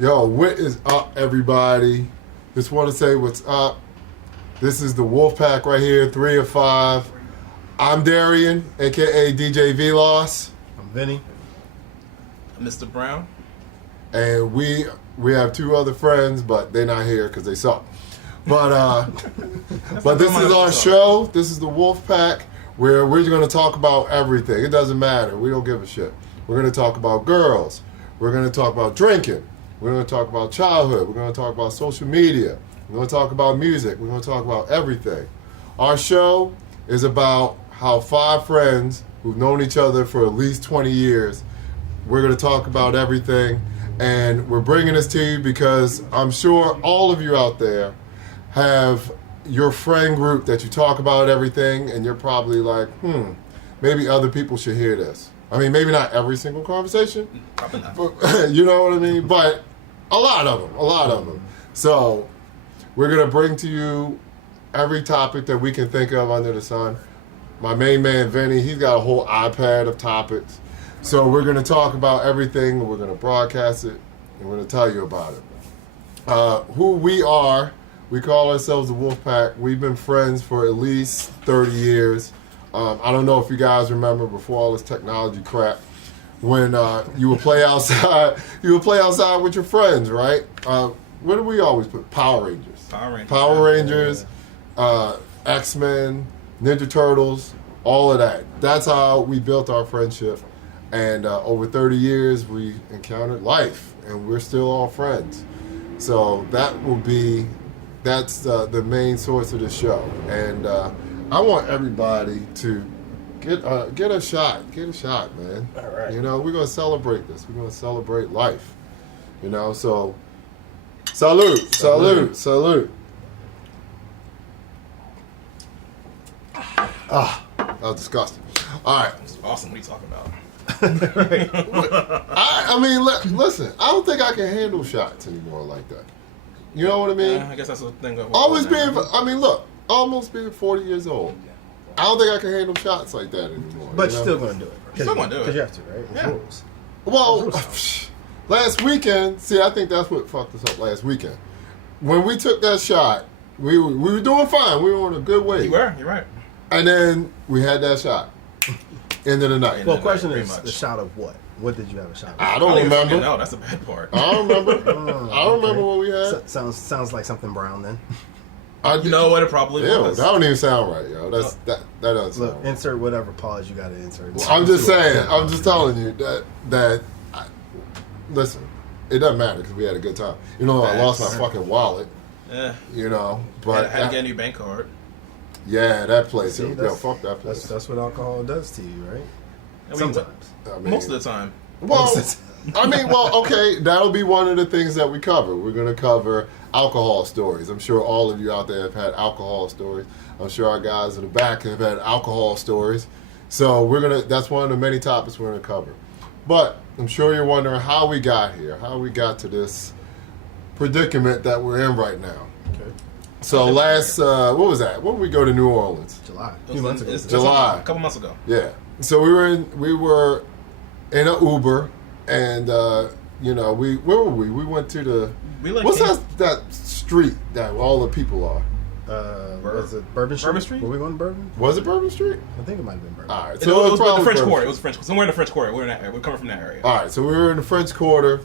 Yo, what is up, everybody? Just want to say what's up. This is the Wolfpack right here, 3 of 5. I'm Darian, a.k.a. DJ V-Loss. I'm Vinny. I'm Mr. Brown. And we have 2 other friends, but they're not here because they suck. But this is our show. This is the Wolfpack, where we're going to talk about everything. It doesn't matter. We don't give a shit. We're going to talk about girls. We're going to talk about drinking. We're going to talk about childhood. We're going to talk about social media. We're going to talk about music. We're going to talk about everything. Our show is about how 5 friends who've known each other for at least 20 years, we're going to talk about everything. And we're bringing this to you because I'm sure all of you out there have your friend group that you talk about everything, and you're probably like, maybe other people should hear this. I mean, maybe not every single conversation, Probably not. but, you know what I mean? But a lot of them. So we're going to bring to you every topic that we can think of under the sun. My main man, Vinny, he's got a whole iPad of topics. So we're going to talk about everything, we're going to broadcast it, and we're going to tell you about it. Who we are, we call ourselves the Wolfpack. We've been friends for at least 30 years. I don't know if you guys remember before all this technology crap, when you would play outside. You would play outside with your friends, right? What do we always put? Power Rangers. Power Rangers, X-Men, Ninja Turtles, all of that. That's how we built our friendship. And over 30 years, we encountered life, and we're still all friends. So that's the main source of the show. And I want everybody to get a shot, man. All right. You know, we're gonna celebrate this. We're gonna celebrate life. You know, so salute. That was disgusting. All right. It's awesome. What are you talking about? I mean, listen. I don't think I can handle shots anymore like that. You know what I mean? I guess that's the thing. Almost being 40 years old. I don't think I can handle shots like that anymore. But you're still going to do it. Still gonna do it. Because you have to, right? Yeah. Rules. Well, last weekend, see, I think that's what fucked us up last weekend. When we took that shot, we were doing fine. We were on a good way. You were. You're right. And then we had that shot. End of the night. Well, question Pretty is, much. the shot of what? What did you have a shot of? I don't remember. No, that's the bad part. I don't remember. I don't remember what we had. Sounds like something brown then. You know what? It probably Ew, was. that don't even sound right, yo. That doesn't Look, sound right. insert whatever pause you got to insert. Well, I'm just saying. I'm just telling you that listen, it doesn't matter because we had a good time. You know, I lost my fucking wallet. Yeah. You know, But but I had to get a new bank card. yeah, that place. See, Yo, fuck that place. That's what alcohol does to you, right? I mean, Sometimes. I mean, Most of the time. Well, okay, that'll be one of the things that we cover. We're going to cover alcohol stories. I'm sure all of you out there have had alcohol stories. I'm sure our guys in the back have had alcohol stories. So that's one of the many topics we're going to cover. But I'm sure you're wondering how we got here, how we got to this predicament that we're in right now. Okay. So what was that? When did we go to New Orleans? July. It A few months ago. it's July. A couple months ago. Yeah. So we were in an Uber, and where were we? We went to the what's that street that all the people are? Was it Bourbon Street? Bourbon Street? Were we going to Bourbon? Was it Bourbon Street? I think it might have been Bourbon. All right. It So was the probably French Bourbon Quarter. It Street. was somewhere in the French Quarter. We're coming from that area. All right. So we were in the French Quarter.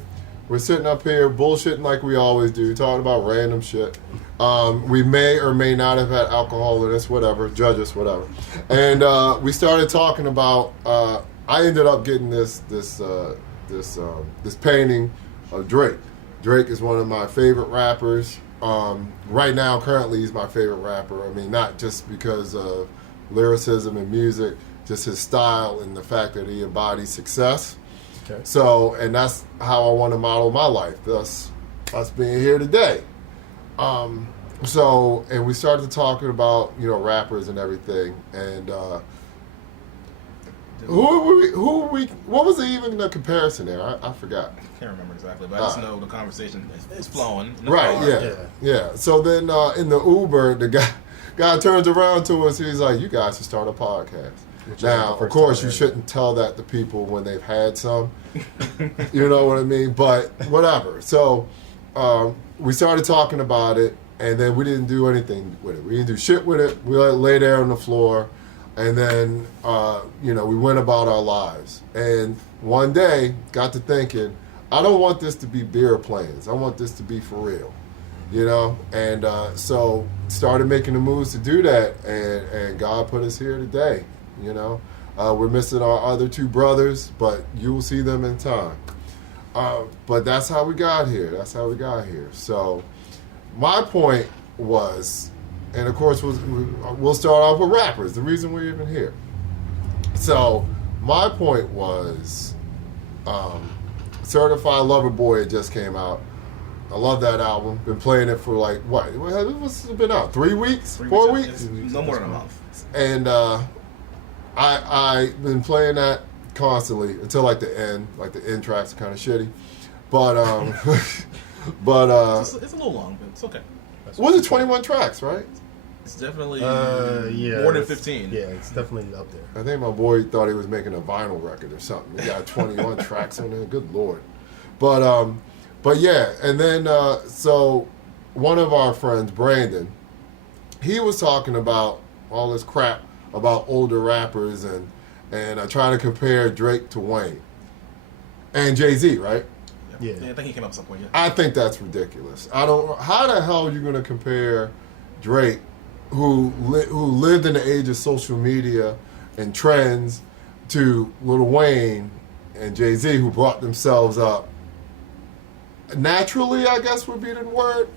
We're sitting up here bullshitting like we always do, talking about random shit. We may or may not have had alcohol in us, whatever. Judge us, whatever. And we started talking about. I ended up getting this painting of Drake. Drake is one of my favorite rappers. Right now, currently, he's my favorite rapper. I mean, not just because of lyricism and music, just his style and the fact that he embodies success. Okay. So, and that's how I want to model my life, thus us being here today. And we started talking about, rappers and everything. And what was even the comparison there? I forgot. I can't remember exactly, but I just know the conversation is flowing. in the Right, car. yeah. So then in the Uber, the guy turns around to us. He's like, "You guys should start a podcast." Which is Now, the of first course, time you I shouldn't tell that to people when they've had some. You know what I mean? But whatever. So we started talking about it, and then we didn't do anything with it. We didn't do shit with it. We let it lay there on the floor, and then we went about our lives. And one day, got to thinking, I don't want this to be beer plans. I want this to be for real. And so started making the moves to do that, and God put us here today. We're missing our other two brothers, but you will see them in time. But that's how we got here. So my point was, and of course we'll start off with rappers, the reason we're even here. So my point was, Certified Lover Boy had just came out. I love that album. Been playing it for like, what? What's it been out? 3 weeks? 4 weeks? No more than a month. And I've been playing that constantly until like the end. Like the end tracks are kind of shitty. But, it's a little long, but it's okay. Was it 21 tracks, right? It's definitely yeah, more than 15. Yeah, it's definitely up there. I think my boy thought he was making a vinyl record or something. He got 21 tracks on there. Good Lord. But yeah, and then so one of our friends, Brandon, he was talking about all this crap about older rappers and trying to compare Drake to Wayne and Jay-Z, right? Yeah, I think he came up with something. Yeah. I think that's ridiculous. How the hell are you going to compare Drake, who lived in the age of social media and trends, to Lil Wayne and Jay-Z, who brought themselves up naturally, I guess would be the word.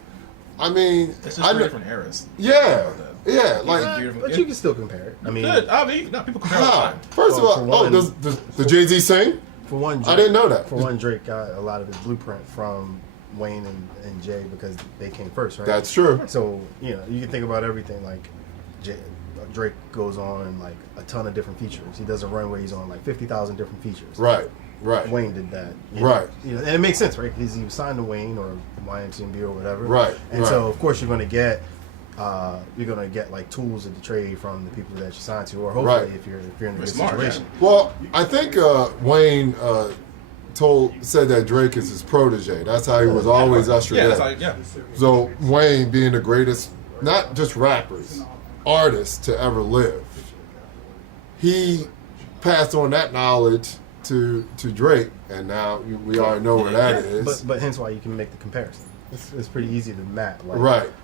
I mean, it's just different eras. Yeah, but you can still compare it. I mean, people compare all the time. First of all, does Jay-Z sing? For one, Drake, I didn't know that. For one, Drake got a lot of his blueprint from Wayne and Jay because they came first, right? That's true. So you can think about everything like Drake goes on like a ton of different features. He does a run where he's on like 50,000 different features. Right. Wayne did that. Right. And it makes sense, right? Because he was signed to Wayne or YMCMB or whatever. Right. And so of course you're gonna get like tools of the trade from the people that you signed to, or hopefully if you're in a good situation. Yeah. Well, I think Wayne said that Drake is his protege. That's how he was always ushered in. So Wayne being the greatest, not just rappers, artists to ever live, he passed on that knowledge to Drake, and now we already know where that is. But hence why you can make the comparison. It's pretty easy to map. Like,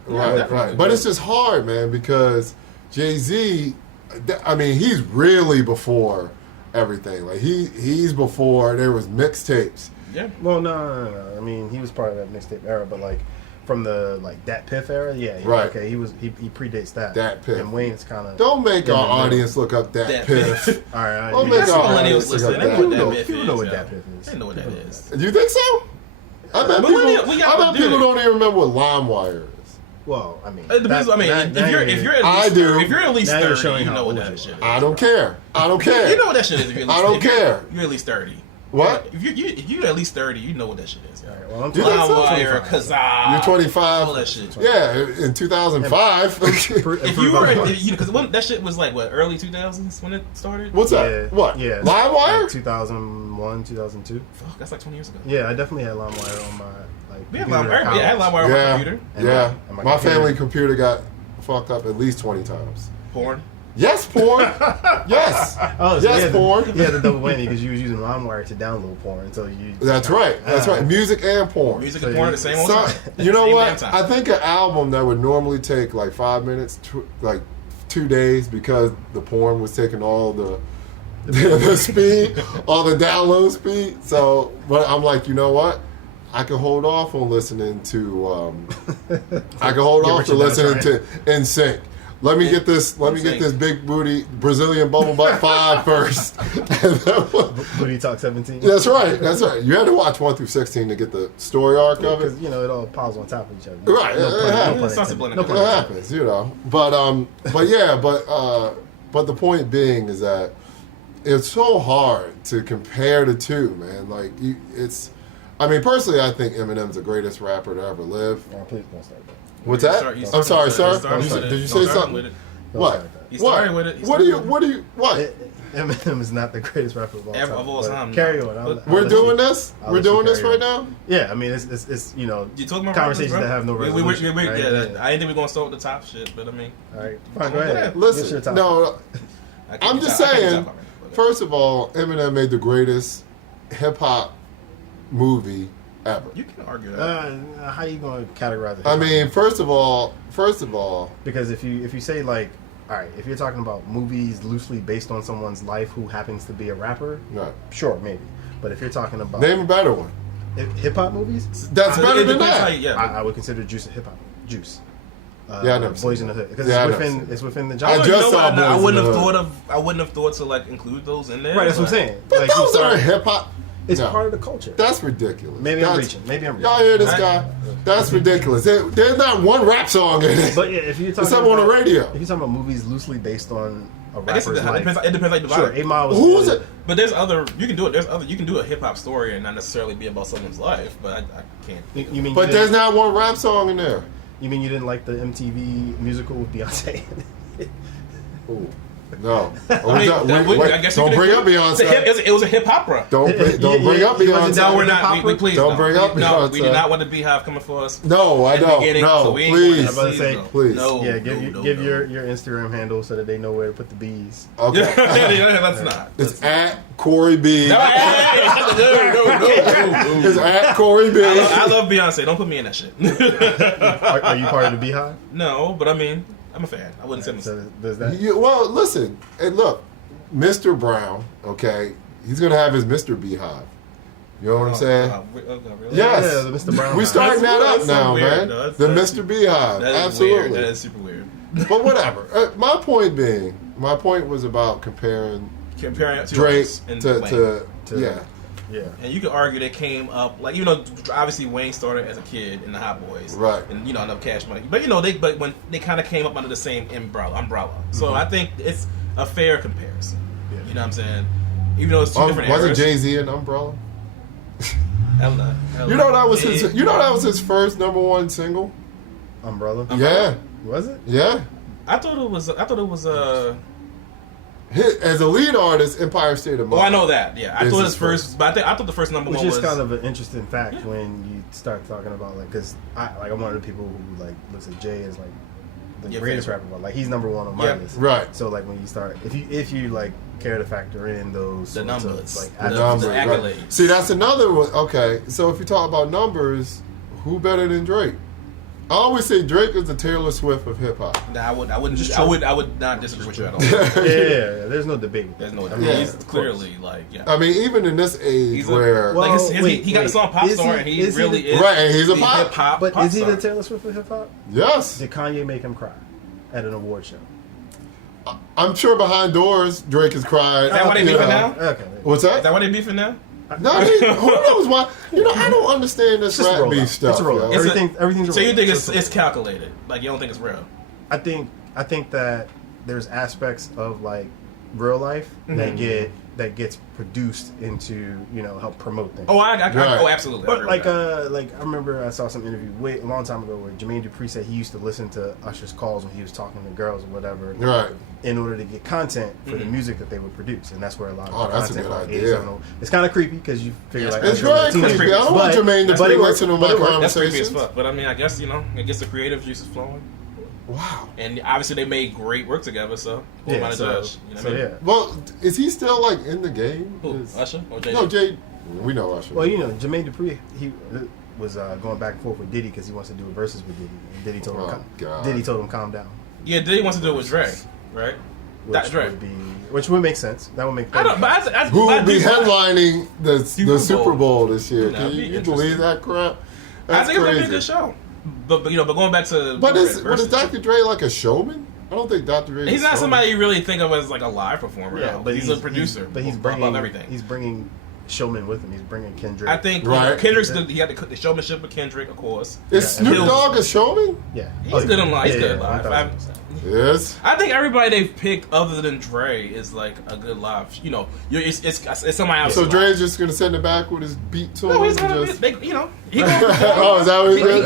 Right. But it's just hard, man, because Jay-Z, I mean, he's really before everything. Like he's before there was mixtapes. Yeah. Well, no. I mean, he was part of that mixtape era, but like from the Dat Piff era, right. Okay, he predates that. Dat Piff. And Wayne's kind of. Don't make our audience look up Dat Piff. All right. Don't make our audience look up People that. know what Dat Piff is. They know what that is. Do you think so? I bet people don't even remember what LimeWire is. Well, I mean, if you're at least 30, you know what that shit is. I don't care. You know what that shit is. I don't care. You're at least 30. What? If you're at least 30, you know what that shit is. All right, well, I'm LimeWire, Kazaa. You're 25. All that shit. Yeah, in 2005. If you were, because that shit was like what, early 2000s when it started. What's that? What? Yeah. LimeWire? Like 2001, 2002. Fuck, that's like 20 years ago. Yeah, I definitely had LimeWire on my I had LimeWire on my computer. Yeah. My family computer got fucked up at least 20 times. Porn. Yes, porn. Yes. Oh, so yes, porn. Yeah, the double whammy because you was using LimeWire to download porn, so you. That's right. That's right. Music and porn. Music and porn at the same time. You know what? I think an album that would normally take like 5 minutes, like 2 days, because the porn was taking all the speed, all the download speed. So, but I'm like, you know what? I can hold off on listening to. I can hold off to listening to NSYNC. Let me get this big booty Brazilian bubble butt 5 first. Booty Talk 17. That's right. You had to watch 1 through 16 to get the story arc of it. Because it all piles on top of each other. Right. It happens, But the point being is that it's so hard to compare the two, man. Like personally, I think Eminem's the greatest rapper to ever live. Oh, please don't start that. What's that? I'm sorry, sir. Did you say something? What? He started with it. What do you? Eminem is not the greatest rapper of all time. Carry on. We're doing this. We're doing this right now. Yeah, I mean, it's you talking about conversations that have no resolution. I didn't think we're gonna start with the top shit, but I mean, all right, fine, go ahead. Listen, no, I'm just saying. First of all, Eminem made the greatest hip hop movie ever. You can argue that. How you gonna categorize it? I mean, first of all, because if you say like, all right, if you're talking about movies loosely based on someone's life who happens to be a rapper, no, sure, maybe. But if you're talking about name a better one, hip hop movies, that's better than that. I would consider Juice a hip hop. Juice. Yeah, I never Boys in the Hood, because it's within the genre. I just saw Boys I wouldn't in the have Hood. I wouldn't have thought to like include those in there. Right, that's what I'm saying. But like, those aren't hip hop. It's part of the culture. That's ridiculous. Maybe I'm reaching. Y'all hear this guy? That's ridiculous. There's not one rap song in it. But yeah, if you're talking about on the radio, if you're talking about movies loosely based on a rapper's life, it depends how you divide it. 8 Mile was who's it? But there's other. You can do it. You can do a hip hop story and not necessarily be about someone's life. But I can't. You mean? But there's not one rap song in there. You mean you didn't like the MTV musical with Beyonce? Ooh. No. I guess don't bring up Beyonce. It was a hip opera. Don't bring up Beyonce. No, we're not. Please don't bring up Beyonce. No, we do not want the Beehive coming for us. No, I don't. No, please. I'm about to say, please. No, yeah, give your Instagram handle so that they know where to put the bees. Okay. That's not. It's at Corey B. No. It's at Corey B. I love Beyonce. Don't put me in that shit. Are you part of the Beehive? No, but I mean, I'm a fan. I wouldn't say so does that. Well, listen, and look, Mr. Brown, okay, he's gonna have his Mr. Beehive. You know what I'm saying? Really? Yes. Yeah, the Mr. Brown. We're starting that up so now, weird, man. no, The Mr. Beehive. That is Absolutely. Weird. That is super weird. But whatever. My point was about comparing Drake to yeah. And you could argue they came up like obviously Wayne started as a kid in the Hot Boys, right? And enough Cash Money, but when they kind of came up under the same umbrella. So I think it's a fair comparison. Yeah. You know what I'm saying? Even though it's two different eras. Wasn't Jay-Z an Umbrella? Hell no. You know that was his. You know that was his first #1 single. Umbrella. Yeah. Was it? Yeah. I thought it was. As a lead artist, Empire State of Mind. Oh, I know that. Yeah, I thought his first, but I thought the first #1 was. Which is kind of an interesting fact when you start talking about because I'm one of the people who like looks at Jay as like the greatest rapper, but like he's #1 on my list. Right. So like when you start, if you like care to factor in those the numbers, like the accolades. Right. See, that's another one. Okay, so if you talk about numbers, who better than Drake? I always say Drake is the Taylor Swift of hip hop. Nah, I would not disagree with you at all. yeah, there's no debate. There's no debate. He's clearly like, I mean, even in this age where he got the song Pop Star, and he really is right, and he's a hip hop. But is he the Taylor Swift of hip hop? Yes. Did Kanye make him cry at an award show? I'm sure behind doors Drake has cried. Is that why they beefing now? Okay. What's that? Is that why they beefing now? No, who knows why? I don't understand this rap beef stuff. It's a roll. Everything's. So you think it's calculated? Like you don't think it's real? I think that there's aspects of like real life that gets produced into help promote things. Oh, absolutely. But like I remember I saw some interview a long time ago where Jermaine Dupri said he used to listen to Usher's calls when he was talking to girls or whatever, right? In order to get content for the music that they would produce, and that's where a lot of that's content a good idea. It's kind of creepy because you figure it's very creepy. I don't want Jermaine to be listening to my conversations. That's creepy as fuck. But I mean, I guess it gets the creative juices flowing. Wow. And obviously they made great work together, so who am I to judge? You know what I mean? Yeah. Well, is he still like in the game? Who? Usher or Jay? No, Jay. We know Usher. Well, Jermaine Dupri, he was going back and forth with Diddy because he wants to do a versus with Diddy. And Diddy told him calm down. Yeah, Diddy wants to do it with Dre, right? Which would make sense. That would make. Who would be headlining the Super Bowl this year? Can you believe that crap? I think it's gonna be a good show. But going back to is Dr. Dre like a showman? I don't think Dr. Dre. He's not somebody you really think of as like a live performer. Yeah, but he's a producer. But he's bringing everything. He's bringing showman with him. He's bringing Kendrick. I think Kendrick's he had the showmanship with Kendrick, of course. Is Snoop Dogg a showman? Yeah, he's good on live. He's good live. Yes. I think everybody they've picked other than Dre is like a good live. It's somebody else. So Dre's just gonna sit in the back with his beat to him. No, he's gonna be. He gonna perform. Oh, is that what he's Him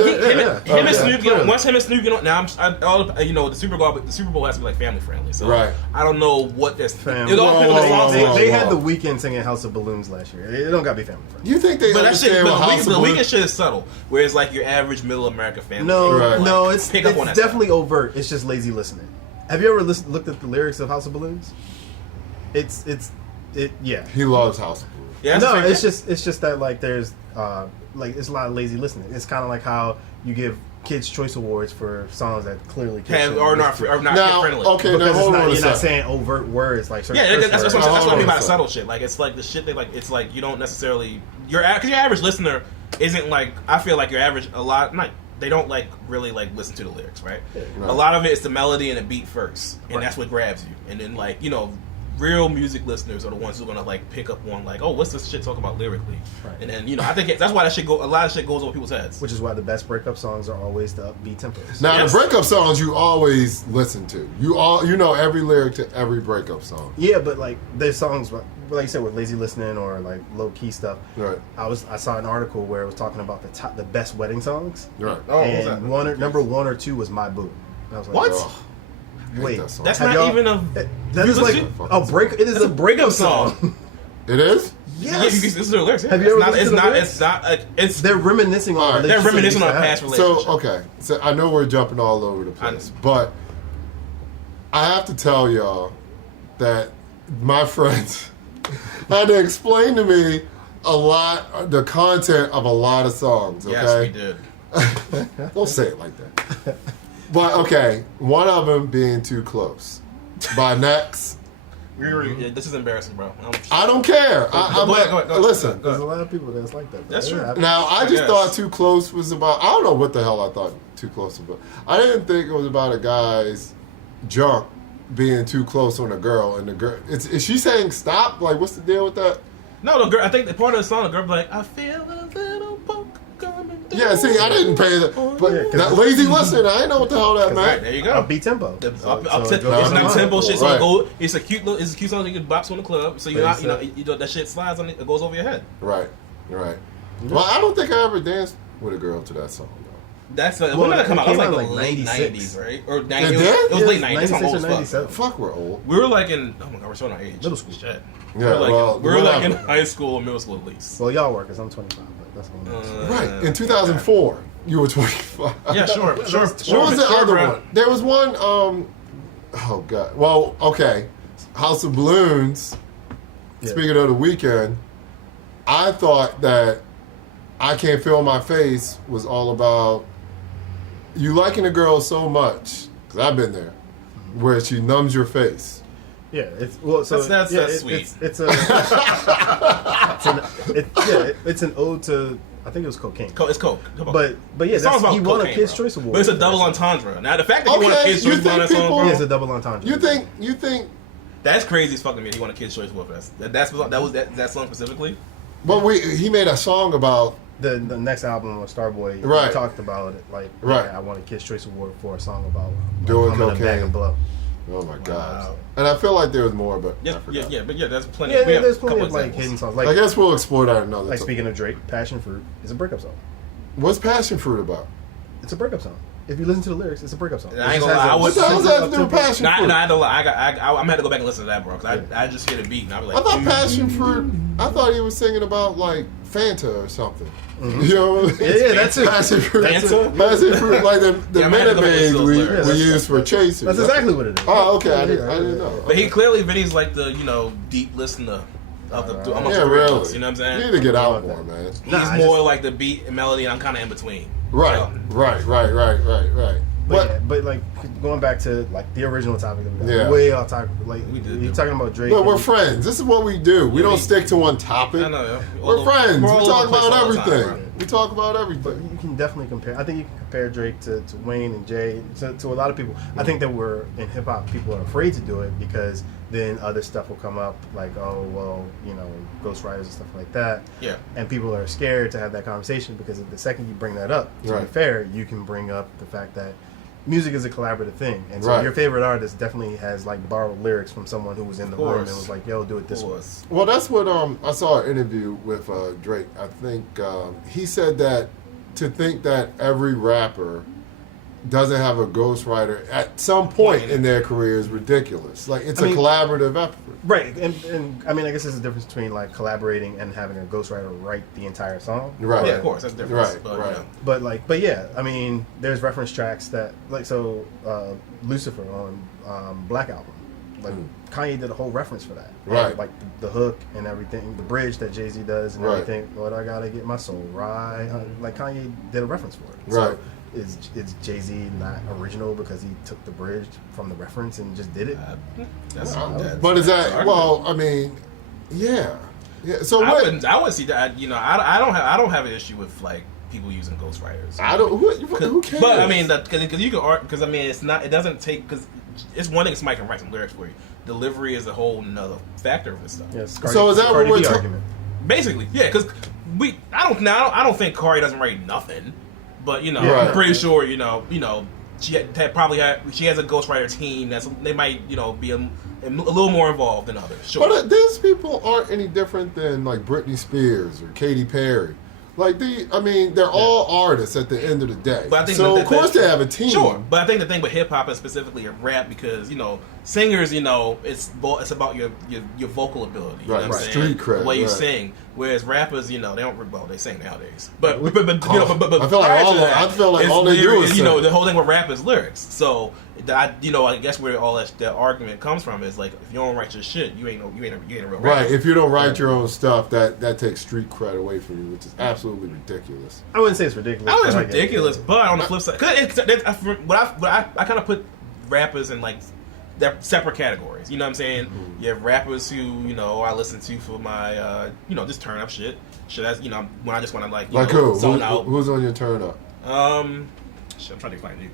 doing? and Snoop, once him and Snoop get on. Now, the Super Bowl has to be like family friendly. So Right. I don't know what this. Fam. It all depends on the songs. They had The Weeknd singing House of Balloons last year. It don't got to be family friendly. You think they But that shit, understand what House of the Balloons? Weeknd shit is subtle, whereas like your average middle America family. No, Right. no, it's pick up on that definitely overt. It's just lazy listening. Have you ever looked at the lyrics of House of Balloons? Yeah. He loves House of Balloons. Yeah, No, that's it's just that like there's like it's a lot of lazy listening. It's kind of like how you give Kids Choice Awards for songs that clearly kids or not Now, kid friendly. okay, now because hold on a you're not second. saying overt words like certain Yeah, curse that's words. what I mean by on a subtle shit. Like it's like the shit that like it's like you don't necessarily because your average listener isn't like I feel like your average they don't like really like listen to the lyrics, right? Right. A lot of it is the melody and the beat first, and that's what grabs you. And then like real music listeners are the ones who are gonna like pick up on like, oh, what's this shit talking about lyrically? Right. And then I think that's why a lot of shit goes over people's heads. Which is why the best breakup songs are always the upbeat tempos. Now Yes. the breakup songs you always listen to. You know every lyric to every breakup song. Yeah, but like there's songs like you said with lazy listening or like low key stuff. Right. I saw an article where it was talking about the best wedding songs. Right. Oh, what was that? And number 1 or 2 was My Boo. And I was like, What? Ugh. I hate Wait, that song. That's Have not y'all- even a. that is like a break. It is That's a breakup song. It is? Yeah, you can listen to the lyrics. Yeah. Have you ever It's listened to the not. lyrics? It's not. It's They're reminiscing on. they're reminiscing on a past relationship. relationship. So okay, so I know we're jumping all over the place, but I have to tell y'all that my friends had to explain to me the content of a lot of songs. Okay, Yes, we did. don't say it like that. But okay, one of them being Too Close by Nex. This is embarrassing, bro. I don't care. Go ahead. Listen. There's a lot of people that's like that. Bro. That's true. Yeah, Now, I just guess. thought Too Close was about... I don't know what the hell I thought Too Close was about. I didn't think it was about a guy's junk being too close on a girl. And the girl... Is she saying stop? Like, what's the deal with that? No, the girl. I think the part of the song, the girl be like, "I feel a little poke coming down." Yeah, see, I didn't pay that. But Yeah, 'cause- that lazy listener, I didn't know what the hell that Right, meant. there you go. Upbeat tempo. The So- up so tempo. it goes It's on not and tempo on. shit. So Right. it's a cute song you can box on the club. So you're not, that shit slides on it. It goes over your head. Right. Well, I don't think I ever danced with a girl to that song, though. That's Well, when did that come it out? It was came like out the like late 96. 90s, right? Or It 90s. did? It was late 90s. 96 I'm old or as fuck. 97. Fuck, we're old. We were like in. Oh my god, we're showing our age. Middle school. Shit. Yeah, we were like in whatever. high school or middle school at least. Well, y'all were because I'm 25, but that's one. Right. In 2004, you were 25. Yeah, sure. What was the other one? There was one, oh God. Well, okay. House of Balloons, Yeah. speaking of the weekend, I thought that I Can't Feel My Face was all about you liking a girl so much, because I've been there, where she numbs your face. Yeah, it's well. So That's yeah, sweet. It's an ode to I think it was cocaine. It's Coke. But yeah, The song's about he won a cocaine, Kids' bro. Choice Award. But it's a double entendre. Now the fact that he won a Okay, Kids' you Choice Award on that think song, people- bro, Yeah, it's a double entendre. You think, that's crazy as fuck to me. He won a Kids' Choice Award for that. That song specifically. well, he made a song about, the next album with Starboy, Right. he talked about it. Like, Right. yeah, I won a Kids' Choice Award for a song about Doing I'm in a bag cocaine. of blow. oh my God. Wow. And I feel like there was more, but I Yeah, forgot. but there's plenty. Yeah, we have there's a plenty couple of like examples. hidden songs. I Like guess we'll explore that another like time. speaking of Drake, Passion Fruit is a breakup song. What's Passion Fruit about? It's a breakup song. If you listen to the lyrics, it's a breakup song. I ain't It just gonna has lie, a- I would- What the hell does that have to do with Passion Nah, Fruit? I don't lie. I'm gonna have to go back and listen to that, bro. Because I just hear the beat and I'll be like, I thought Passion Fruit. I thought he was singing about like Fanta or something. You know? Yeah, that's it. Passion Fruit. Fanta? Passion Fruit, like the Yeah, I'm gonna have to Minute go back and Maids listen to we those lyrics. use for chasers. That's exactly what it is. Oh, okay. I Yeah, didn't know. But he clearly, Vinny's like the deep listener of the amongst Yeah, the really. ones, you know what I'm saying? You need to get out more, man. He's Nah, I more just- like the beat and melody, and I'm kind of in between. Right, So, right. But, What? yeah, but like going back to like the original topic that we got, Yeah. way off topic. Like We did. you're talking about Drake. Look, we're and- friends. This is what we do. We Yeah, don't we- stick to one topic. I know. Yeah. We're friends. We're all We over talk the place about all the time, everything. bro. We talk about But everything. you can definitely compare. I think you can compare Drake to Wayne and Jay to a lot of people. I think that we're in hip hop. People are afraid to do it because then other stuff will come up, like ghostwriters and stuff like that. Yeah. And people are scared to have that conversation because the second you bring that up, to be Right. fair, you can bring up the fact that music is a collaborative thing, and so Right. your favorite artist definitely has like borrowed lyrics from someone who was in the room and course. was like, "Yo, do it this Of way." course. Well, that's what I saw an interview with Drake. I think he said that to think that every rapper doesn't have a ghostwriter at some point in their career is ridiculous. Like, it's a collaborative effort. Right, and I mean, I guess there's a difference between like collaborating and having a ghostwriter write the entire song. Right. Yeah, of course, that's different. Right, But, right. you know. But yeah, I mean, there's reference tracks that like Lucifer on Black Album, like Kanye did a whole reference for that. Right. And, like the hook and everything, the bridge that Jay-Z does and Right. everything. Lord, I gotta get my soul right. Like Kanye did a reference for it. Right. So, is Jay-Z not original because he took the bridge from the reference and just did it? That's But is that's that, an well, I mean, yeah. So I what? wouldn't see that. You know, I don't have an issue with like people using ghostwriters. I don't. Who cares? But I mean, because you can art. Because I mean, it's not. It doesn't take. Because it's one thing. Somebody can write some lyrics for you. Delivery is a whole nother factor of this stuff. Yes. So is that what we're argument? Basically, yeah. Because I don't think Kari doesn't write nothing. But you know, Right. I'm pretty sure you know she has a ghostwriter team they might be a little more involved than others. Sure. But these people aren't any different than like Britney Spears or Katy Perry. Like they're all artists at the end of the day. But I think so that- of course they have a team. Sure, but I think the thing with hip hop and specifically rap, because singers, it's about your vocal ability. You Right, know what I'm right. saying? Street cred, the way you right. sing. Whereas rappers, they don't. Well, they sing nowadays. But I feel like prior to that, all they do is it's sing. the whole thing with rap is lyrics. So I guess where all that argument comes from is like, if you don't write your shit, you ain't a real rapper. Right. If you don't write your own stuff, that takes street cred away from you, which is absolutely ridiculous. I wouldn't say it's ridiculous. I know it's but I get it. ridiculous, but on the flip side, I kind of put rappers in like they're separate categories. You know what I'm saying? Mm-hmm. You have rappers who I listen to for my just turn up shit. That's when I just want to like Who? zone out. Who's on your turn up? I'm trying to find you.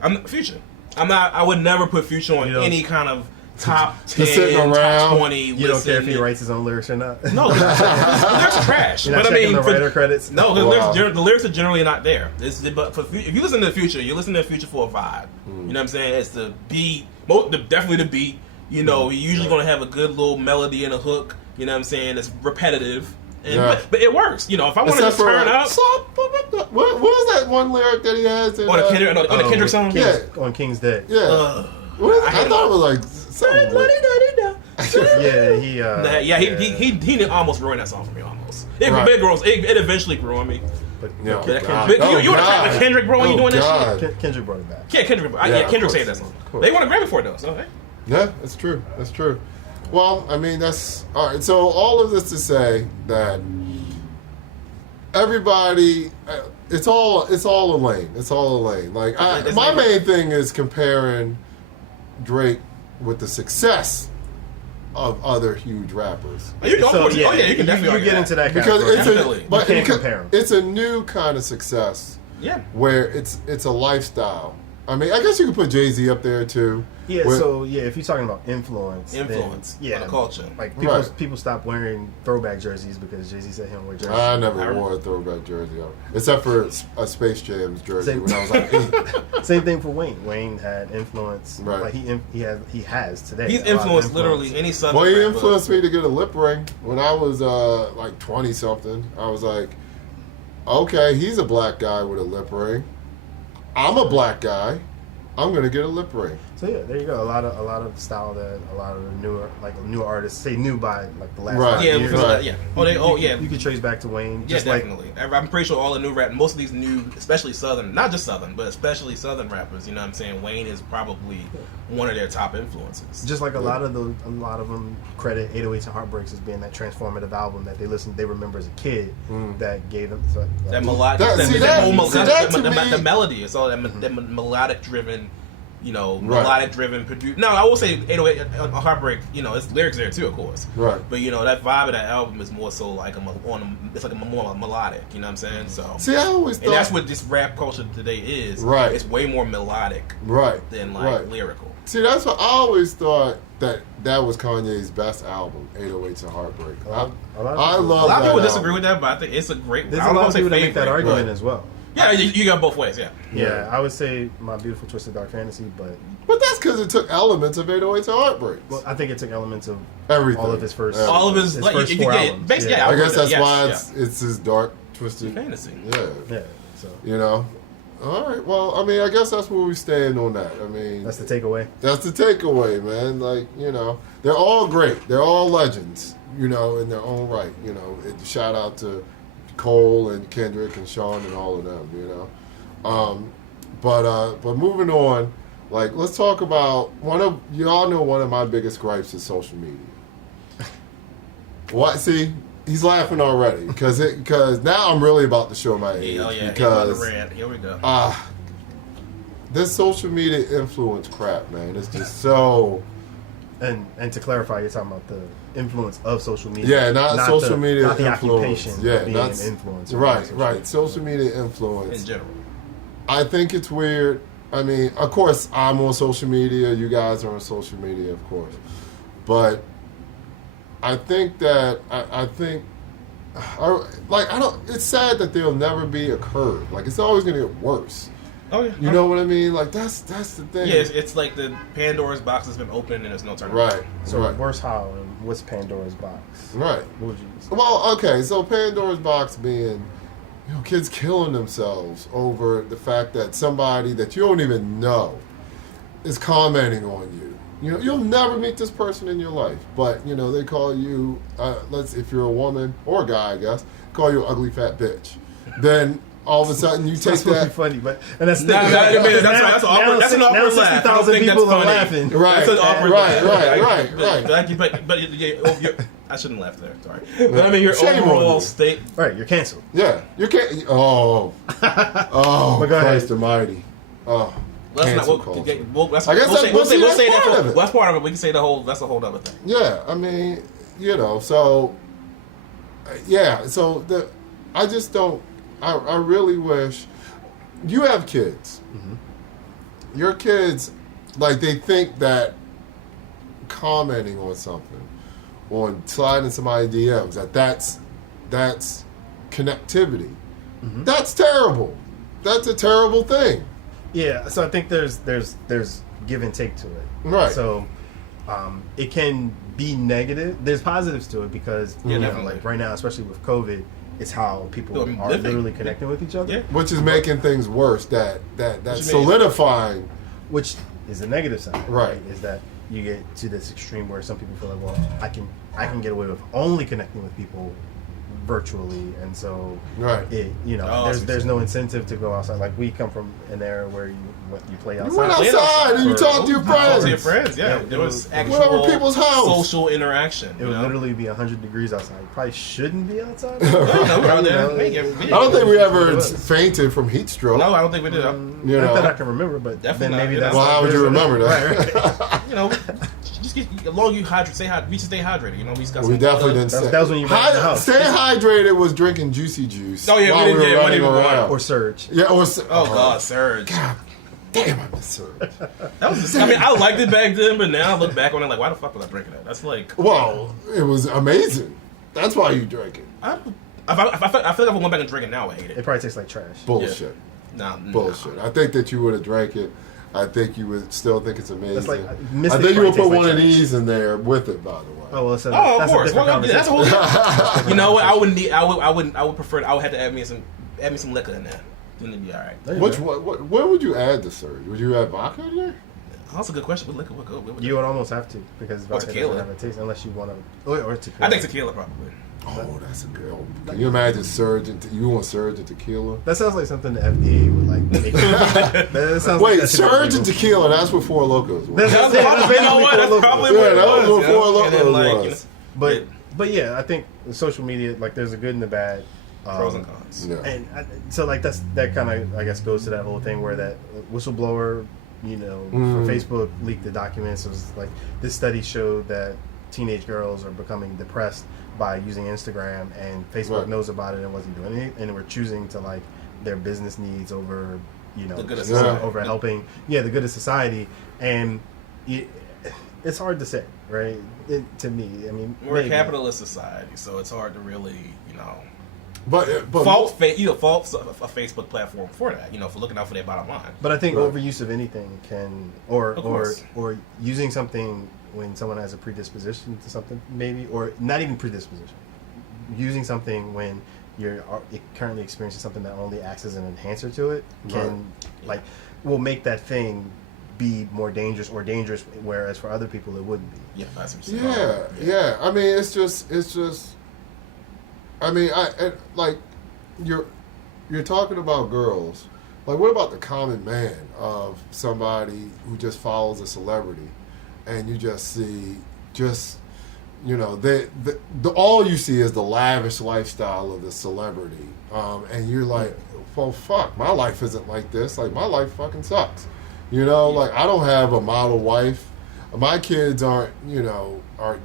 I'm Future. I would never put Future on any kind of top 10, sitting around. top 20. You don't care if he writes his own lyrics or not. No, the lyrics are trash. You're not But I checking mean, the writer credits. no, Wow. the lyrics are generally not there. But if you listen to the Future, you listen to the Future for a vibe. You know what I'm saying? It's the beat, definitely the beat. You're usually going to have a good little melody and a hook. You know what I'm saying? It's repetitive. But it works. If I want to just turn up. What was that one lyric that he has? On the Kendrick song? On King's Day. Yeah. I thought it was like something. He almost ruined that song for me. Almost. It eventually grew on me. But Yeah. But God. you Oh, want to God. track with Kendrick, bro? When you doing God. that shit? Kendrick brought it back. Yeah, Kendrick. Yeah, of Kendrick course. saved that song. Of course. They won a Grammy for it though. So hey. Yeah, that's true. That's true. Well, I mean, that's all right. So all of this to say that everybody, it's all a lane. It's all a lane. Like my main thing is comparing Drake with the success of other huge rappers. You can definitely you get into that Because category. it's You can't compare 'em. it's a new kind of success Yeah. where it's a lifestyle. I mean, I guess you could put Jay-Z up there too. Yeah, where- so if you're talking about influence, then, On the culture. like Right. people stopped wearing throwback jerseys because Jay-Z said he don't wear jerseys. I never wore a throwback jersey, except for a Space Jams jersey Same. when I was like 8. Same thing for Wayne. Wayne had influence. Right. Like he has today. He's a lot of influenced influence. literally any Southern Well, he rapper. influenced me to get a lip ring when I was like 20 something. I was like, okay, he's a black guy with a lip ring. I'm a black guy. I'm gonna get a lip ring. So yeah, there you go. A lot of style that a lot of the newer artists say new by like the last Right. 5 Yeah, years. because Right. yeah. You could trace back to Wayne. Yeah, Just like definitely. I'm pretty sure all the new rap, most of these new, especially Southern, not just Southern, but especially Southern rappers. You know what I'm saying? Wayne is probably one of their top influences. just like a lot of them credit 808s and Heartbreaks as being that transformative album that they remember as a kid that gave them That melodic, the melody. It's all that melodic driven. Melodic driven produce. No, I will say 808 Heartbreak. It's lyrics there too, of course. Right. But that vibe of that album is more so like it's like a more melodic. You know what I'm saying? So See, I always thought. and that's what this rap culture today is. Right. It's way more melodic Right. than Right. lyrical. See, that's what I always thought that was Kanye's best album, 808s and Heartbreak. I love A lot of that people album. disagree with that, but I think it's a great. There's I a don't lot want of to say people that make that favorite. argument Right. as well. Yeah, you got both ways. Yeah. Yeah, I would say My Beautiful Twisted Dark Fantasy, but But that's because it took elements of 808s and Heartbreaks. well, I think it took elements of Everything. all of his first, Yeah. All of his first 4 albums. basically, yeah. I guess that's yeah, why yeah. it's his dark twisted fantasy. Yeah. So You know. All right. Well, I mean, I guess that's where we stand on that. I mean, that's the takeaway. That's the takeaway, man. Like, they're all great. They're all legends, in their own right. Shout out to Cole and Kendrick and Sean and all of them, But moving on, like, let's talk about y'all know one of my biggest gripes is social media. What? See? He's laughing already because now I'm really about to show my age. Oh yeah, because here we go. This social media influence crap, man. It's just so. And to clarify, you're talking about the influence of social media. Yeah, not social media not the influence. occupation Yeah, of being not an influencer. right. Social media influence In general. I think it's weird. I mean, of course, I'm on social media. You guys are on social media, of course, but I think that I don't. It's sad that there'll never be a curve. Like, it's always going to get worse. Oh yeah. You know what I mean? Like, that's the thing. Yeah, it's like the Pandora's box has been opened and there's no turning back. Right. So right. worse how and what's Pandora's box? Right. What would you say? Well, okay. So Pandora's box being, kids killing themselves over the fact that somebody that you don't even know is commenting on you. You'll never meet this person in your life, but they call you. If you're a woman or a guy, I guess, call you an ugly fat bitch. Then all of a sudden you take That's supposed to that. be funny, but that's That's awkward. That's an awkward laugh. I don't think that's people are funny. laughing. Right. That's an awkward laugh. Right. But I shouldn't laugh there. Sorry. But I mean, your Shame on overall you. state. Right, you're canceled. Yeah, you can't. Oh, But go ahead. Christ Almighty. Oh. That's Cancel not. culture. I guess we'll say that's that. part of it. That's part of it. We can say the whole. That's a whole other thing. Yeah, I mean, so yeah, so I just don't. I really wish you have kids. Mm-hmm. Your kids, like, they think that commenting on something, on sliding somebody's DMs, that's connectivity. Mm-hmm. That's terrible. That's a terrible thing. Yeah, so I think there's give and take to it. Right. So it can be negative. There's positives to it because definitely. like right now, especially with COVID, it's how people are literally connecting with each other. Yeah. Which is making things worse. That solidifying. Which is the negative side. Right. Is that you get to this extreme where some people feel like, well, I can get away with only connecting with people virtually, and so Right. there's no incentive to go outside. Like, we come from an era where you play outside. You went outside and you talked to your friends. Talk to your friends. Yeah, there was actual Whatever people's house. social interaction. It would literally be 100 degrees outside. You probably shouldn't be outside. I I don't think we ever fainted from heat stroke. No, I don't think we did. Not that I can remember, but Definitely then maybe not. that's. Well, how would you remember that? Just get, as long as you hydrate, we should stay hydrated. We just got We some definitely didn't. That was when you ran in the house. Staying hydrated was drinking juicy juice. Oh, yeah, while we didn't- were yeah, we running didn't around. Or Surge. Yeah, or Oh God, Surge. God damn, I miss Surge. That was. Just, I mean, I liked it back then, but now I look back on it like, why the fuck was I drinking that? That's like. Well, it was amazing. That's why you drank it. I feel like if I went back and drink it now, I hate It it. probably tastes like trash. Bullshit. Nah, Bullshit. I think that you would have drank it. I think you would still think it's amazing. That's like I think you would put one of these. these in there with it, by the way. Oh well, so Oh, of that's course. A different Well, that's a whole. conversation. You know what? I wouldn't need. I would prefer. I would have to add me some liquor in there. Then it'd be all right. There you Which go. what would you add to Surge? Would you add vodka in there? That's a good question. But liquor would go. You would almost have to because vodka tequila. doesn't have a taste unless you want to. Or tequila. I think tequila probably. Oh, that's a good one. Can you imagine Surge and you want Surge and tequila? That sounds like something the FDA would like. Make. That sounds like Wait, that should be Surge and legal. tequila, that's what Four Locos was. That's- That's yeah, probably, you know what? That's Four probably Locos. what it Yeah, that was was. what Four And then, Locos like, was. But yeah, I think social media, like, there's a good and the bad. Pros and cons. Yeah. And so like that kind of, I guess, goes to that whole thing where that whistleblower, for Facebook leaked the documents. It was like this study showed that teenage girls are becoming depressed by using Instagram, and Facebook Right. knows about it and wasn't doing it, and we're choosing to like their business needs over The good of society. over helping the good of society, and it's hard to say, right? To me, I mean, We're a maybe. capitalist society, so it's hard to really, But fault a Facebook platform for that, for looking out for their bottom line. But I think Right. overuse of anything can, Of course. or using something when someone has a predisposition to something, maybe, or not even predisposition, using something when you're currently experiencing something that only acts as an enhancer to it, can Right. will make that thing be more dangerous or dangerous, whereas for other people it wouldn't be. Yeah, that's what you're saying. Yeah. I mean, it's just. I mean, like you're talking about girls. Like, what about the common man of somebody who just follows a celebrity, and you just see all you see is the lavish lifestyle of the celebrity, and you're like, well, fuck, my life isn't like this. Like, my life fucking sucks. Like, I don't have a model wife. My kids aren't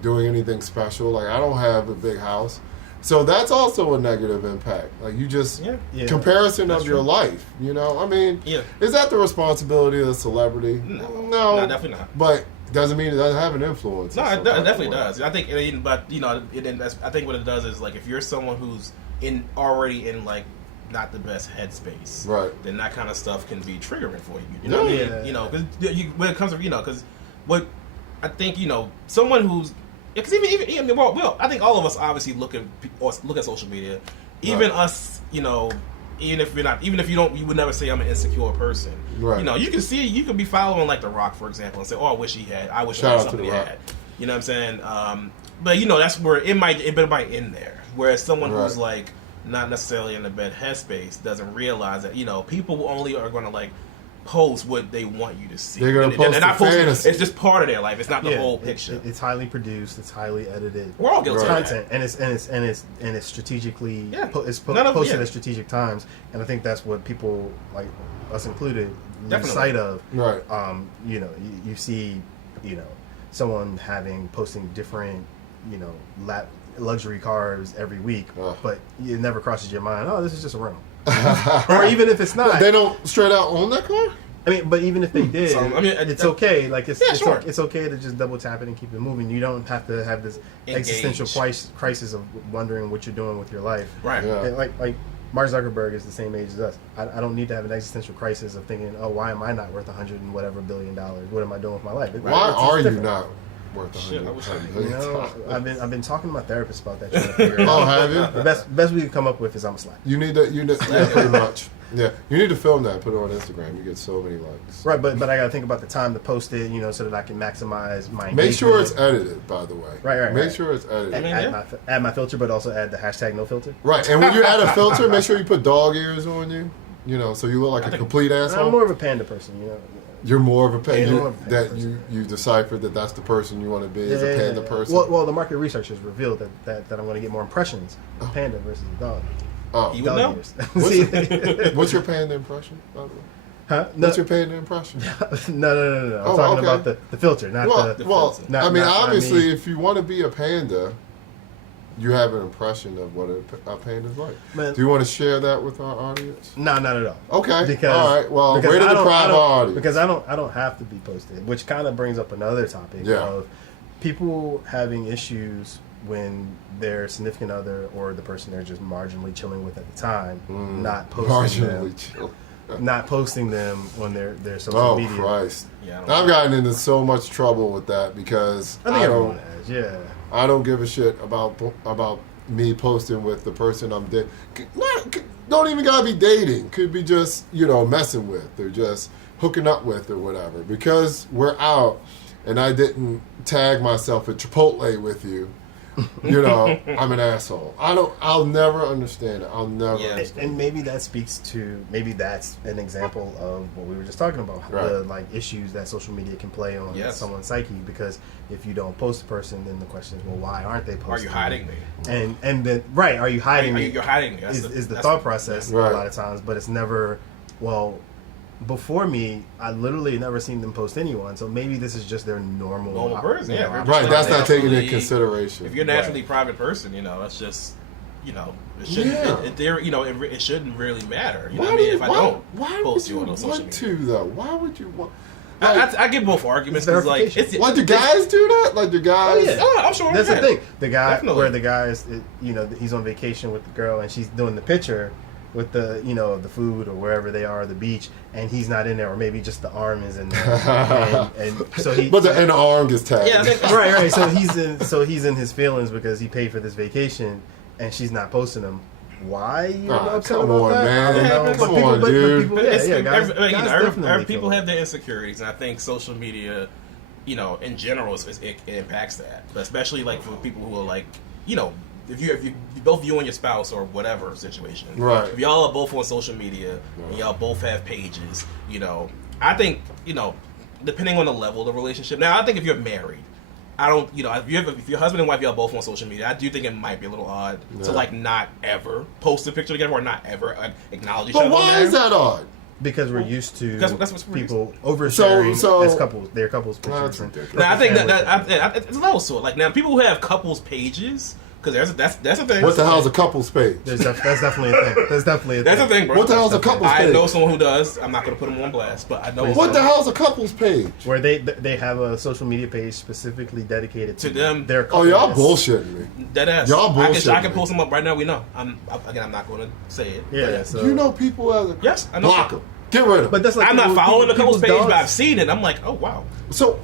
doing anything special. Like, I don't have a big house. So that's also a negative impact. Like, you just comparison of your life. I mean, is that the responsibility of the celebrity? No, definitely not. But doesn't mean it doesn't have an influence. No, it definitely does. I think, I think what it does is, like, if you're someone who's already in like not the best headspace, right? Then that kind of stuff can be triggering for you. You know what I mean? Because when it comes to because what I think someone who's because even I think all of us obviously look at social media. Even us, even if you would never say I'm an insecure person. Right. You can be following like The Rock, for example, and say, oh, I wish I had something he had. You know what I'm saying? But that's where it might end there. Whereas someone who's like not necessarily in the bad headspace doesn't realize that people only are going to like post what they want you to see. They're going to post the fantasy. It's just part of their life. It's not the whole picture. It's highly produced. It's highly edited. We're all guilty of content, that. and it's strategically posted at strategic times. And I think that's what people like us included lose sight of. Right. You see, someone posting different, luxury cars every week, but it never crosses your mind. Oh, this is just a rental. Or even if it's not, they don't straight out own that car. I mean, but even if they did, it's okay. Like it's sure. It's okay to just double tap it and keep it moving. You don't have to have this existential crisis of wondering what you're doing with your life. Right. Yeah. And like Mark Zuckerberg is the same age as us. I don't need to have an existential crisis of thinking, oh, why am I not worth $100 and whatever $billion? What am I doing with my life? Why are you not worth $100 billion? I've been talking to my therapist about that. Trying to figure it Oh, out. have you? The best we can come up with is I'm a slack. You need yeah, pretty much. Yeah, you need to film that and put it on Instagram. You get so many likes. Right, but I got to think about the time to post it, so that I can maximize my engagement. Make sure it's edited, by the way. Right. Make sure it's edited. Add my filter, but also add the hashtag no filter. Right, and when you add a filter, make sure you put dog ears on you. So you look like a complete asshole. I'm more of a panda person, You're more of a panda. More of a panda person. You deciphered that's the person you want to be as a panda person. Well, the market research has revealed that I'm going to get more impressions of panda versus dog. Oh, you would know. What's your panda impression, by the way? Huh? What's your panda impression? No. I'm talking about the filter, not the filter. Obviously, if you want to be a panda, you have an impression of what a panda's like. Man, do you want to share that with our audience? No, not at all. Okay. All right. Well, way to deprive our audience. Because I don't have to be posted, which kind of brings up another topic of people having issues when their significant other or the person they're just marginally chilling with at the time not posting them on their social media. Oh Christ! Yeah, I've gotten into so much trouble with that because I think everyone has. Yeah. I don't give a shit about me posting with the person I'm dating. Don't even gotta be dating. Could be just messing with or just hooking up with or whatever. Because we're out and I didn't tag myself at Chipotle with you. I'm an asshole. I'll never understand it. I'll never understand. And maybe that speaks to, maybe that's an example of what we were just talking about, the issues that social media can play on someone's psyche. Because if you don't post a person, then the question is, well, why aren't they posting? Are you hiding me? And then are you hiding me? You're hiding me. Is the thought process a lot of times, but it's never before me, I literally never seen them post anyone. So maybe this is just their normal person. Right. That's not taken into consideration. If you're a naturally private person, that's just, it shouldn't. It shouldn't really matter. If I don't post you on social media. Why would you want? I get both arguments because do guys do that? Like the guys? I'm sure. That's the thing. The guy where the guy is, he's on vacation with the girl and she's doing the picture with the the food or wherever they are, the beach, and he's not in there, or maybe just the arm is in there, and so the arm gets tagged. Yeah, right. So he's in his feelings because he paid for this vacation, and she's not posting him. why you're upset come about on, that. man. I don't know. Come But on, dude. guys definitely people feel have their insecurities, and I think social media, in general, it impacts that. But especially like for people who are like, if you both you and your spouse or whatever situation, right? If y'all are both on social media and y'all both have pages, I think depending on the level of the relationship. Now, I think if you're married, I don't, if your husband and wife, y'all both on social media, I do think it might be a little odd to like not ever post a picture together or not ever acknowledge each other. But why is that odd? Because we're used to that's people oversharing so as couples, their couples pictures. Now, I think that it's a level sort. Like now, people who have couples pages, because that's a thing. What the hell's a couples page? That's definitely a thing. That's definitely a thing. That's a thing, bro. What the hell's a couples page? I know someone who does. I'm not going to put them on blast, but I know. What the hell's a couples page? Where they have a social media page specifically dedicated to them. Their oh, y'all coupleness. bullshitting me. Dead ass. Y'all bullshitting I can post them up right now. We know. I'm not going to say it. Yeah. So. You know people as a yes, I know. Block them. Get rid of them. But that's like I'm not following the couples page, dogs. but I've seen it. I'm like, oh wow. So,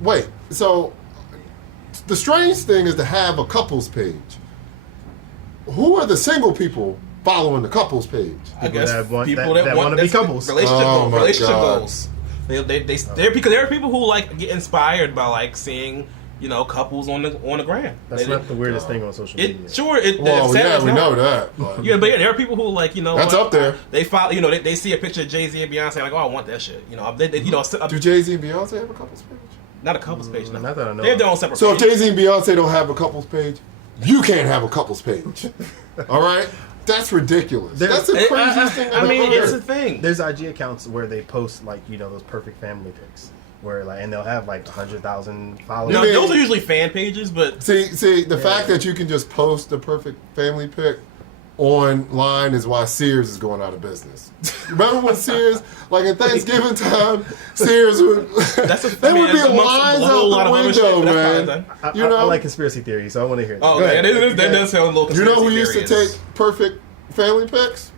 wait. So, the strange thing is to have a couples page. Who are the single people following the couples page? I guess people that want to be couples. Relationship goals. They're because there are people who like get inspired by like seeing couples on the gram. That's not the weirdest thing on social media. Well, yeah, we know that. But yeah, but there are people who like that's up there. They follow, they see a picture of Jay-Z and Beyonce, like, oh, I want that shit. Do Jay-Z and Beyonce have a couples page? Not a couples page. No. Not that I know. They have their own separate. So page. if Jay-Z and Beyonce don't have a couples page, you can't have a couples page. All right, that's ridiculous. That's the craziest thing. It's a thing. There's IG accounts where they post like those perfect family pics. Where and they'll have like 100,000 followers. No, those are usually fan pages, but see the fact that you can just post the perfect family pic online is why Sears is going out of business. Remember when Sears, like at Thanksgiving time, Sears would they would be lines out the window, man. I like conspiracy theories, so I want to hear that. Oh, okay. That does sound a little. You know who used to take perfect family pics?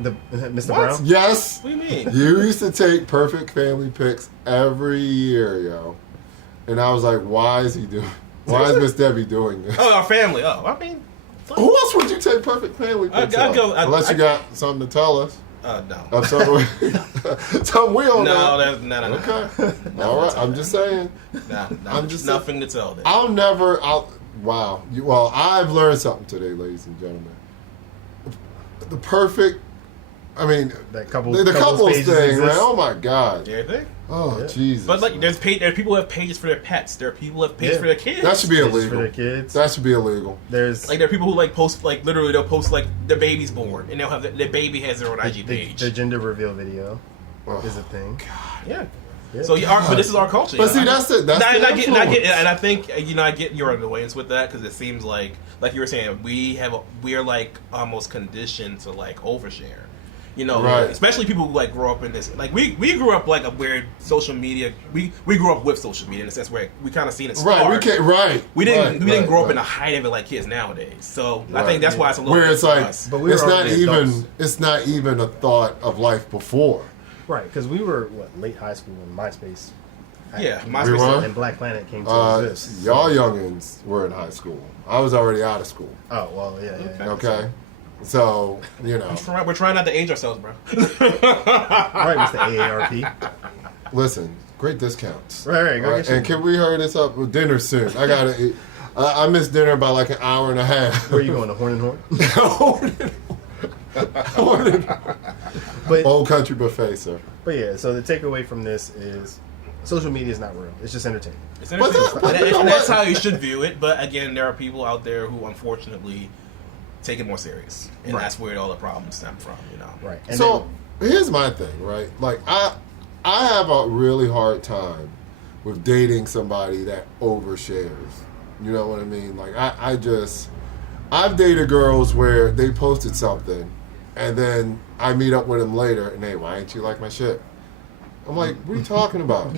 Mr. Brown? Yes. What do you mean? You used to take perfect family pics every year, yo. And I was like, why is he doing? Why is Miss Debbie doing this? Oh, our family. Oh, I mean, who else would you take perfect family pics of? Unless you got something to tell us. No. Something we don't know. No, that's not. Okay. All right. I'm just saying. I'm just nothing to tell. There. Wow. I've learned something today, ladies and gentlemen. The perfect. I mean, that couples thing, exist. man. Oh my God. Everything. Oh yeah. Jesus. But like, there are people who have pages for their pets. There are people who have pages for their kids. That should be illegal. For their kids. That should be illegal. There are people who like post like literally they'll post like their baby's born and they'll have their baby has their own IG page. The gender reveal video is a thing. God. Yeah. So but this is our culture. But see, that's it. That's I get, and I think I get your annoyance with that because it seems like you were saying we are like almost conditioned to like overshare. Right. Especially people who like grow up in this. Like we grew up like a weird social media. We grew up with social media in a sense where we kind of seen it start. We didn't grow up in the height of it like kids nowadays. So I think that's why it's a little. Where it's like, but it's not even a thought of life before. Right, because we were late high school when MySpace. MySpace and Black Planet came to exist. Y'all youngins were in high school. I was already out of school. Oh well, yeah. Okay. So, we're trying not to age ourselves, bro. Right, Mr. AARP. Listen, great discounts. Right, go get and can we hurry this up with dinner soon? I gotta eat. I missed dinner by like an hour and a half. Where are you going, to Horn and Horn? But Old Country Buffet, sir. But yeah, so the takeaway from this is social media is not real. It's just entertainment. It's entertainment. And that's how you should view it. But again, there are people out there who unfortunately take it more serious, and that's where all the problems stem from, Right. And so here's my thing, right? Like I have a really hard time with dating somebody that overshares. You know what I mean? Like I've dated girls where they posted something, and then I meet up with them later, and hey, why ain't you like my shit? I'm like, what are you talking about?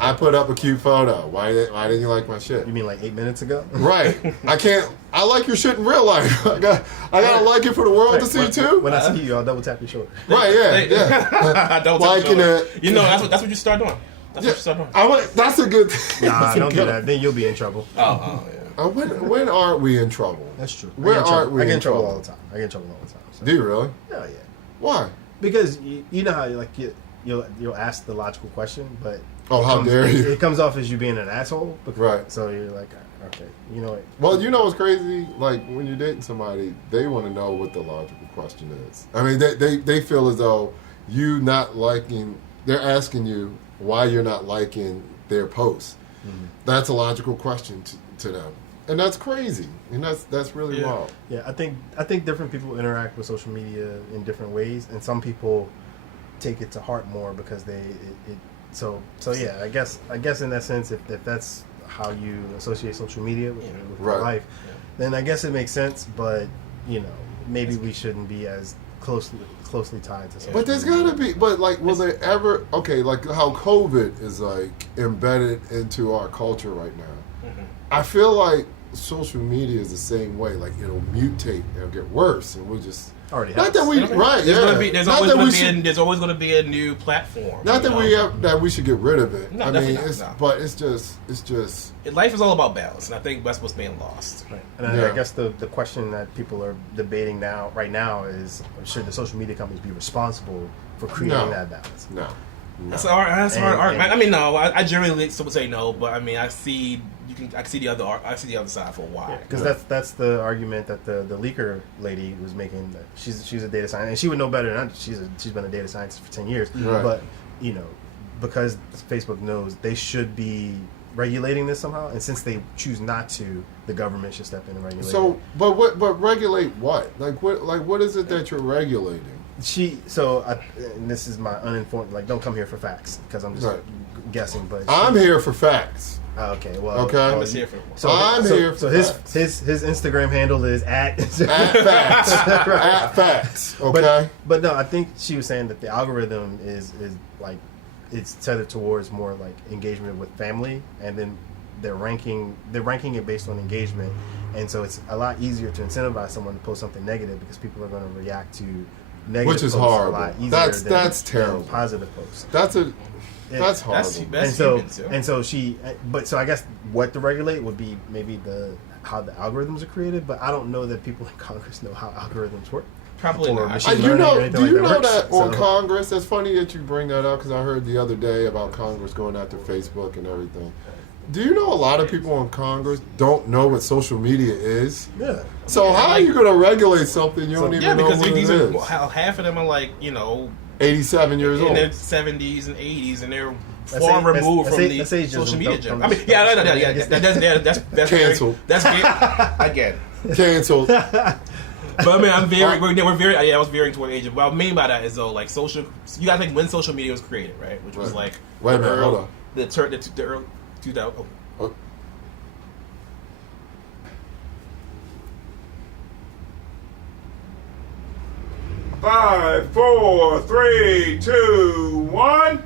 I put up a cute photo. Why didn't you like my shit? You mean like 8 minutes ago? Right. I like your shit in real life. I gotta like it for the world to see too. When I see you, I'll double tap your shoulder. Right, yeah. Liking it. That's what you start doing. That's what you start doing. That's a good thing. Nah, don't do that. Then you'll be in trouble. Oh, yeah. When aren't we in trouble? That's true. Where aren't we I get in in trouble trouble? all the time. I get in trouble all the time. So. Do you really? Oh yeah. Why? Because you know how like you'll ask the logical question, but How dare you? It comes off as you being an asshole. Right. So you're like, okay, you know what? Well, you know what's crazy? Like when you're dating somebody, they want to know what the logical question is. I mean, they feel as though you not liking. They're asking you why you're not liking their posts. Mm-hmm. That's a logical question to them, and that's crazy, and that's really wild. Yeah, I think different people interact with social media in different ways, and some people take it to heart more because So yeah, I guess in that sense, if that's how you associate social media with your life, then I guess it makes sense. But maybe we shouldn't be as closely tied to social But there's media. gotta be. But like, will they ever? Okay, like how COVID is like embedded into our culture right now. Mm-hmm. I feel like social media is the same way. Like it'll mutate, it'll get worse, and we'll just. Already Not that we right, there's always going to be a new platform. Not that we should get rid of it. No, I mean, but it's just. Life is all about balance, and I think that's what's being lost. Right. And I guess the question that people are debating right now is, should the social media companies be responsible for creating that balance? No. That's hard argument. I mean, no. I generally would say no, but I mean, I see the other side for a while. Because that's the argument that the leaker lady was making. That she's a data scientist, and she would know better than I. She's been a data scientist for 10 years. Right. But because Facebook knows, they should be regulating this somehow. And since they choose not to, the government should step in and regulate. So, it. but regulate what? Like what is it that you're regulating? And this is my uninformed. Like, don't come here for facts because I'm just guessing. But I'm here for facts. Okay, well, okay. I'm here for. So his Instagram handle is at facts. At facts. Okay. But no, I think she was saying that the algorithm is like it's tethered towards more like engagement with family, and then they're ranking it based on engagement, and so it's a lot easier to incentivize someone to post something negative because people are going to react to negative, which is posts horrible. A lot easier That's terrible. Positive posts. That's horrible. So I guess what to regulate would be maybe how the algorithms are created, but I don't know that people in Congress know how algorithms work. Probably not. Do you know that on Congress? That's funny that you bring that up because I heard the other day about Congress going after Facebook and everything. Do you know a lot of people in Congress don't know what social media is? Yeah. So how are you going to regulate something you don't even know what it is? Half of them are like 87 years old. In their 70s and 80s, and they're far removed from the social media jump. I mean, that's canceled. I get it. Canceled. But I mean, I was veering toward age. What I mean by that is though, like social. You gotta think when social media was created, right? Which was like wait a minute, hold on. The early 2000. Oh. 5, 4, 3, 2, 1.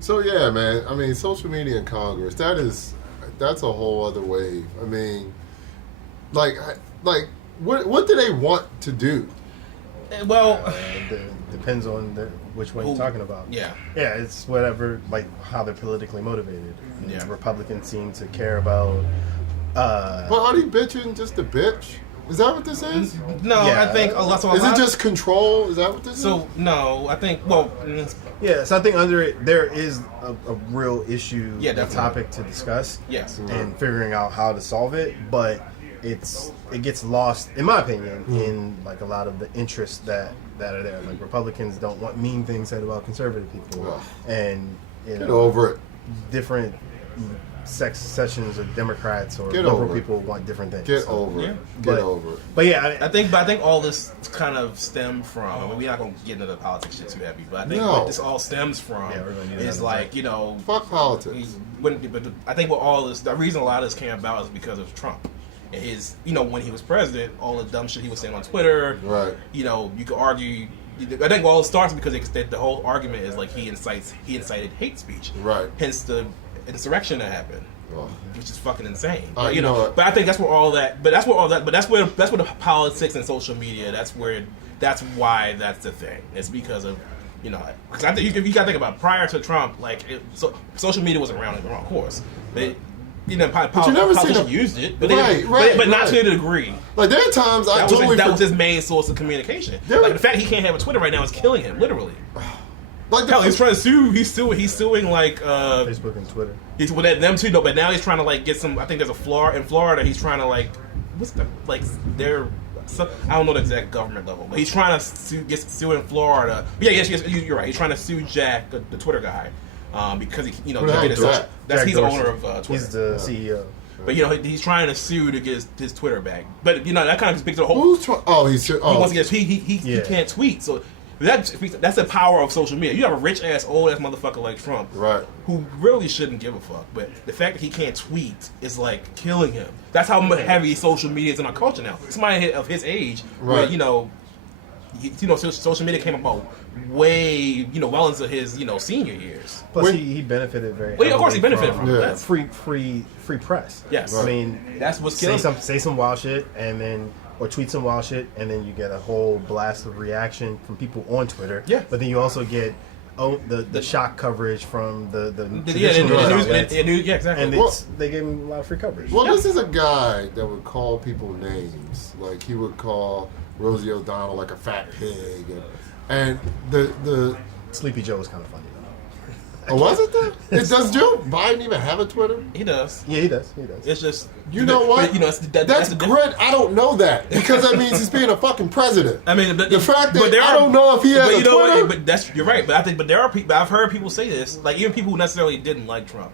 So yeah, man. I mean, social media in Congress. That's a whole other wave. I mean, like what do they want to do? Well, depends on which one you're talking about. Yeah, it's whatever, like how they're politically motivated. Yeah. Republicans seem to care about. But are they bitching just to bitch? Is that what this is? No, yeah. I think a lot. Is it just control? Is that what this is? So no, I think yeah. So I think under it there is a real issue, a topic to discuss. Yes, and figuring out how to solve it, but it gets lost, in my opinion, in like a lot of the interests that are there. Like Republicans don't want mean things said about conservative people, and get over it. Different sections of Democrats or liberal people want different things. Get over it. Get over it. But yeah, I think all this kind of stemmed from. I mean, we're not gonna get into the politics shit too heavy, but I think what this all stems from is like fuck politics. But I think what all this, the reason a lot of this came about is because of Trump. And his, when he was president, all the dumb shit he was saying on Twitter. Right. You could argue. I think all it starts because the whole argument is like he incited hate speech. Right. Hence the insurrection that happened, which is fucking insane. But, but I think that's where that's where the politics and social media. That's why that's the thing. It's because of because I think you gotta think about prior to Trump, social media wasn't around, of course. you know, But you never seen politicians them- used it, but Right, not right. to the degree. Like there are times I totally That was his main source of communication. Like the fact he can't have a Twitter right now is killing him, literally. like Hell, he's trying to sue. He's suing like Facebook and Twitter. he's with them too, though. But now he's trying to like get some. I think there's a Florida in Florida. He's trying to like what's the like they're. So, I don't know the exact government level, but he's trying to sue in Florida. But yes, you're right. He's trying to sue Jack, the Twitter guy, because he, Who the hell is Jack? he's the Dorsey. owner of Twitter. He's the CEO. But he's trying to sue to get his Twitter back. But that kind of speaks to the whole. Who's trying? Oh, he wants to get he can't tweet. So that's the power of social media. You have a rich ass old ass motherfucker like Trump, right? Who really shouldn't give a fuck. But the fact that he can't tweet is like killing him. That's how heavy social media is in our culture now. Somebody of his age, right? Where, social media came about way well into his senior years. Plus, he benefited very. Well, of course, he benefited from yeah. that. Free press. Yes, I mean that's what's killing. Say some wild shit, and then or tweet some wild shit, and then you get a whole blast of reaction from people on Twitter. Yeah, but then you also get the shock coverage from the news. Yeah, exactly. And they gave him a lot of free coverage. Well, this is a guy that would call people names. Like he would call Rosie O'Donnell like a fat pig, and the Sleepy Joe was kind of funny though. Oh, was it that? Does Joe Biden even have a Twitter? He does. Yeah, he does. It's just you know what? But, that's great. I don't know that because that means he's being a fucking president. I mean, the fact that I don't know if he has a Twitter. But you're right. But there are people. I've heard people say this. Like even people who necessarily didn't like Trump,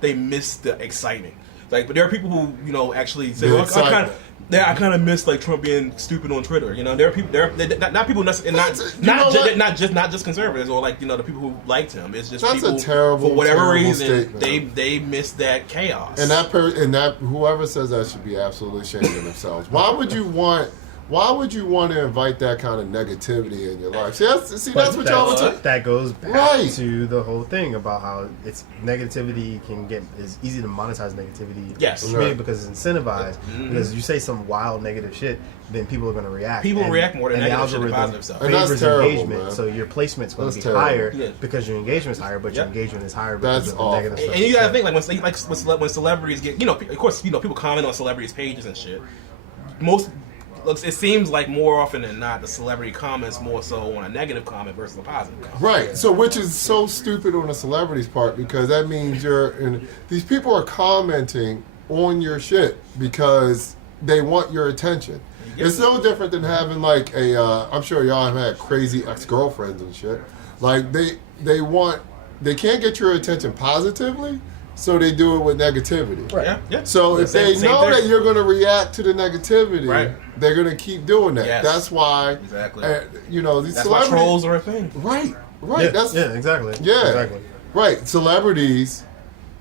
they missed the exciting. Like, but there are people who actually say, well, I kind of miss like Trump being stupid on Twitter. There are people. Not people necessarily, not just conservatives or like the people who liked him. It's just that's people a terrible, for whatever terrible reason statement. they miss that chaos. And that whoever says that should be absolutely ashamed of themselves. Why would you want to invite that kind of negativity in your life? That's what y'all want. That goes back to the whole thing about how it's negativity is easy to monetize negativity. Yes, because it's incentivized. Mm-hmm. Because you say some wild negative shit, then people are going to react. People react more to negative shit than positive stuff. And that's terrible, engagement, man. So your placement's going to be higher because your engagement's higher, but your engagement is higher because of the negative stuff. And you got to think when celebrities get of course people comment on celebrities' pages and shit. It seems like more often than not, the celebrity comments more so on a negative comment versus a positive comment. Right. So, which is so stupid on the celebrity's part because that means these people are commenting on your shit because they want your attention. It's no different than having like I'm sure y'all have had crazy ex-girlfriends and shit. Like they can't get your attention positively. So they do it with negativity. Right. Yeah. So if they know that you're going to react to the negativity, they're going to keep doing that. Yes. That's why. Exactly. These that's why trolls are a thing. Right. Yeah, exactly. Yeah. Exactly. Right. Celebrities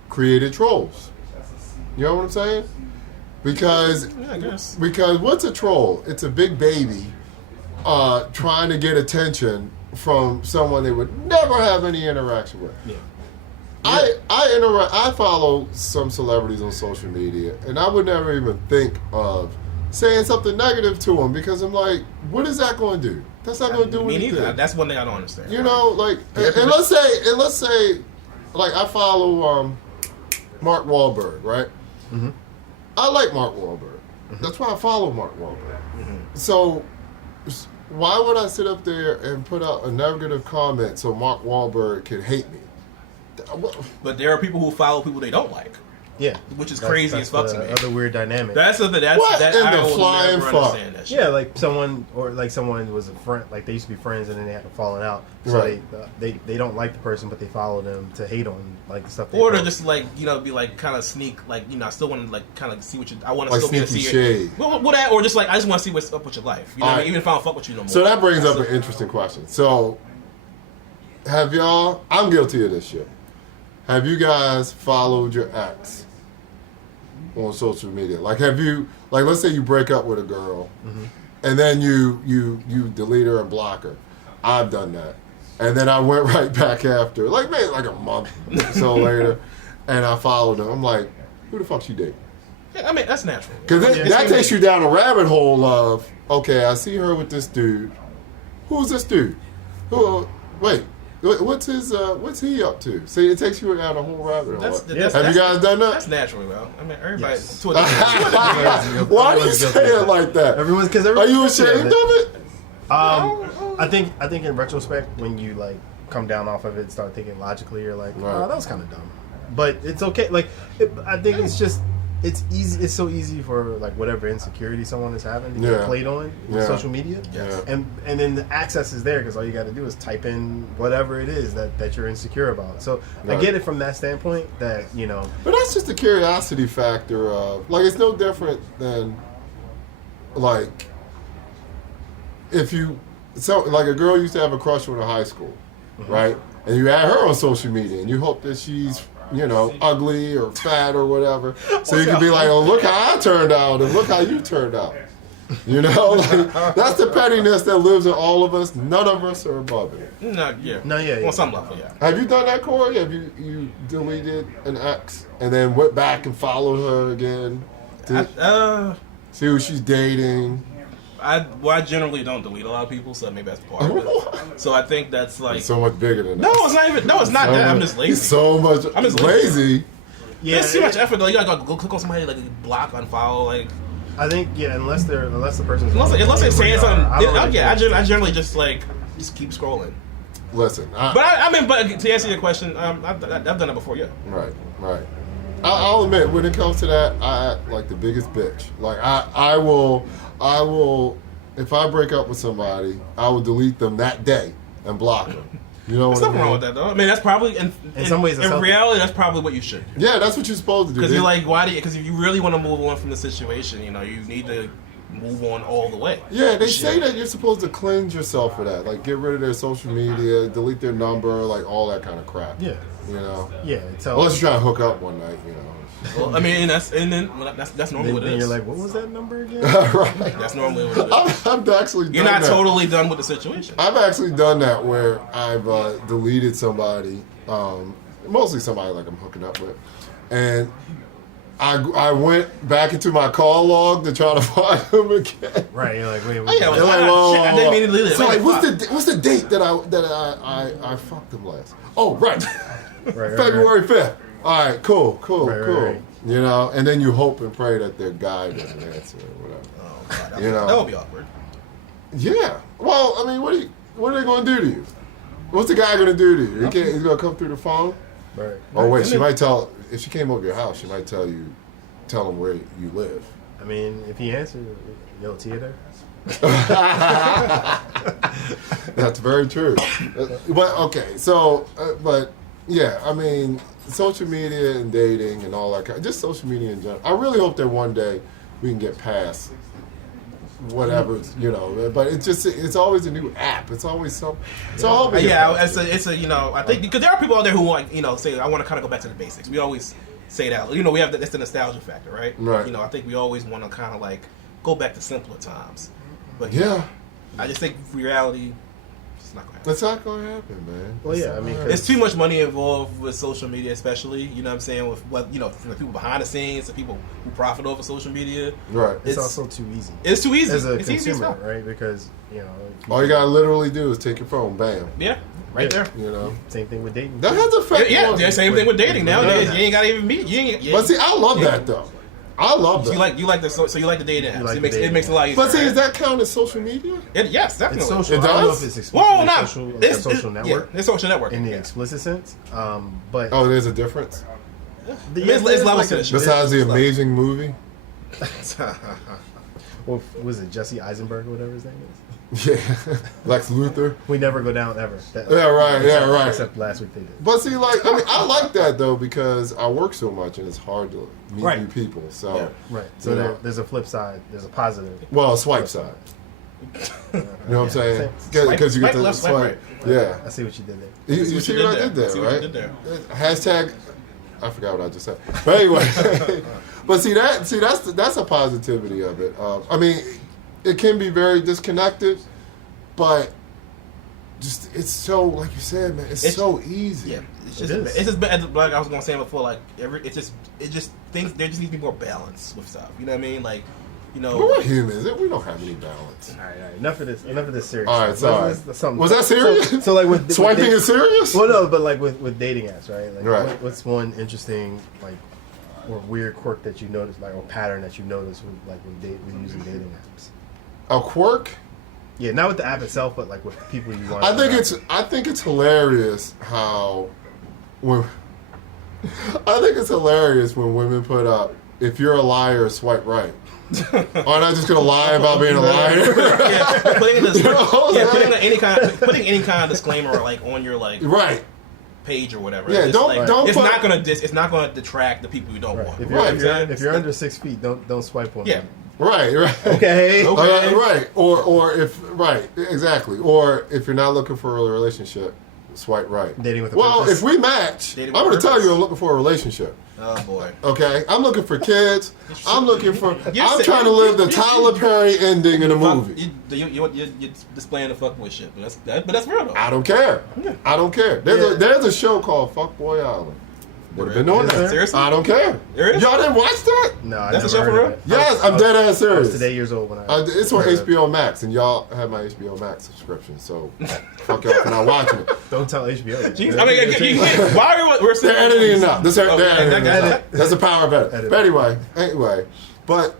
created trolls. You know what I'm saying? Because what's a troll? It's a big baby trying to get attention from someone they would never have any interaction with. Yeah. I follow some celebrities on social media, and I would never even think of saying something negative to them because I'm like, what is that going to do? That's not going to do anything. Neither. That's one thing I don't understand. And let's say, like I follow Mark Wahlberg, right? Mm-hmm. I like Mark Wahlberg. Mm-hmm. That's why I follow Mark Wahlberg. Mm-hmm. So why would I sit up there and put out a negative comment so Mark Wahlberg can hate me? But there are people who follow people they don't like. Yeah, which is crazy as fuck to me. Other weird dynamic. That's something I will never understand that shit. Yeah, like someone was a friend, like they used to be friends and then they had a falling out. So they don't like the person, but they follow them to hate on like the stuff. Or to just like be like kind of sneak, like I still want to like kind of see what I want to like still be able to see shade. Or just like I just want to see what's up with your life. You know what I mean? Even if I don't fuck with you no more. So that brings up an interesting question. So have y'all? I'm guilty of this shit. Have you guys followed your ex on social media? Like, have you, like, let's say you break up with a girl, and then you delete her and block her. I've done that, and then I went right back after, like maybe like a month or so later, and I followed her. I'm like, who the fuck she dating? Yeah, I mean that's natural. Because that takes you down a rabbit hole of, okay, I see her with this dude. Who's this dude? Wait. What's he up to? See, it takes you down a whole rabbit hole. Have you guys done that? That's natural, though. I mean, everybody. Yes. To a degree. Why do you say it like that? Are you ashamed of it? I think in retrospect, when you like come down off of it, start thinking logically, you're like, Right. oh, that was kind of dumb. But it's okay. Like, I think it's easy. It's so easy for like whatever insecurity someone is having to get played on social media. Yeah. And then the access is there because all you got to do is type in whatever it is that you're insecure about. So I get it from that standpoint that, you know. But that's just the curiosity factor of, like, it's no different than, like, if you, so, like, a girl used to have a crush on in high school, right? And you add her on social media and you hope that she's, you know, ugly or fat or whatever. So you can be like, oh, look how I turned out and look how you turned out. You know, like, that's the pettiness that lives in all of us. None of us are above it. Yeah. On some level, yeah. Have you done that, Corey? Have you deleted an ex and then went back and followed her again to see who she's dating? I generally don't delete a lot of people, so maybe that's part of it. So I think that's like It's so much bigger than that. no, it's not even. No, it's not that. I'm just lazy. It's so much. I'm just lazy. Yeah, There's too much effort. Like, you gotta go click on somebody, like block, unfollow, like I think unless the person's unless they're saying something. I I generally just keep scrolling. Listen, But to answer your question, I've done it before. Yeah. right. I'll admit, when it comes to that, I act like the biggest bitch. Like I will. If I break up with somebody, I will delete them that day and block them. You know There's what I nothing mean? wrong with that, though. I mean, that's probably in some ways, in reality, that's probably what you should do. Yeah, that's what you're supposed to do. Because you're like, why do you? Because if you really want to move on from the situation, you know, you need to move on all the way. Yeah, they say that you're supposed to cleanse yourself for that. Like, get rid of their social media, delete their number, like all that kind of crap. Yeah. You know? Yeah. So Unless you're trying to hook up one night, you know. Well, I mean, that's normally what it then is. you're like, what was that number again? Right. That's normally what it is. I've actually done You're not that. totally done with the situation. I've actually done that where I've deleted somebody, mostly somebody like I'm hooking up with, and I went back into my call log to try to find them again. Right. You're like, wait. Oh, yeah, They're like, shit, I didn't mean to delete it. So Wait, like, what's the date that I fucked them last? Oh, right, right. February 5th. All right, cool. Right. You know, and then you hope and pray that their guy doesn't answer or whatever. Oh, God, You know. that would be awkward. Yeah. Well, I mean, what are they going to do to you? What's the guy going to do to you? He's going to come through the phone? Right. Oh, wait, she might tell, if she came over your house, she might tell him where you live. I mean, if he answered, yo, theater. That's very true. But, okay, so, but, yeah, I mean, social media and dating and all that kind, just social media in general. I really hope that one day we can get past whatever, you know, but it's always a new app. It's always something. So It's a you know, I think because there are people out there who want, you know, say I want to kind of go back to the basics. We always say that, you know, we have that's the nostalgia factor, right? Right. You know, I think we always want to kind of like go back to simpler times. But yeah, I just think reality, it's not gonna happen. that's not going to happen, man. Well, yeah, I mean, There's too much money involved with social media, especially. You know what I'm saying? With what, you know, from the people behind the scenes, the people who profit off of social media. Right. it's also too easy. It's too easy. As a it's easy as consumer, fuck. right? Because, you know. All you got to literally do is take your phone, bam. Yeah, right there. You know. Same thing with dating. That has effect. Yeah, same thing with dating nowadays. Yeah. You ain't gotta even meet. You ain't. But see, I love that though. I love that. You like the so you like the dating apps. like It makes the it makes it a lot easier. But see, right? is that count as social media? Yes, definitely. It's social. It I don't know does? if it's Well, explicitly not social, it's, social network Yeah, it's social network in the explicit sense. But Oh, there's a difference. It's levels to this shit. Besides the amazing movie. Well, was it Jesse Eisenberg or whatever his name is? Yeah, Lex Luthor. We never go down ever. Yeah, right. Except last week they did. But see, like, I mean, I like that though because I work so much and it's hard to meet Right. new people. So, Right. So You know. there's a flip side. There's a positive. well, swipe side. You know what I'm saying? Because you get Swipe to left, swipe swipe. right. Yeah. I see what you did there. You see what I did there, See what you right? did there. Hashtag. I forgot what I just said. But anyway, but that's a positivity of it. I mean, it can be very disconnected, but just it's so like you said, man. It's so easy. Yeah, it's It is. just like I was gonna say before. Like it just things there just needs to be more balance with stuff. You know what I mean? Like you know. But we're humans. We don't have any balance. All right. Enough of this serious. All right, stuff. sorry. Something- Was that serious? So like with Swiping with is serious? Well, no, but like with dating apps, right? Like, Right. what's one interesting like or weird quirk that you notice, like, or pattern that you notice with using dating apps? A quirk? Yeah, not with the app itself, but like with people you want. I think it's hilarious how when women put up, if you're a liar, swipe right. Are not just gonna lie about being a liar? Yeah, putting any kind of disclaimer like on your like Right. page or whatever. Yeah, It's don't like, don't it's put, not gonna it's not gonna detract the people you don't Right. want. If Right. you're under 6 feet, don't swipe on Yeah. them. right. Okay. Okay. Right. Or if right, exactly. Or if you're not looking for a relationship, swipe right. Dating with a Well, purpose. if we match, Dating I'm with going to a tell you purpose. I'm looking for a relationship. Oh boy. Okay, I'm looking for kids. I'm looking for. I'm trying to live the you- Tyler Perry ending in a movie. You're displaying the fuckboy shit, but that's real though. I don't care. Yeah. I don't care. There's a show called Fuckboy Island. Would have been doing Is that. there? Seriously? I don't care. There is? Y'all didn't watch that? No, I That's a never show for heard real? of it. Yes, I'm dead ass I was serious. today years old when It's on HBO Max, and y'all have my HBO Max subscription, so fuck y'all for not watching it. Don't tell HBO. that. Jeez, I mean, why are we're They're editing it out. They're Okay, editing it that- out. That's the power of edit. Edit. But anyway, but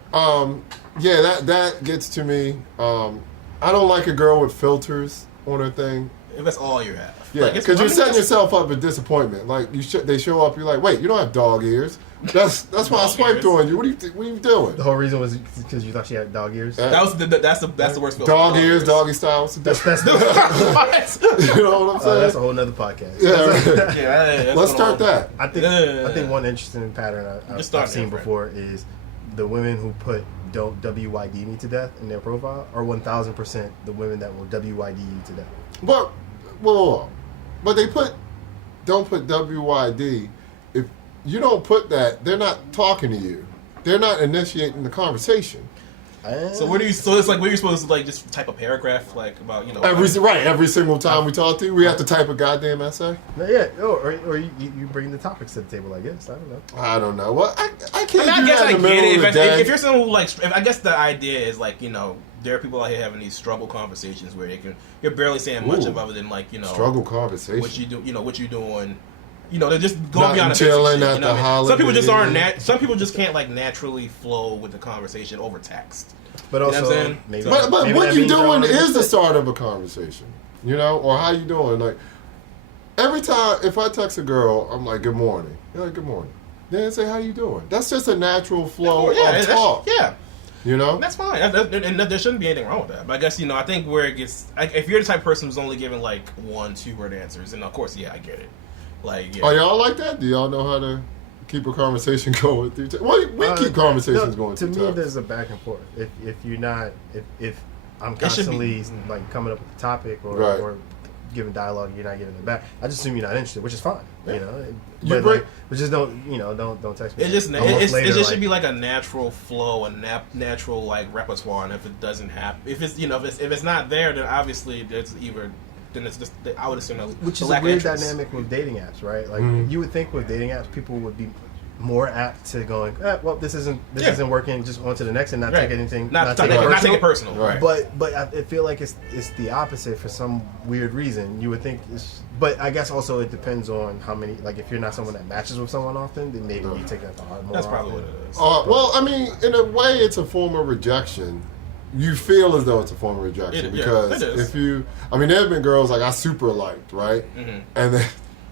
yeah, that gets to me. I don't like a girl with filters on her thing. If that's all you have. Yeah, Like, it's because you're funny. setting yourself up for disappointment. Like they show up, you're like, wait, you don't have dog ears. That's why I Dog swiped ears. on you. What are you doing? The whole reason was because you thought she had dog ears. Yeah. That's the worst. Dog ears, doggy style. What's the difference? What? You know what I'm saying? That's a whole nother podcast. Yeah, right. Yeah, that's Let's going start on. that. I think one interesting pattern Just start I've seen different. before is the women who put "don't WYD me to death" in their profile are 1,000% the women that will WYD you to death. But but they don't put WYD. If you don't put that, they're not talking to you. They're not initiating the conversation. So where do you? So it's like where you supposed to like just type a paragraph like about Every single time we talk to you, we have to type a goddamn essay. or you bring the topics to the table. I guess I don't know. Well, I can't I mean, I do guess that I in the get middle of it. the day. If you're someone who likes, I guess the idea is like there are people out here having these struggle conversations where you're barely saying much Ooh. of other than like Struggle conversation. what you do, what you're doing. They're just going Nothing beyond the chilling basic shit, at you know the what I mean? Some people just holiday. aren't. Some people just can't like naturally flow with the conversation over text. But You know what I'm also, saying? maybe, But maybe what that you means they're doing on a is the good start of a conversation, or how you doing. Like every time, if I text a girl, I'm like, "Good morning." You're like, "Good morning." Then say, "How you doing?" That's just a natural flow of talk. Yeah. That's fine, and there shouldn't be anything wrong with that. But I guess I think where it gets, if you're the type of person who's only giving like 1-2 word answers, and of course, I get it. Like, yeah. Are y'all like that? Do y'all know how to keep a conversation going through? Well, we keep conversations going To through. me, text. there's a back and forth. If you're not, if I'm It should be- constantly like coming up with a topic Right. or giving dialogue, you're not giving it back. I just assume you're not interested, which is fine. You But bring- but just don't text me. It just a month later, it just like, should be like a natural flow, a natural like repertoire, and if it doesn't happen, if it's not there, then obviously it's either. Then it's just, I would assume that which the is a lack of weird interest. dynamic with dating apps, right? Like Mhm. you would think with dating apps, people would be more apt to going, well, this isn't working, just on to the next and not Right. take anything, Not take take it it personal. Right. But I feel like it's the opposite for some weird reason. You would think, but I guess also it depends on how many. Like if you're not someone that matches with someone often, then maybe you take that to heart more. That's probably often. what it is. Well, I mean, in a way, it's a form of rejection. You feel as though it's a form of rejection It because is. there have been girls like I super liked, right? Mhm. And then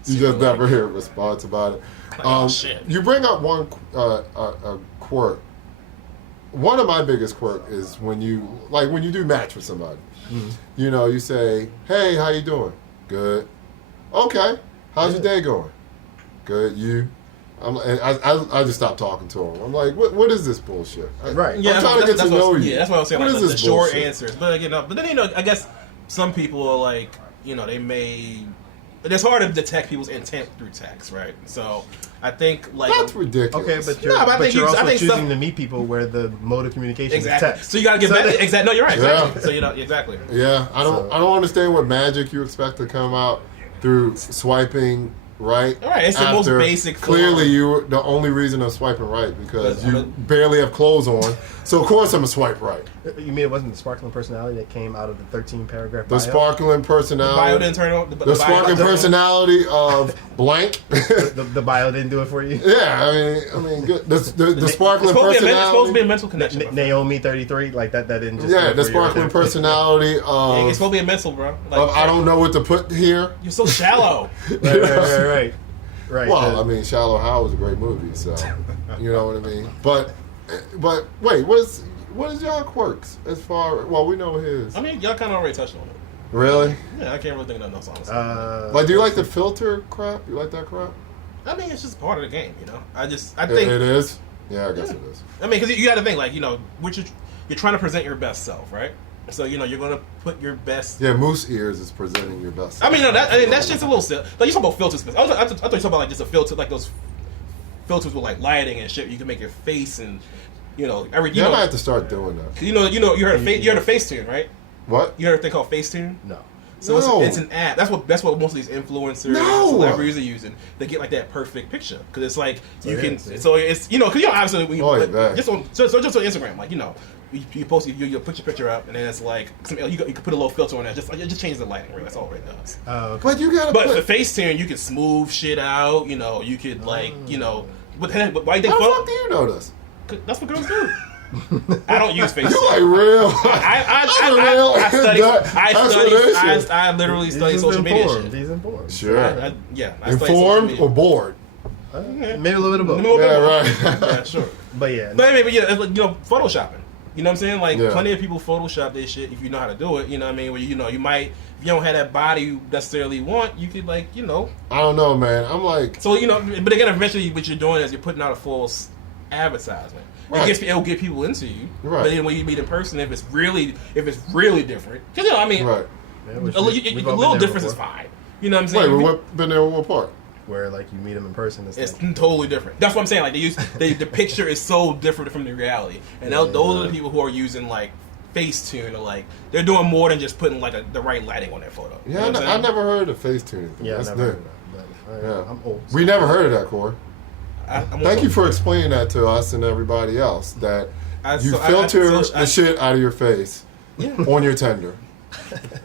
you Super just never hear a response about it. Like, oh, shit. You bring up one a quirk. One of my biggest quirk is when you do match with somebody. Mm-hmm. You say, "Hey, how you doing?" "Good." "Okay, how's your day going?" "Good." "You?" I just stopped talking to him. I'm like, what is this bullshit? Right. I'm trying to get to know you. Yeah, that's what I was saying. What Like is the this short bullshit? answers, but but then I guess some people are like, they may. It's hard to detect people's intent through text, right? So I think like That's ridiculous. Okay, but you're, No, but I think you're you- I also think choosing stuff- to meet people where the mode of communication exactly. is text. So you gotta get So back. Exactly. No, you're right. Yeah. Exactly. So exactly. Yeah, I don't understand what magic you expect to come out through swiping right. All right, it's the most after basic form. Clearly, you were the only reason I'm swiping right because Because you barely have clothes on. So of course I'm a swipe right. You mean it wasn't the sparkling personality that came out of the 13-paragraph bio? The sparkling The personality. bio didn't turn on. The sparkling personality of blank. The bio didn't do it for you? Yeah, I mean, good. The sparkling It's supposed to be personality. a mental connection. bro. Naomi 33, like that didn't just Yeah, do it the for you. sparkling personality It's of, supposed to be a mental, bro. Like, I don't know what to put here. You're so shallow. Right. Well, I mean, Shallow Hal was a great movie, so you know what I mean. But wait, what is y'all quirks as far? Well, we know his. I mean, y'all kind of already touched on it. Really? Yeah, I can't really think of nothing else, honestly. Like, do you like the filter crap? You like that crap? I mean, it's just part of the game, you know. I think It is. Yeah, I guess it is. I mean, because you got to think, like, you know, you're trying to present your best self, right? So you know, you're gonna put your best. Yeah, Moose Ears is presenting your best. I mean, no, that's just a little silly. Like you talk about filters. I thought you were talking about like just a filter, like those filters with like lighting and shit. You can make your face and you know every. You I know, might have to start doing that. you heard of Facetune, right? What? You heard a thing called Facetune? No. So No. it's an app. That's what most of these influencers, No. celebrities are using. They get like that perfect picture because it's like So you it can. is. So it's you know obviously when you, Oh, yeah, like, bad. just on Instagram, like you know. You post you put your picture up and then it's like you can put a little filter on it. It just changes the lighting. Right? That's all it does. Okay. But you gotta. But put, for Facetune, you can smooth shit out. You know, you could like you know. But why you think how the fuck do you know this? That's what girls do. I don't use Facetune. You like real? I literally study social media shit. He's informed. Sure. I study social Informed media. or bored? Maybe a little bit of both. No, Yeah, no. right. Yeah, sure. But yeah. But I mean, yeah, it's like, you know, photoshopping. You know what I'm saying? Like, Yeah. plenty of people Photoshop their shit if you know how to do it. You know what I mean? Where, you know, you might, if you don't have that body you necessarily want, you could, like, you know. I don't know, man. I'm like, So, you know, but again, eventually what you're doing is you're putting out a false advertisement. Right. It'll get people into you. Right. But then when you meet in person, if it's really different. Because, you know, I mean, right. Yeah, which a we've all little been there difference is before, fine. You know what I'm Wait, saying? what been there? What part? Where like you meet them in person. It's like, totally different. That's what I'm saying. Like the picture is so different from the reality, and those are the people who are using like Facetune or like they're doing more than just putting like the right lighting on their photo. Yeah, You know what I'm I saying? never heard of Facetune. yeah, I That's never new. heard of that. But Yeah. I'm old. We never heard of that, Corey. I'm Thank also- you for explaining that to us and everybody else. That you I filter the shit out of your face on your Tinder.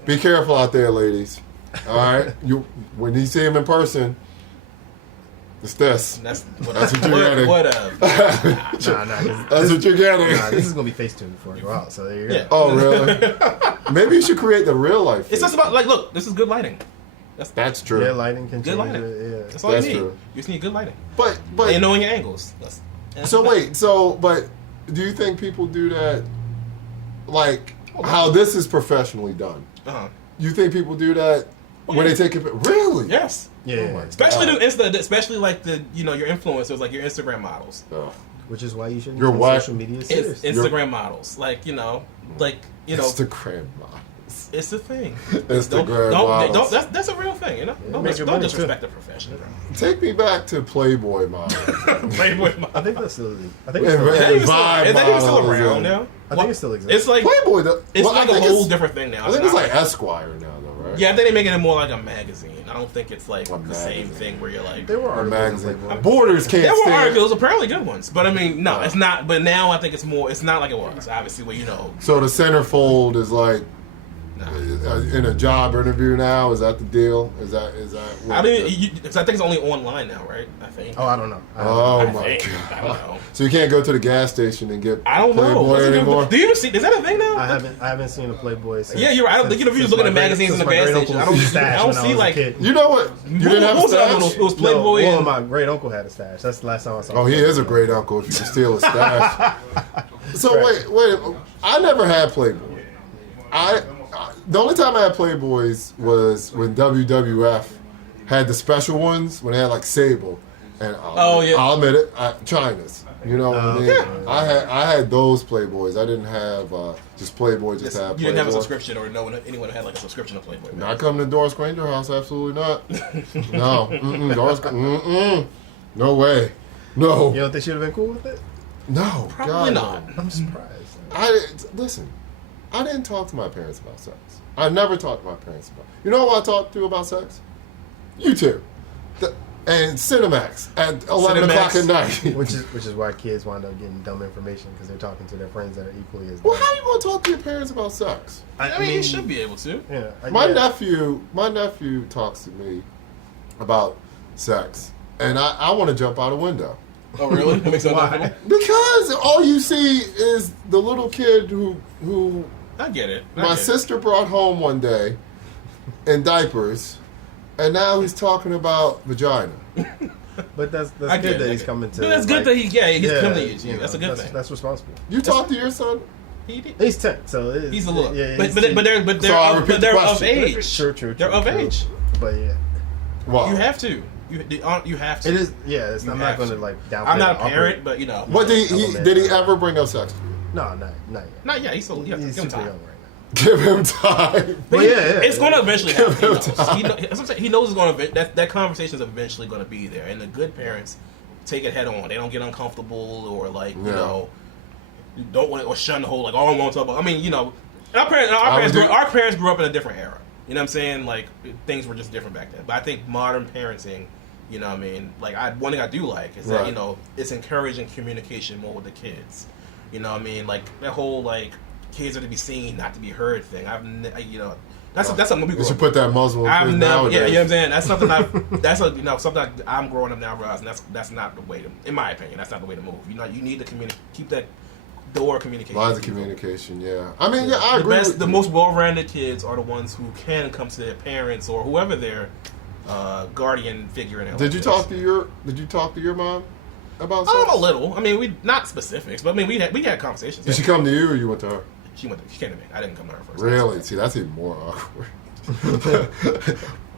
Be careful out there, ladies. All right, when you see him in person, it's this. That's That's what you're getting. Whatever. That's what you're getting. Nah, this is gonna be Facetune before I go out. So there you go. Yeah. Oh, really? Maybe you should create the real life. It's just Facetune. about like, look, this is good lighting. That's true. Yeah, lighting can Good change lighting. it. Yeah. That's all That's you need. true. You just need good lighting. But And knowing your angles. so wait, but do you think people do that? Like how this is professionally done? Uh-huh. You think people do that when Yeah. they take it? Really? Yes. Yeah. Oh my Especially God. especially like the your influencers, like your Instagram models. Oh. Which is why you shouldn't You're take whack. social media It's serious. Instagram models, like you know, Instagram models. it's a thing. Instagram don't, models. That's a real thing, you know. Yeah, Don't, make your don't money, disrespect the profession, bro. Take me back to Playboy models. Playboy I model. think that's still. I think And- it's still. and Is that even Vibe still models around and- now? I think it still exists. It's like Playboy. it's well, like I a think whole it's- different thing now. I think it's not like Esquire now, though, right? yeah, I think they're making it more like a magazine. I don't think it's like A the same magazine. thing where you're like. There were A articles magazine. in Playboy. Borders can't There were stand. articles, apparently good ones, but I mean, no, Oh. it's not. But now I think it's more. It's not like it was. Obviously, where you know, So the centerfold is like nah. in a job interview now. Is that the deal? Is that? I didn't. Because I think it's only online now, right? I think. Oh, I don't know. Oh I my think. I don't god! know. So you can't go to the gas station and get I don't know. Playboy Does it- anymore. Do you even see? Is that a thing now? I haven't seen a Playboy. Since, Yeah, you're right. I don't think, you know, if you just since look at the my magazines in since the my gas great station, uncle's stash I don't when see was a like. kid. You know what? You didn't have a What was the other one? stash. It was Playboy No, well, and my great uncle had a stash. That's the last time I saw. Oh, he him. is a great uncle if you can steal a stash. So Right. wait. I never had Playboy. The only time I had Playboys was when WWF had the special ones when they had like Sable, and Oh, yeah. I'll admit it, China's. You know what I mean? Yeah. I had those Playboys. I didn't have just Playboy. Just have you didn't have a Playboy. subscription or know anyone who had like a subscription to Playboy. Not coming to Doris Granger house. Absolutely not. No. Doris. No way. No. You don't think she'd have been cool with it? No. Probably God, not. no. I'm surprised. Listen. I didn't talk to my parents about sex. I never talked to my parents about. You know who I talked to about sex? You two. and Cinemax at 11 o'clock at night. which is why kids wind up getting dumb information because they're talking to their friends that are equally as. Well, dumb. how you going to talk to your parents about sex? I mean, you should be able to. Yeah, My nephew talks to me about sex, and I want to jump out a window. Oh, really? That makes sense. Why? Because all you see is the little kid who I get it. my sister brought home one day in diapers, and now he's talking about vagina. But that's I get good it, that he's coming to. That's good that he's coming to you. know, That's a good thing. That's responsible. You talk to your son? He did. He's 10, so it is, He's a little. Yeah, but they're So I'll repeat the they're of question. age. True. They're of age. But yeah, Wow. You have to. You have to. it is. Yeah, I'm not going to like downplay. I'm not a the parent, but you know. What did he ever bring up sex to you? No, not yet. Not yet. He's so He's give him super time. young right now. Give him time. But Well, yeah. it's going to eventually happen. He Give him knows. time. He knows it's going to. That conversation is eventually going to be there, and the good parents take it head on. They don't get uncomfortable or like you know, you don't want or shun the whole like, oh, I won't talk about. I mean, you know, our parents grew up in a different era. You know what I'm saying? Like things were just different back then. But I think modern parenting, you know what I mean? Like one thing I do like is that Right. you know it's encouraging communication more with the kids. You know what I mean? Like that whole like kids are to be seen, not to be heard thing. You know. That's something we You grew should up put that muzzle in I've place never, nowadays. yeah, you know what I'm saying. That's something something I'm growing up now realizing that's not the way to, in my opinion, that's not the way to move. You know, you need to keep that door of communication. Lines of communication, yeah. I mean, yeah, I agree. The most well-rounded kids are the ones who can come to their parents or whoever their guardian figure in their Did you life talk to your mom about is. sex? A little. I mean, we not specifics, but I mean, we had conversations. Did she come to you or you went to her? She came to me. I didn't come to her first. Really? See, that's even more awkward.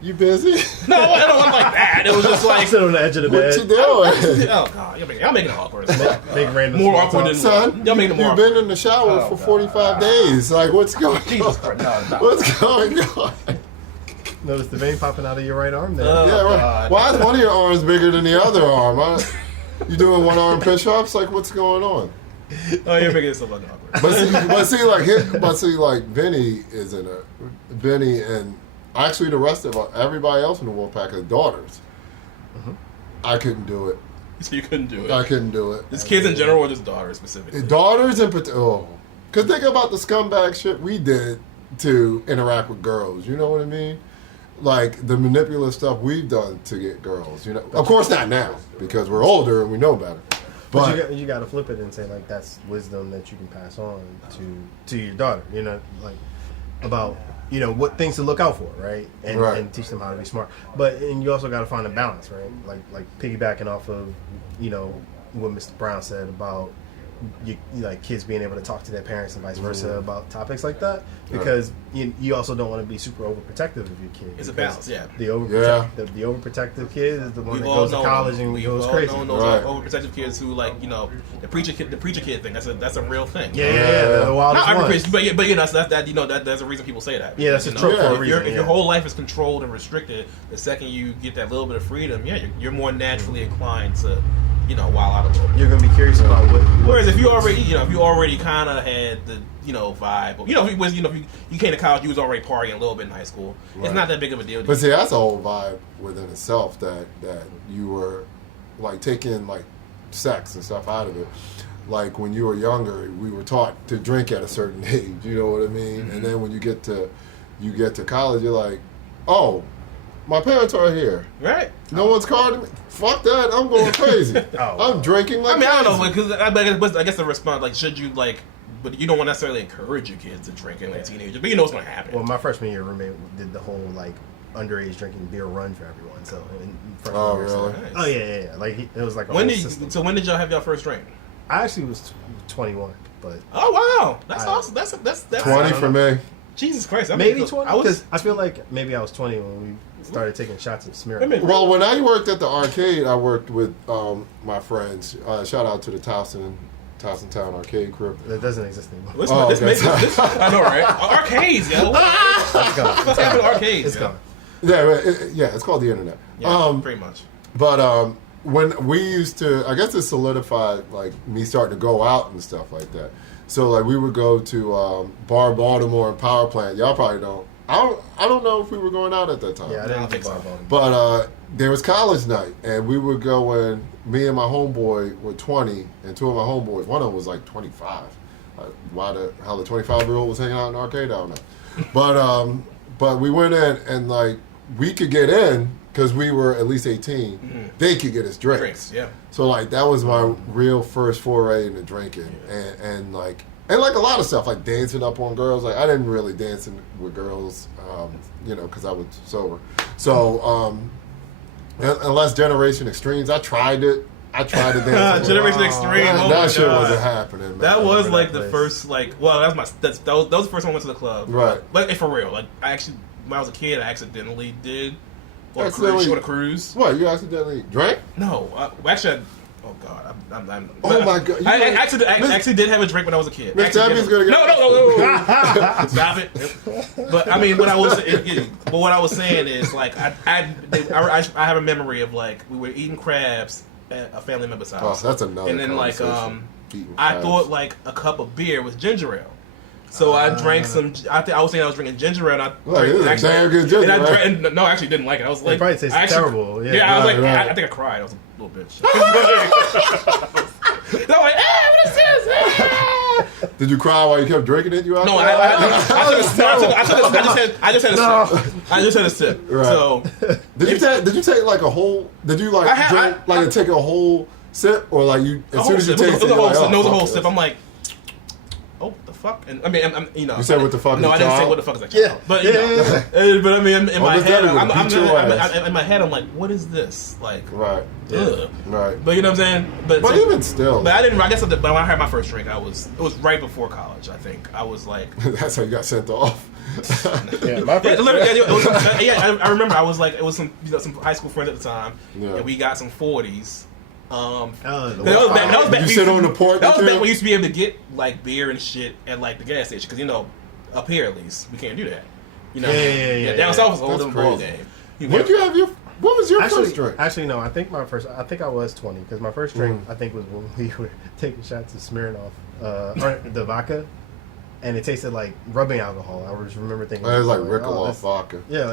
You busy? No, it wasn't like that. It was just like, Sit on the edge of the What bed. you doing? oh god, y'all making it awkward. Make random More small awkward talk. than Son, y'all making it more you've been in the shower for 45 days. Like, what's going Jesus on? Christ, no. What's going on? Notice the vein popping out of your right arm there. Oh, Yeah, right. God. Why is one of your arms bigger than the other arm? You doing one arm push-ups? Like, what's going on? Oh, you're making it so fucking awkward. But see, like Vinny is in a Vinny and actually the rest of everybody else in the Wolfpack has daughters. Mm-hmm. I couldn't do it. So you couldn't do it. I couldn't do it. Just kids in general or just daughters specifically? Daughters in particular. Oh, because think about the scumbag shit we did to interact with girls. You know what I mean? Like the manipulative stuff we've done to get girls. You know, of course not now because we're older and we know better. But you got to flip it and say like that's wisdom that you can pass on to your daughter. You know, like about what things to look out for, right? And teach them how to be smart. And you also got to find a balance, right? Like piggybacking off of what Mr. Brown said about like kids being able to talk to their parents and vice versa about topics like that, because you also don't want to be super overprotective of your kid. It's a balance, yeah. The overprotective kid is the one that goes to college and goes crazy. We all know those overprotective kids who like the preacher kid thing. That's a real thing. Yeah. The wildest Not every ones. preacher, but that's a reason people say that. Yeah, that's a trope for a reason. If your whole life is controlled and restricted, the second you get that little bit of freedom, you're more naturally inclined to wild out a little bit. You're gonna be curious about what. Whereas if you already kind of had the vibe, if you came to college, you was already partying a little bit in high school. It's not that big of a deal. But see, that's a whole vibe within itself that you were like taking like sex and stuff out of it. Like when you were younger, we were taught to drink at a certain age. You know what I mean? Mm-hmm. And then when you get to college, you're like, oh, my parents are here. Right. No one's calling me. Fuck that. I'm going crazy. I'm drinking like I don't crazy. know, because I guess the response, like, should you, like, but you don't want to necessarily encourage your kids to drink in like teenagers, but what's going to happen. Well, my freshman year roommate did the whole, like, underage drinking beer run for everyone. So, in freshman year, really? Nice. Oh, yeah. Like, it was like a when whole did system. So when did y'all have your first drink? I actually was 21, but... Oh, wow. That's awesome. That's 20 for me. Jesus Christ. Maybe 20? Because I feel like maybe I was 20 when we started taking shots of Smirnoff. Well, when I worked at the arcade, I worked with my friends. Shout out to the Towson Town Arcade crew. That doesn't exist anymore. I know, right? Arcades, yo. It's gone. What's happened to arcades? It's gone. Yeah, it's called the internet. Yeah, pretty much. But when we used to, I guess it solidified like me starting to go out and stuff like that. So like we would go to Bar Baltimore and Power Plant. Y'all probably don't. I don't know if we were going out at that time. Yeah, I didn't think so. But there was college night, and we were going. Me and my homeboy were 20, and two of my homeboys. One of them was like 25. Why the hell the 25-year-old was hanging out in the arcade? I don't know. But we went in, and like we could get in because we were at least 18. Mm-hmm. They could get us drinks. Yeah. So like that was my real first foray into drinking, and like a lot of stuff like dancing up on girls. Like I didn't really dance with girls, because I was sober. So unless Generation Extremes, I tried it. I tried to dance. Generation Extreme. That shit wasn't happening, man. That was like the first, like, well, that was the first time I went to the club. Right. But for real, like, I actually, when I was a kid, I accidentally did on a cruise. What, you accidentally drank? No, actually, oh god, I'm oh my god! I actually did have a drink when I was a kid. Miss Debbie's gonna get no. Stop it. But I mean, what I was saying is like I have a memory of like we were eating crabs at a family member's house. Oh, that's another. And then like I thought like a cup of beer was ginger ale. So I drank some. I was saying I was drinking ginger ale. And damn good ginger ale. No, I actually didn't like it. I was like, it probably tastes terrible. Yeah, I was like, I think I cried. I was a little bitch. I was like, what is this? Did you cry while you kept drinking it? No, I just had a sip. Right. So did you take like a whole? Did you like take a whole sip, or like you as soon as you taste it? It was a whole sip. I'm like, oh, the fuck? And I mean, I'm You said what the fuck? No, I didn't say what the fuck is that. Yeah, but but I mean, in my head, in my head, I'm like, what is this? Like, right, right. But you know what I'm saying? But even still, but I didn't. I guess but when I had my first drink, it was right before college. I think I was like, that's how you got sent off. I remember. I was like, it was some high school friends at the time, and we got some 40s. Did you sit on the porch? That was back when we used to be able to get like beer and shit at like the gas station because up here at least we can't do that. Down south was a whole different ball game. What was your first drink? Actually, no. I think I was 20 because my first drink I think was when we were taking shots of Smirnoff or the vodka, and it tasted like rubbing alcohol. I just remember thinking it was like Rickle-off vodka. Yeah,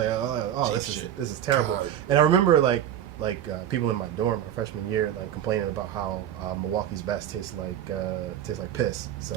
this is terrible. God. And I remember like people in my dorm my freshman year like complaining about how Milwaukee's Best tastes like piss. So,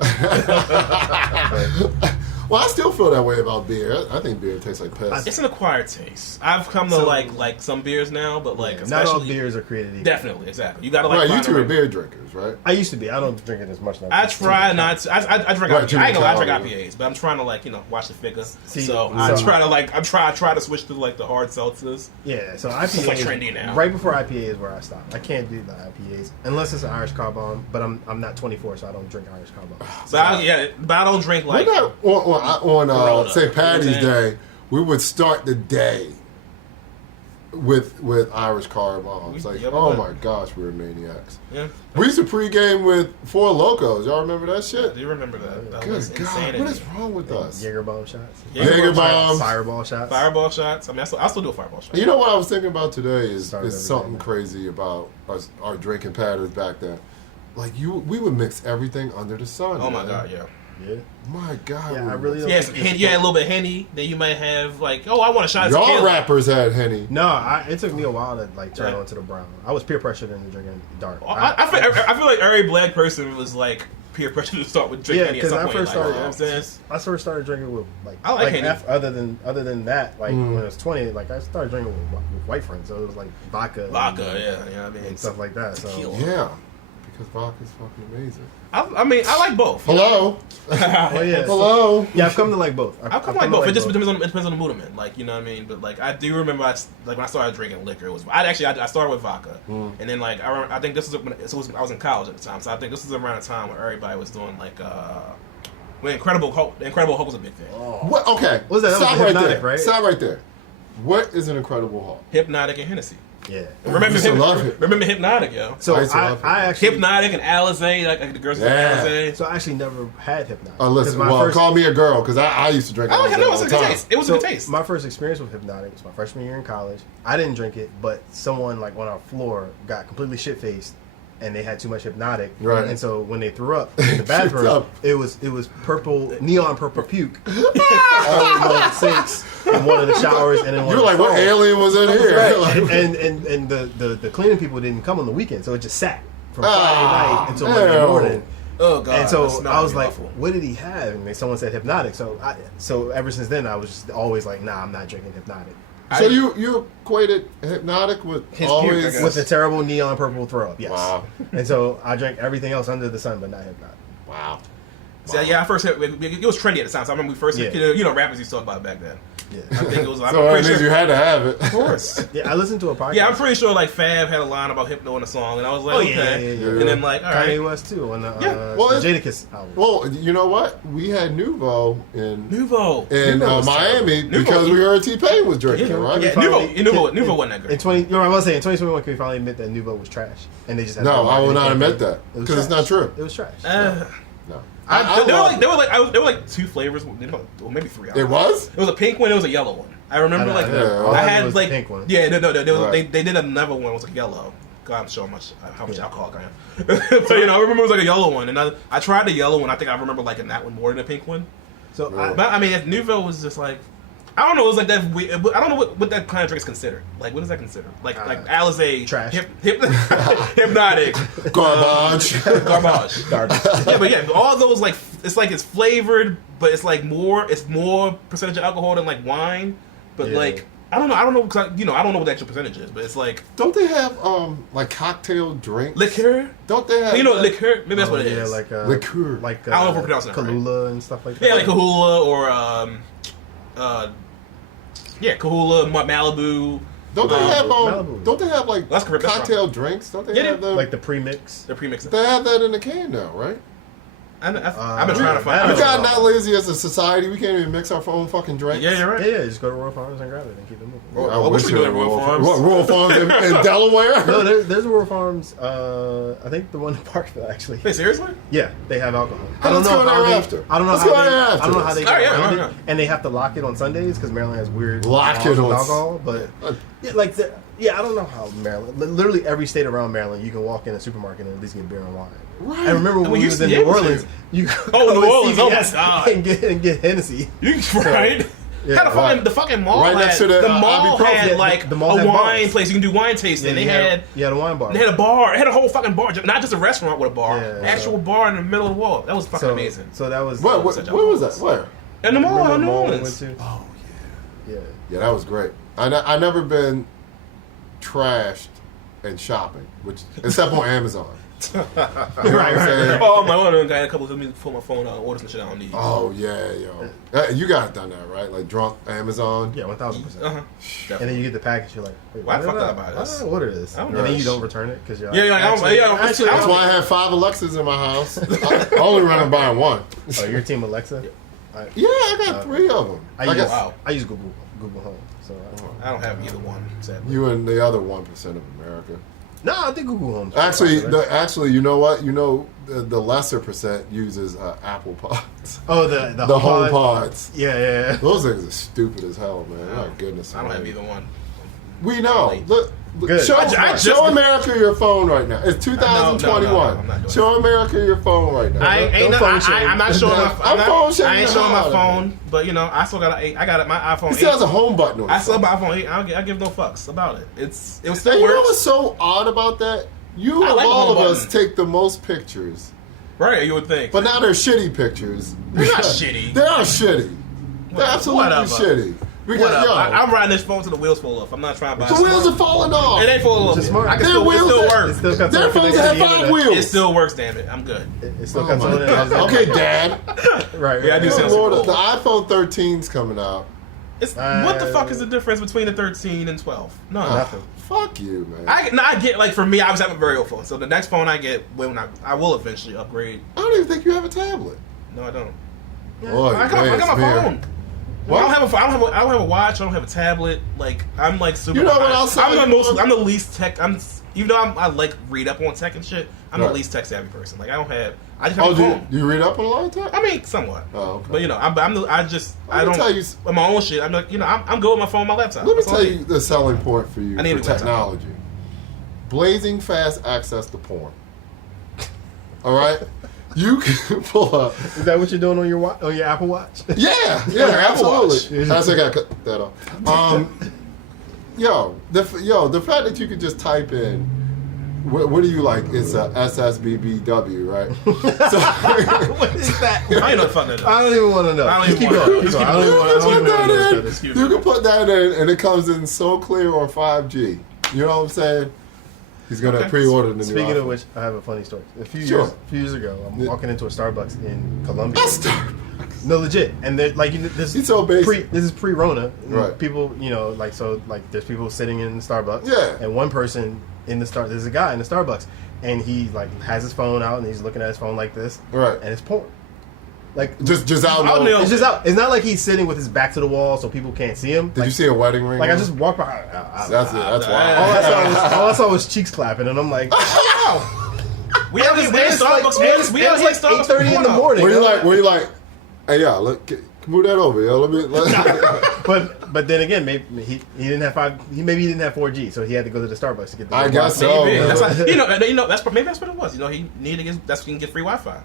well, I still feel that way about beer. I think beer tastes like piss. It's an acquired taste. I've come to like some beers now, but like not all beers are created equal. Definitely, exactly. You gotta like. Right, you two are beer drinkers, right? I used to be. I don't drink it as much now. I try not to. I drink. I drink IPAs, but I'm trying to like watch the figure. I try to switch to like the hard seltzers. Yeah, so IPAs it's like trendy now. Right before IPA is where I stopped. I can't do the IPAs unless it's an Irish car bomb. But I'm not 24, so I don't drink Irish car bombs. But I don't drink like. On St. Patty's Day, we would start the day with Irish car bombs. My gosh, we were maniacs. Yeah. We used to pregame with Four Locos. Y'all remember that shit? I do remember that. That Good was God, insanity. what is wrong with us? Jaeger bomb shots. Jaeger bombs. Fireball shots. Fireball shots. I mean, I still do a fireball shot. You know what I was thinking about today is something crazy about our drinking patterns back then. Like we would mix everything under the sun. Oh my God, yeah. Yeah. My God. Yeah, I really don't. You had a little bit of Henny. Then you might have like, I want a shot of Y'all tequila. rappers had Henny. No, it took me a while to like turn on to the brown. I was peer pressured into drinking dark. I feel like every black person was like peer pressured to start with drinking Henny at some point. I first started drinking with like I like Henny. Other than that, like when I was 20, like I started drinking with white friends. So it was like vodka, yeah, you know what I mean, and stuff like that. So yeah. Because vodka's fucking amazing. I mean, I like both. Hello. Hello. Yeah, I've come to like both. I've come to like both. It just depends on the mood I'm in. Like, you know what I mean? But like, I do remember, when I started drinking liquor, I started with vodka, and then like I think this was I was in college at the time, so I think this was around the time where everybody was doing like when Incredible Hulk was a big thing. Oh. What? Okay. What was that? Stop right there. Right? Stop right there. What is an Incredible Hulk? Hypnotic and Hennessy. Yeah. Remember Hypnotic, yo. So I actually Hypnotic and Alizé, like the girls Alizé. So I actually never had Hypnotic. Listen, call me a girl because I used to drink Alizé it was a good taste. It was a good taste. My first experience with Hypnotic was my freshman year in college. I didn't drink it, but someone like on our floor got completely shit faced and they had too much hypnotic, Right. and so when they threw up in the bathroom, up. it was purple, neon purple puke all in one of the sinks, in one of the showers, and in one You're of like, the what stalls. alien was in here? Right. Like, and the cleaning people didn't come on the weekend, so it just sat from Friday night until ew. Monday morning. Oh god. And so that's not I was really like, awful. "What did he have?" And then someone said hypnotic. So ever since then, I was just always like, "Nah, I'm not drinking hypnotic." so you equated hypnotic with His puke, I always guess. With the terrible neon purple throw up, yes. Wow. And so I drank everything else under the sun, but not hypnotic. Wow. So yeah, I first hit, it was trendy at the time. So I remember we first, Yeah. rappers used to talk about it back then. Yeah. I think it was. I'm So that pretty means sure. you had to have it. Of course. Yeah, I listened to a podcast. Yeah, I'm pretty sure like Fab had a line about hypno in the song, and I was like, Oh, okay. yeah. And then like, all Kanye right, West too on the Well, the it- Jadakiss album. Well, you know what? We had Nuvo in Nuvo. Nuvo was Miami terrible. because Nuvo- we heard T-Pain was drinking, Yeah, right? yeah, Nuvo wasn't that great. In 20, you know what I was saying? In 2021, can we finally admit that Nuvo was trash? And they just had No, I will not marketing admit campaign. that It was because it's trash. not true. It was trash. No. There were like two flavors, well, maybe three. I don't It know. was? It was a pink one. It was a yellow one. I remember like yeah. All I I had knew was like the pink one. Yeah, no. Right. They did another one. It was like yellow. God, I'm sure how much alcohol I am. But I remember it was like a yellow one, and I tried the yellow one. I think I remember liking that one more than the pink one. So Yeah. But I mean, Nuvo was just like. I don't know. It was like that. I don't know what that kind of drink is considered. Like, what is that considered? Like Alizé, trash. hypnotic, Garbage. garbage. garbage. Yeah, but yeah, all those like it's flavored, but it's like more percentage of alcohol than like wine. But Yeah. like I don't know, 'cause I don't know what the actual percentage is. But it's like Don't they have like cocktail drinks? liqueur. Don't they have? You know, liqueur. Maybe that's what it Yeah, is. like Liqueur. like I don't know if we're pronouncing it right. Kahlua and stuff like that. Yeah, like Kahula or Kahula, Malibu. Don't they have Malibu. Don't they have like That's correct, that's cocktail drinks? Don't they Yeah, have them? like the premix. They're premixing. They have that in the can now, right? I've been trying to find. I We don't got know. not lazy as a society. We can't even mix our own fucking drinks. Yeah, you're right. Yeah, just go to Royal Farms and grab it and keep it moving. Royal- I What wish we we doing had at Royal Royal Farms? What, Royal Farms in Delaware? No, there's a Royal Farms. I think the one in Parkville actually. Wait, seriously? Yeah, they have alcohol. Oh, let's go there after. I don't know Let's how go they. there I after don't know how this. they Oh, get yeah, around yeah. it, and they have to lock it on Sundays because Maryland has weird Lock laws it with on- alcohol. But yeah, like I don't know how Maryland. Literally every state around Maryland, you can walk in a supermarket and at least get beer and wine. Right. I remember when we we used was to in be New able to. Orleans. You Oh, go New to Orleans, oh my CVS God. and get Hennessy. Right? Yeah, Had a fucking, right. the fucking mall Right had, next to the, mall ibuprofen. had Yeah, like the mall a had wine bars. place. You can do wine tasting. They had a wine bar. They had a bar. It had a whole fucking bar, not just a restaurant with a bar. Yeah, Actual bar in the middle of the wall. That was fucking so amazing. So that was Where was that? Where? In the mall Remember in the New mall we Orleans. went to? Oh Yeah. yeah, that was great. I never been trashed in shopping, which except on Amazon. You know what I'm saying? Oh my god! I had a couple of me pull my phone out and order some shit I don't need. Oh yeah, yo, you guys done that right? Like drunk Amazon. Yeah, 1,000%. Uh-huh. And then you get the package, you're like, wait, Why the fuck did did I buy this? Why did I order this? I don't And know. then you don't return it because you're like, Yeah, yeah, I don't- actually, yeah, I don't- actually, That's why I have 5 Alexas in my house. I only run and buying one. Oh, your team Alexa? Yeah, I got 3 of them. I use, Wow. I use Google Home. So I don't have either one. Sadly. You and the other 1% of America. no, I think Google Home. Actually, you know what? You know, the lesser percent uses Apple Pods. Oh, the The HomePod. Home Pods. Yeah. Those things are stupid as hell, man. My goodness. I don't have man. either one. We know. Look, Good. show, I just- show America your phone right now. It's 2021. No, I'm not doing Show America your phone right now. I'm not showing my. I'm phone shaming I ain't the showing my hell out of phone, but you know, I still got an 8. I got my iPhone It still 8. has a home button on it. I still have my iPhone 8. I give no fucks about it. It still And you know works. what's so odd about that? You I of like the all of home us button. take the most pictures, Right, you would think. but now they're shitty pictures. They're not shitty. They are shitty. They're absolutely Whatever. shitty. Because Whatever. yo, I'm riding this phone till the wheels fall off. I'm not trying to buy the wheels are falling off. It ain't full of Which is smart. I can Their still, it wheels still are- works. It still comes Their on phones connected have to the 5 internet. wheels. It still works, damn it. I'm good. It still Oh comes my on. God. Okay, Dad. Right. Yeah, I do Good sound Lord, super the iPhone 13's coming out. What the fuck is the difference between the 13 and 12? None. Nothing. Fuck you, man. I get, like, for me, I was having a very old phone. So the next phone I get, when I will eventually upgrade. I don't even think you have a tablet. No, I don't. Boy, I got my phone. What? I don't have a watch. I don't have a tablet. Like, I'm like super. You know what I'll say? I'm the least tech. Even though I like read up on tech and shit. I'm Right. the least tech savvy person. Like, I don't have. I just have Oh, a phone. do you read up on a lot of time? I mean, somewhat. Oh, okay. But you know, I Let me don't. tell you- With my own shit, I'm like, you know, I'm good with my phone, and my laptop. Let me That's all tell I you need. the selling point for you I need for a laptop. technology. Blazing fast access to porn. All right, you can pull up. Is that what you're doing on your Apple Watch? Yeah, Apple absolutely. I think I cut that off. The fact that you could just type in, what do you like? It's a SSBBW, right? So, What is that? I ain't no fuck that. I don't even want to know. I don't even Keep wanna going. know. Keep going. I don't even want to know. Excuse me. you can put that in, and it comes in so clear on 5G. You know what I'm saying? He's gonna Okay. pre-order the new. Speaking iPhone. of which, I have a funny story. A few Sure. years ago, I'm Yeah. walking into a Starbucks in Colombia. That's Starbucks. No, legit. And they're like, this He's so basic. this is pre-Rona. Right. People, there's people sitting in the Starbucks. Yeah. And one person there's a guy in the Starbucks, and he like has his phone out and he's looking at his phone like this. Right. And it's porn. Like Just out. Out there. it's just out. It's not like he's sitting with his back to the wall so people can't see him. Did Like, you see a wedding ring? like I on? just walked by. That's it. That's why. All I saw was cheeks clapping, and I'm like, wow. We have this damn Starbucks. We have It's like 8:30 in the morning. Were you like, hey, yeah, look, move that over, yo. But then again, maybe he didn't have 5. Maybe he didn't have 4G, so he had to go to the Starbucks to get the. I guess so. Maybe. man. That's like, maybe that's what it was. He needed to get. That's when you can get free Wi-Fi.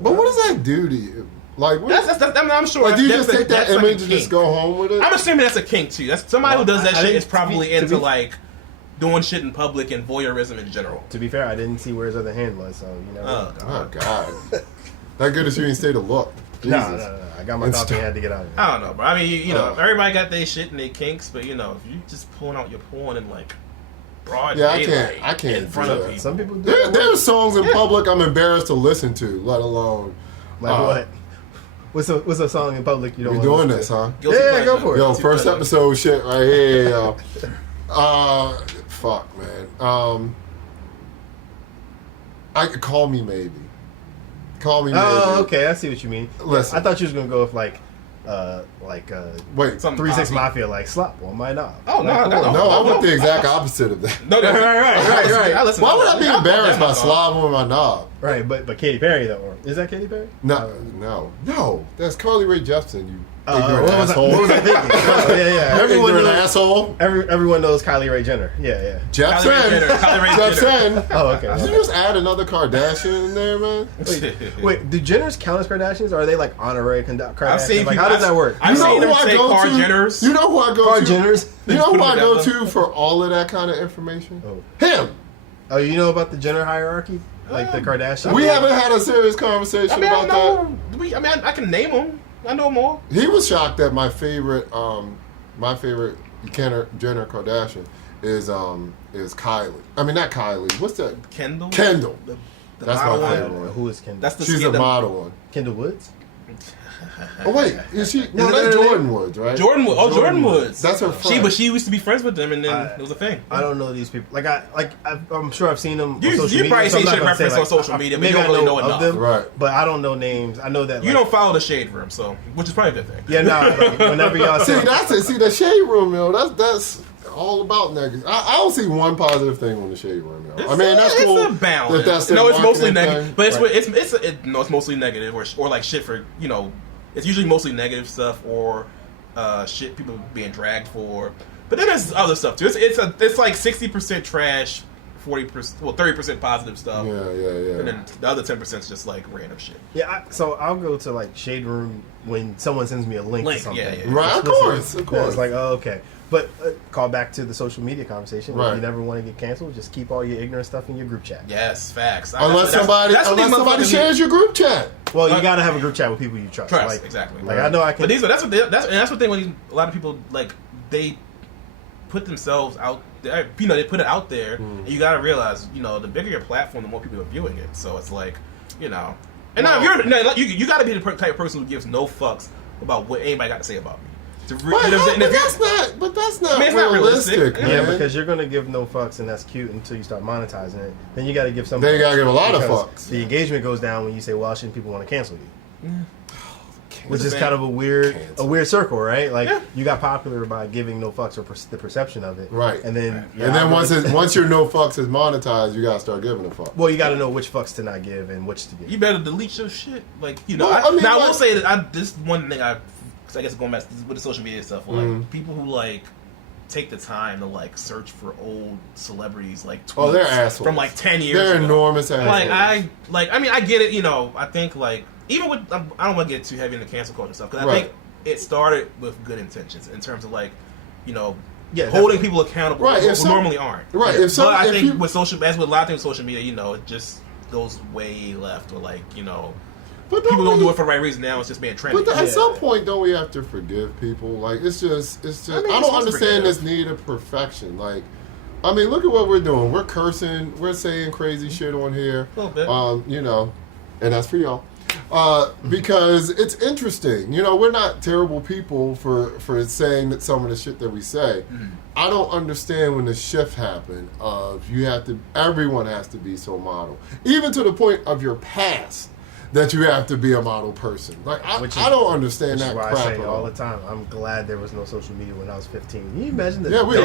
But what does that do to you? Like, what, I'm sure. like, do you that's just take that that's like image a and just kink. go home with it? I'm assuming that's a kink too. That's somebody who does that I shit think is probably to into be- like doing shit in public and voyeurism in general. To be fair, I didn't see where his other hand was, so you know. Oh, Oh God, that good as you didn't stay to look. No, Jesus. no. I got my It's coffee and had to get out of here. I don't know, bro. I mean, you know, Oh. everybody got their shit and their kinks, but if you just pulling out your porn in like broad Yeah, daylight I can't in front do of that. people. Some people do. There's songs in public I'm embarrassed to listen to, let alone. Like what? What's a song in public you don't We want to doing listen this, to? huh? Guilty Yeah, pleasure. go for it. Yo, Guilty first pleasure. episode shit right here, yo. Fuck, man. I call me maybe. Call me maybe. Oh, okay. I see what you mean. Listen. I thought you was gonna go with like Wait. Something 3-6 poppy. Mafia, like slap on my knob. Oh, no, Like, no, come on. No, I want the exact opposite of that. No, no, Right. I listen- Why would I be I'll put embarrassed that by in my phone. slobbing with my knob? Right, but Katy Perry though, or is that Katy Perry? No. That's Carly Rae Jepsen. You What ignorant was asshole. I thinking? Oh, yeah. Everyone Ignorant knows. asshole. Everyone knows Kylie Rae Jenner. Yeah. Kylie Rae Jenner, Kylie Rae Jepsen. Oh, okay. Did you just add another Kardashian in there, man? Wait, do Jenners count as Kardashians, or are they like honorary Kardashians? I've seen Like, people- how does that work? I've You know seen who them I say go to? KarJenners. You know who I go to? KarJenners? You know Put who them I go together. to for all of that kind of information? Oh. Him. Oh, you know about the Jenner hierarchy, like the Kardashians? We haven't had a serious conversation I mean, I about know. I can name them. I know them all. that. He was shocked that my favorite Jenner Kardashian is Kylie. I mean, not Kylie. What's that? Kendall. Kendall. The That's model my I one. favorite. don't know. Who is Kendall? That's the She's skin a that- model one. Kendall Woods. Oh wait, is she? No, Is that's that her Jordan Woods, right? Jordan Woods. Oh, Jordan Woods. That's her friend. She used to be friends with them, and then it was a thing. I don't know these people. I'm sure I've seen them on You- social you media. probably so I'm see not shit gonna referenced say, on social media, but maybe you don't I really know of enough. them, Right. But I don't know names. I know that You don't follow the shade room, so which is probably a good thing. Yeah, whenever y'all See, say that's it. See, the shade room, yo. That's all about negative. I don't see one positive thing on the shade room, yo. I mean, that's cool. It's a balance. If that's their No, it's mostly marketing negative, thing. but Right. it's mostly negative or like shit for It's usually mostly negative stuff or shit people being dragged for. But then there's other stuff too. It's like 60% trash, 30% positive stuff. Yeah. And then the other 10% is just like random shit. yeah. So I'll go to like shade room when someone sends me a link to something. yeah. Right, of Explicitly. course. Yeah, it's like, oh, okay. But call back to the social media conversation. Right. If you never want to get canceled, just keep all your ignorant stuff in your group chat. Yes, facts. Unless That's somebody what these motherfuckers shares your group chat. Well, you got to have a group chat with people you trust. Trust, Like, exactly. Like I know I can. But that's what they when a lot of people like they put themselves out there. They put it out there, and you got to realize, the bigger your platform, the more people are viewing it. So it's like, and now if you got to be the type of person who gives no fucks about what anybody got to say about me. But that's not I mean, it's not realistic. realistic. Yeah, man. because you're gonna give no fucks, and that's cute until you start monetizing it. Then you got to give some. Then you gotta give a lot of because fucks. The engagement goes down when you say, "Well, shouldn't people want to cancel you?" Which the is thing. kind of a weird Cancel. circle, right? Like Yeah. you got popular by giving no fucks or the perception of it, Right. And then And then once your no fucks is monetized, you gotta start giving a fuck. well, you got to know which fucks to not give and which to give. You better delete your shit. Like, Well, I mean, now I like- will say that this one thing I guess going back with the social media stuff, like people who like take the time to like search for old celebrities like tweets Oh, they're assholes. from like 10 years They're ago. enormous assholes. I mean I get it, you know. I think like even with I don't want to get too heavy into cancel culture stuff because I think it started with good intentions in terms of like, you know, holding people accountable who normally aren't. Right. But I think with social, as with a lot of things with social media, you know, it just goes way left or like, you know, but people don't do it for the right reason. Now it's just being trendy. But at some point, don't we have to forgive people? Like, it's just. I don't understand this need of perfection. Like, I mean, look at what we're doing. We're cursing. We're saying crazy shit on here. A little bit. You know, and that's for y'all. Because it's interesting. You know, we're not terrible people for saying that some of the shit that we say. Mm-hmm. I don't understand when the shift happened of everyone has to be so model. Even to the point of your past. That you have to be a model person. Like I don't understand that crap. I say all the time. I'm glad there was no social media when I was 15. Can you imagine that? Yeah, we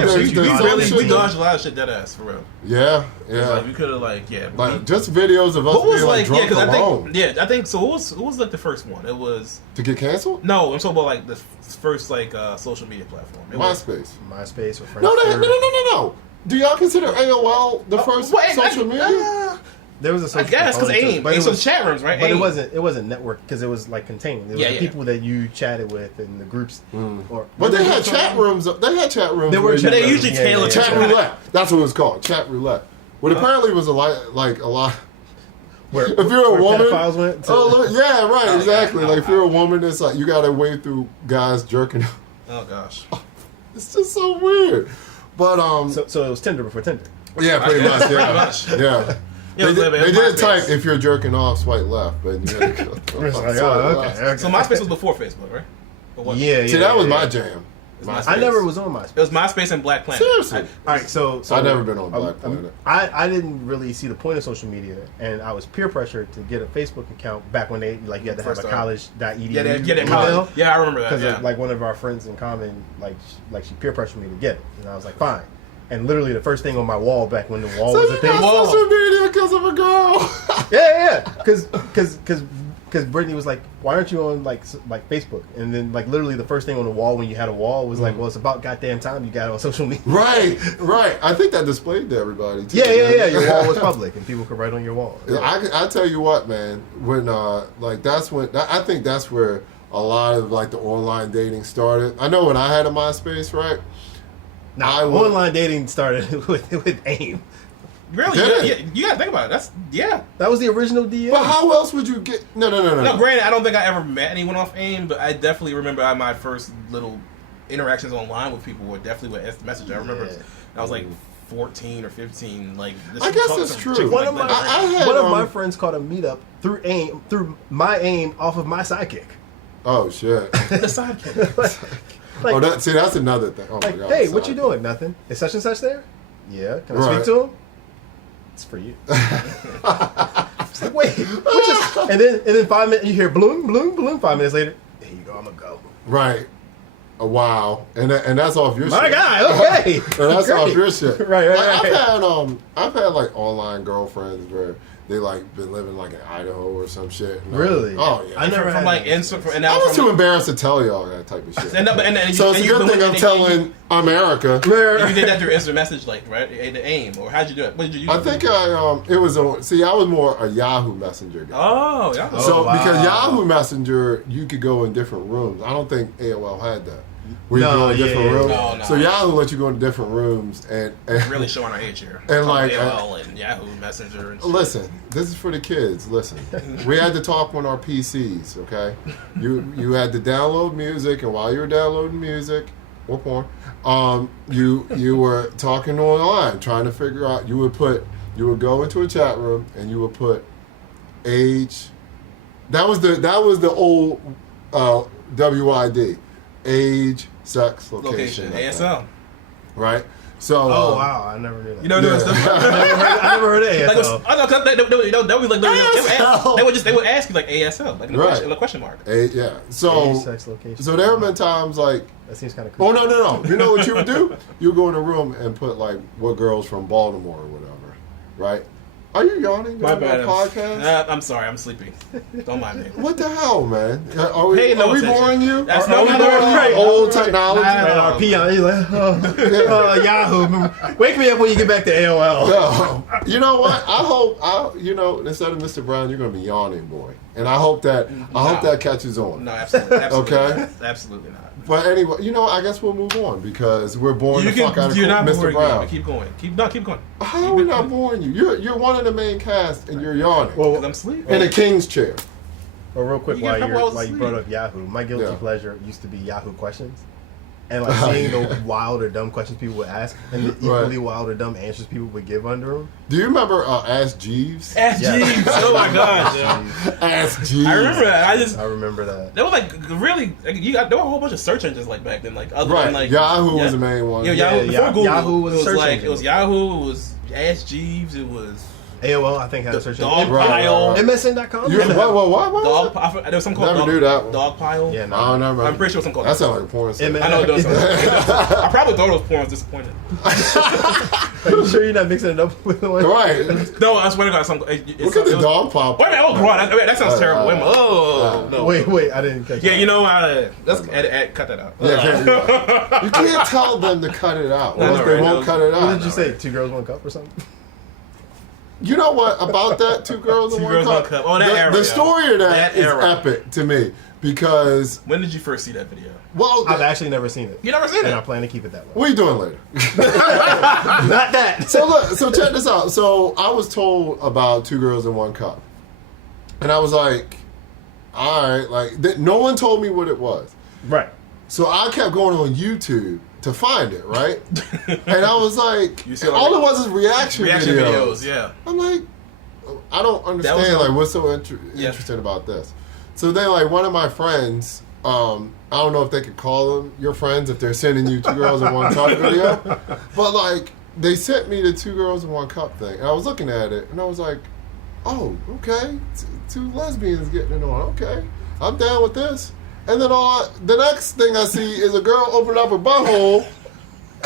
dodged a lot of shit dead ass for real. Yeah. Like, we could have just videos of us being like drunk alone. I think so. What was like the first one? It was to get canceled. No, I'm talking about like the first like social media platform. MySpace or Friendster. No. Do y'all consider AOL the first social media? There was a social. I guess because AIM, but it was chat rooms, right? But it wasn't network because it was like contained. It was the people that you chatted with in the groups. But they had chat rooms. They had chat rooms. They usually tailored chat roulette. That's what it was called, chat roulette. What apparently was a lot. Where, if you're a woman, went exactly. Like if you're a woman, it's like you got to wade through guys jerking. Oh gosh, it's just so weird. But so it was Tinder before Tinder. Yeah, pretty much. Yeah. They did type if you're jerking off, swipe left, but you had to go. Okay. So MySpace was before Facebook, right? Yeah. See, that was my jam. I never was on MySpace. It was MySpace and Black Planet. Seriously. All right, so I've never been on Black Planet. I didn't really see the point of social media, and I was peer pressured to get a Facebook account back when they you had to have a college.edu. Yeah, I remember that. Because like one of our friends in common, like she peer pressured me to get it, and I was like, fine. And literally the first thing on my wall back when the wall was a thing. Social media because of a girl. Yeah. Because Brittany was like, why aren't you on like Facebook? And then like literally the first thing on the wall when you had a wall was like, well, it's about goddamn time you got on social media. Right. I think that displayed to everybody too. Yeah. Your wall was public and people could write on your wall. Yeah. I tell you what, man. When I think that's where a lot of like the online dating started. I know when I had a MySpace, right? Online dating started with AIM. Really? You gotta think about it. That was the original DM. But how else would you get? No. Granted, I don't think I ever met anyone off AIM, but I definitely remember my first little interactions online with people were definitely with Messenger. I remember I was like 14 or 15. Like, I guess that's true. One of my friends caught a meetup through my AIM off of my sidekick. Oh shit! The sidekick. That's another thing. Oh my God, hey, what you doing? Nothing. Is such and such there? Yeah. Can I speak to him? It's for you. It's like, wait. And then 5 minutes, you hear bloom, bloom, bloom. 5 minutes later, there you go. I'm gonna go. Right. Wow. And that's off your shit. My guy. Okay. And that's off your shit. Right. I've had like online girlfriends where they like been living like in Idaho or some shit. Really? Oh yeah. I never from like Instagram. I was too embarrassed to tell y'all that type of shit. So it's a good thing I'm telling America. You did that through instant message, like right? The AIM, or how'd you do it? What did you use? I think it was on. See, I was more a Yahoo Messenger guy. Oh, Yahoo. So because Yahoo Messenger, you could go in different rooms. I don't think AOL had that. Where you go in different rooms. No. So Yahoo lets you go into different rooms and really showing our age here. And like AOL and Yahoo Messenger. And listen, this is for the kids. Listen, we had to talk on our PCs. Okay, you had to download music, and while you were downloading music or porn, you were talking online, trying to figure out. You would go into a chat room and you would put age. That was the old WID. Age, sex, location. ASL. Right? So. Oh, wow. I never knew that. You know, I never heard of ASL. I know, because they would ask you, like, ASL, like, in a question mark. Yeah. So. Age, sex, location. So there have been times, like. That seems kind of cool. Oh, no. You know what you would do? You would go in a room and put, like, what girls from Baltimore or whatever. Right? Are you yawning My during bad. that podcast? I'm sorry. I'm sleeping. Don't mind me. What the hell, man? Are we, Pay no are we attention. boring you? That's Are no, we no, boring no, you? right. Old Right. technology? Nah. And our peon, he's like, Yahoo. Wake me up when you get back to AOL. No. You know what? I hope instead of Mr. Brown, you're gonna be yawning, boy. And I hope that catches on. No, absolutely. Okay. Not. Absolutely not. But anyway, I guess we'll move on because we're boring the fuck out of You're not Mr. boring Brown. me. Keep going. Keep going. How are we not boring you? You're one of the main cast and you're yawning. Because I'm sleeping. In a king's chair. Well, real quick, You while get a couple hours you of brought sleep. up Yahoo, my guilty Yeah. pleasure used to be Yahoo questions. And like seeing the wild or dumb questions people would ask and the equally wild or dumb answers people would give under them. Do you remember Ask Jeeves? Ask Yeah. Jeeves. Oh my god. Ask Jeeves. I remember that. I remember that. That was like really. Like, there were a whole bunch of search engines like back then. Like other Right. than like Yahoo was the main one. Yeah, Yahoo. Yeah, Before Google, Yahoo was a it was search like engine. it was Yahoo. It was Ask Jeeves. It was AOL, I think, had a search Dog engine. Right, Pile. right, MSN.com? You, what? Dog. There was something called Never knew that one. Dog Pile. Yeah, no. I don't know. I'm pretty sure it was something called. That sounds like a porn site. MS. I know it does. I probably thought it was porn. I was disappointed. Are you sure you're not mixing it up with the one? Right. No, I swear to God, something. Look at the dog pop. Wait a minute. Oh, God. That sounds terrible. Wait a minute. Oh, no. Wait, I didn't catch Yeah, that. you know, let's cut that out. Yeah, you can't tell them to cut it out. Or I know, else they right? won't cut it What out. did you say? 2 girls, 1 cup or something? You know what about that? Two girls and Two one Girls, cup. One Cup. Oh, that the, era, The yeah. story of that That is era. epic to me because When did you first see that video? I've actually never seen it. You never seen And I it? plan to keep it that way. what are you doing later? Not that. So check this out. So I was told about Two Girls and One Cup, and I was like, all right, like no one told me what it was. Right. So I kept going on YouTube to find it, right? And I was like, You see all all the- it was is reaction videos. Yeah. I'm like, I don't That was understand a- like what's so Yeah. interesting about this. So then like one of my friends, I don't know if they could call them your friends if they're sending you Two Girls in One Cup video, but like they sent me the Two Girls in One Cup thing, and I was looking at it and I was like, oh, okay, two lesbians getting it on, okay, I'm down with this. And then the next thing I see is a girl open up her butthole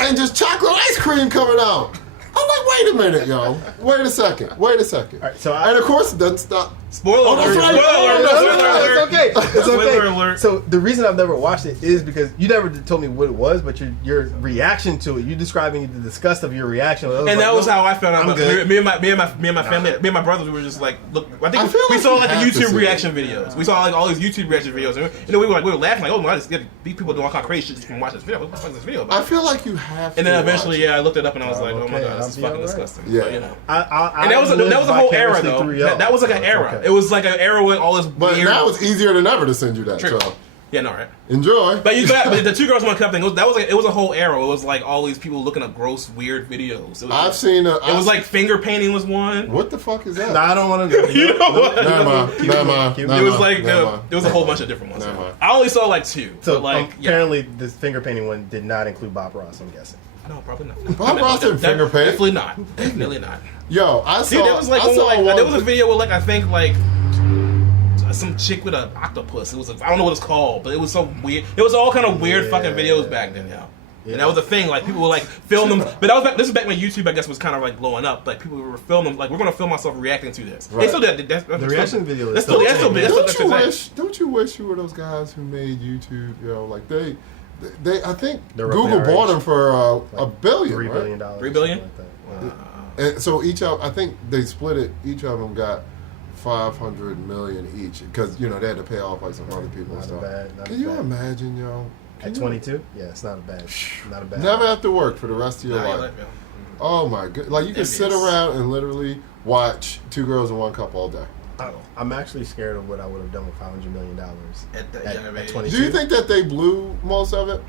and just chocolate ice cream coming out. I'm like, wait a minute, yo. Wait a second. All right, so And of course, it doesn't stop. Spoiler Oh, alert. that's right. Spoiler alert. That's Spoiler right. alert. It's okay. It's okay. Spoiler alert. So the reason I've never watched it is because you never told me what it was, but your reaction to it, you describing the disgust of your reaction. And that was how I felt. I'm good. Me and my family, me and my brothers, we were just like, look. I think I feel we like saw you like the have to YouTube see reaction videos. We saw like all these YouTube reaction videos, and we were laughing like, oh my God, these people doing all kind of crazy shit just from watching this video. What the fuck is this video I about? feel like you have to. And then eventually, watch yeah, I looked it up and I was like, oh my okay, God, this is I'll be fucking alright. disgusting. Yeah. But, you know. I And that was a whole era though. That was like an era. Okay. It was like an era with all this But weird. now it's easier than ever to send you that. True. So Yeah, no, right. enjoy. But but the Two Girls One Cup thing, it was a whole era. It was like all these people looking up gross, weird videos. It was I've seen. It was like finger painting was one. What the fuck is that? No, I don't want to know. You know what? Never mind. Keep Never it mind. moving. never It was mind, like never mind. there was a whole bunch of different ones. Never mind. I only saw like two. So but like yeah. apparently, this finger painting one did not include Bob Ross. I'm guessing. No, probably not. Bob Ross didn't finger paint. Definitely not. Definitely not. Yo, I saw. See, there was like, I saw one. there was a video with like I think like some chick with an octopus. It was I don't know what it's called, but it was so weird. It was all kind of weird fucking videos back then, yeah. And that was a thing. Like people were like film them, but that was this is back when YouTube, I guess, was kind of like blowing up. Like people were filming, like we're gonna film myself reacting to this. Right. They still did. The reaction video is That's still still. the same. Don't you wish you were those guys who made YouTube? You know, like they I think They're roughly Google our bought age. them for a billion, $3 right? billion. $3 billion? Like that. And so I think they split it. Each of them got 500 million each because they had to pay off like some other people and Not stuff. bad. Can you imagine, yo? At 22? Yeah, it's not a bad. Not a bad. Never have to work for the rest of your life. Oh my god! Like you can sit Envious. around and literally watch Two Girls in One Cup all day. I'm actually scared of what I would have done with $500 million at 22. Do you think that they blew most of it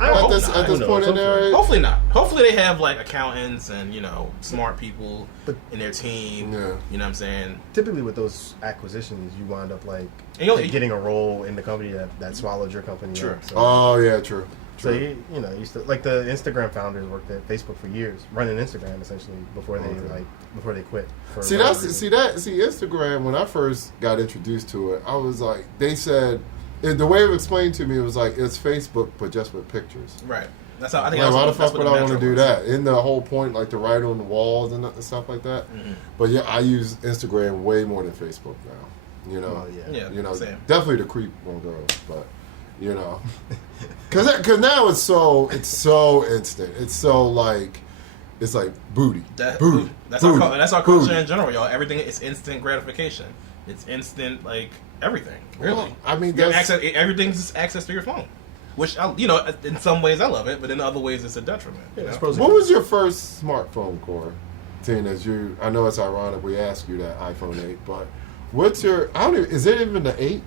I hope not. at this Who point knows? in their age? Hopefully not. Hopefully they have like accountants and smart people But- in their team. Yeah. You know what I'm saying? Typically with those acquisitions, you wind up like And getting a role in the company that swallowed your company. True. Up, so. Oh yeah, true. So you used to like the Instagram founders worked at Facebook for years, running Instagram essentially before they quit. For See whatever see reason. Instagram. When I first got introduced to it, I was like, they said the way it was explained to me, it was like it's Facebook but just with pictures. Right. That's how I think. Like, why the that's fuck what would I want to natural do was. that? Isn't the whole point like to write on the walls and stuff like that? Mm-hmm. But yeah, I use Instagram way more than Facebook now. You know, Oh, yeah. Yeah, you know, same. definitely to creep on girls, but you know, because now it's so instant. It's so like it's like booty, booty. That's booty, our booty. culture in general, y'all. Everything is instant gratification. It's instant, like everything. Really, Well, I mean, Your that's- everything's just access to your phone. Which you know, in some ways I love it, but in other ways it's a detriment. You know? What was your first smartphone, Corey? Seeing as you, I know it's ironic we asked you that iPhone 8, but what's your? I don't even. Is it even the 8?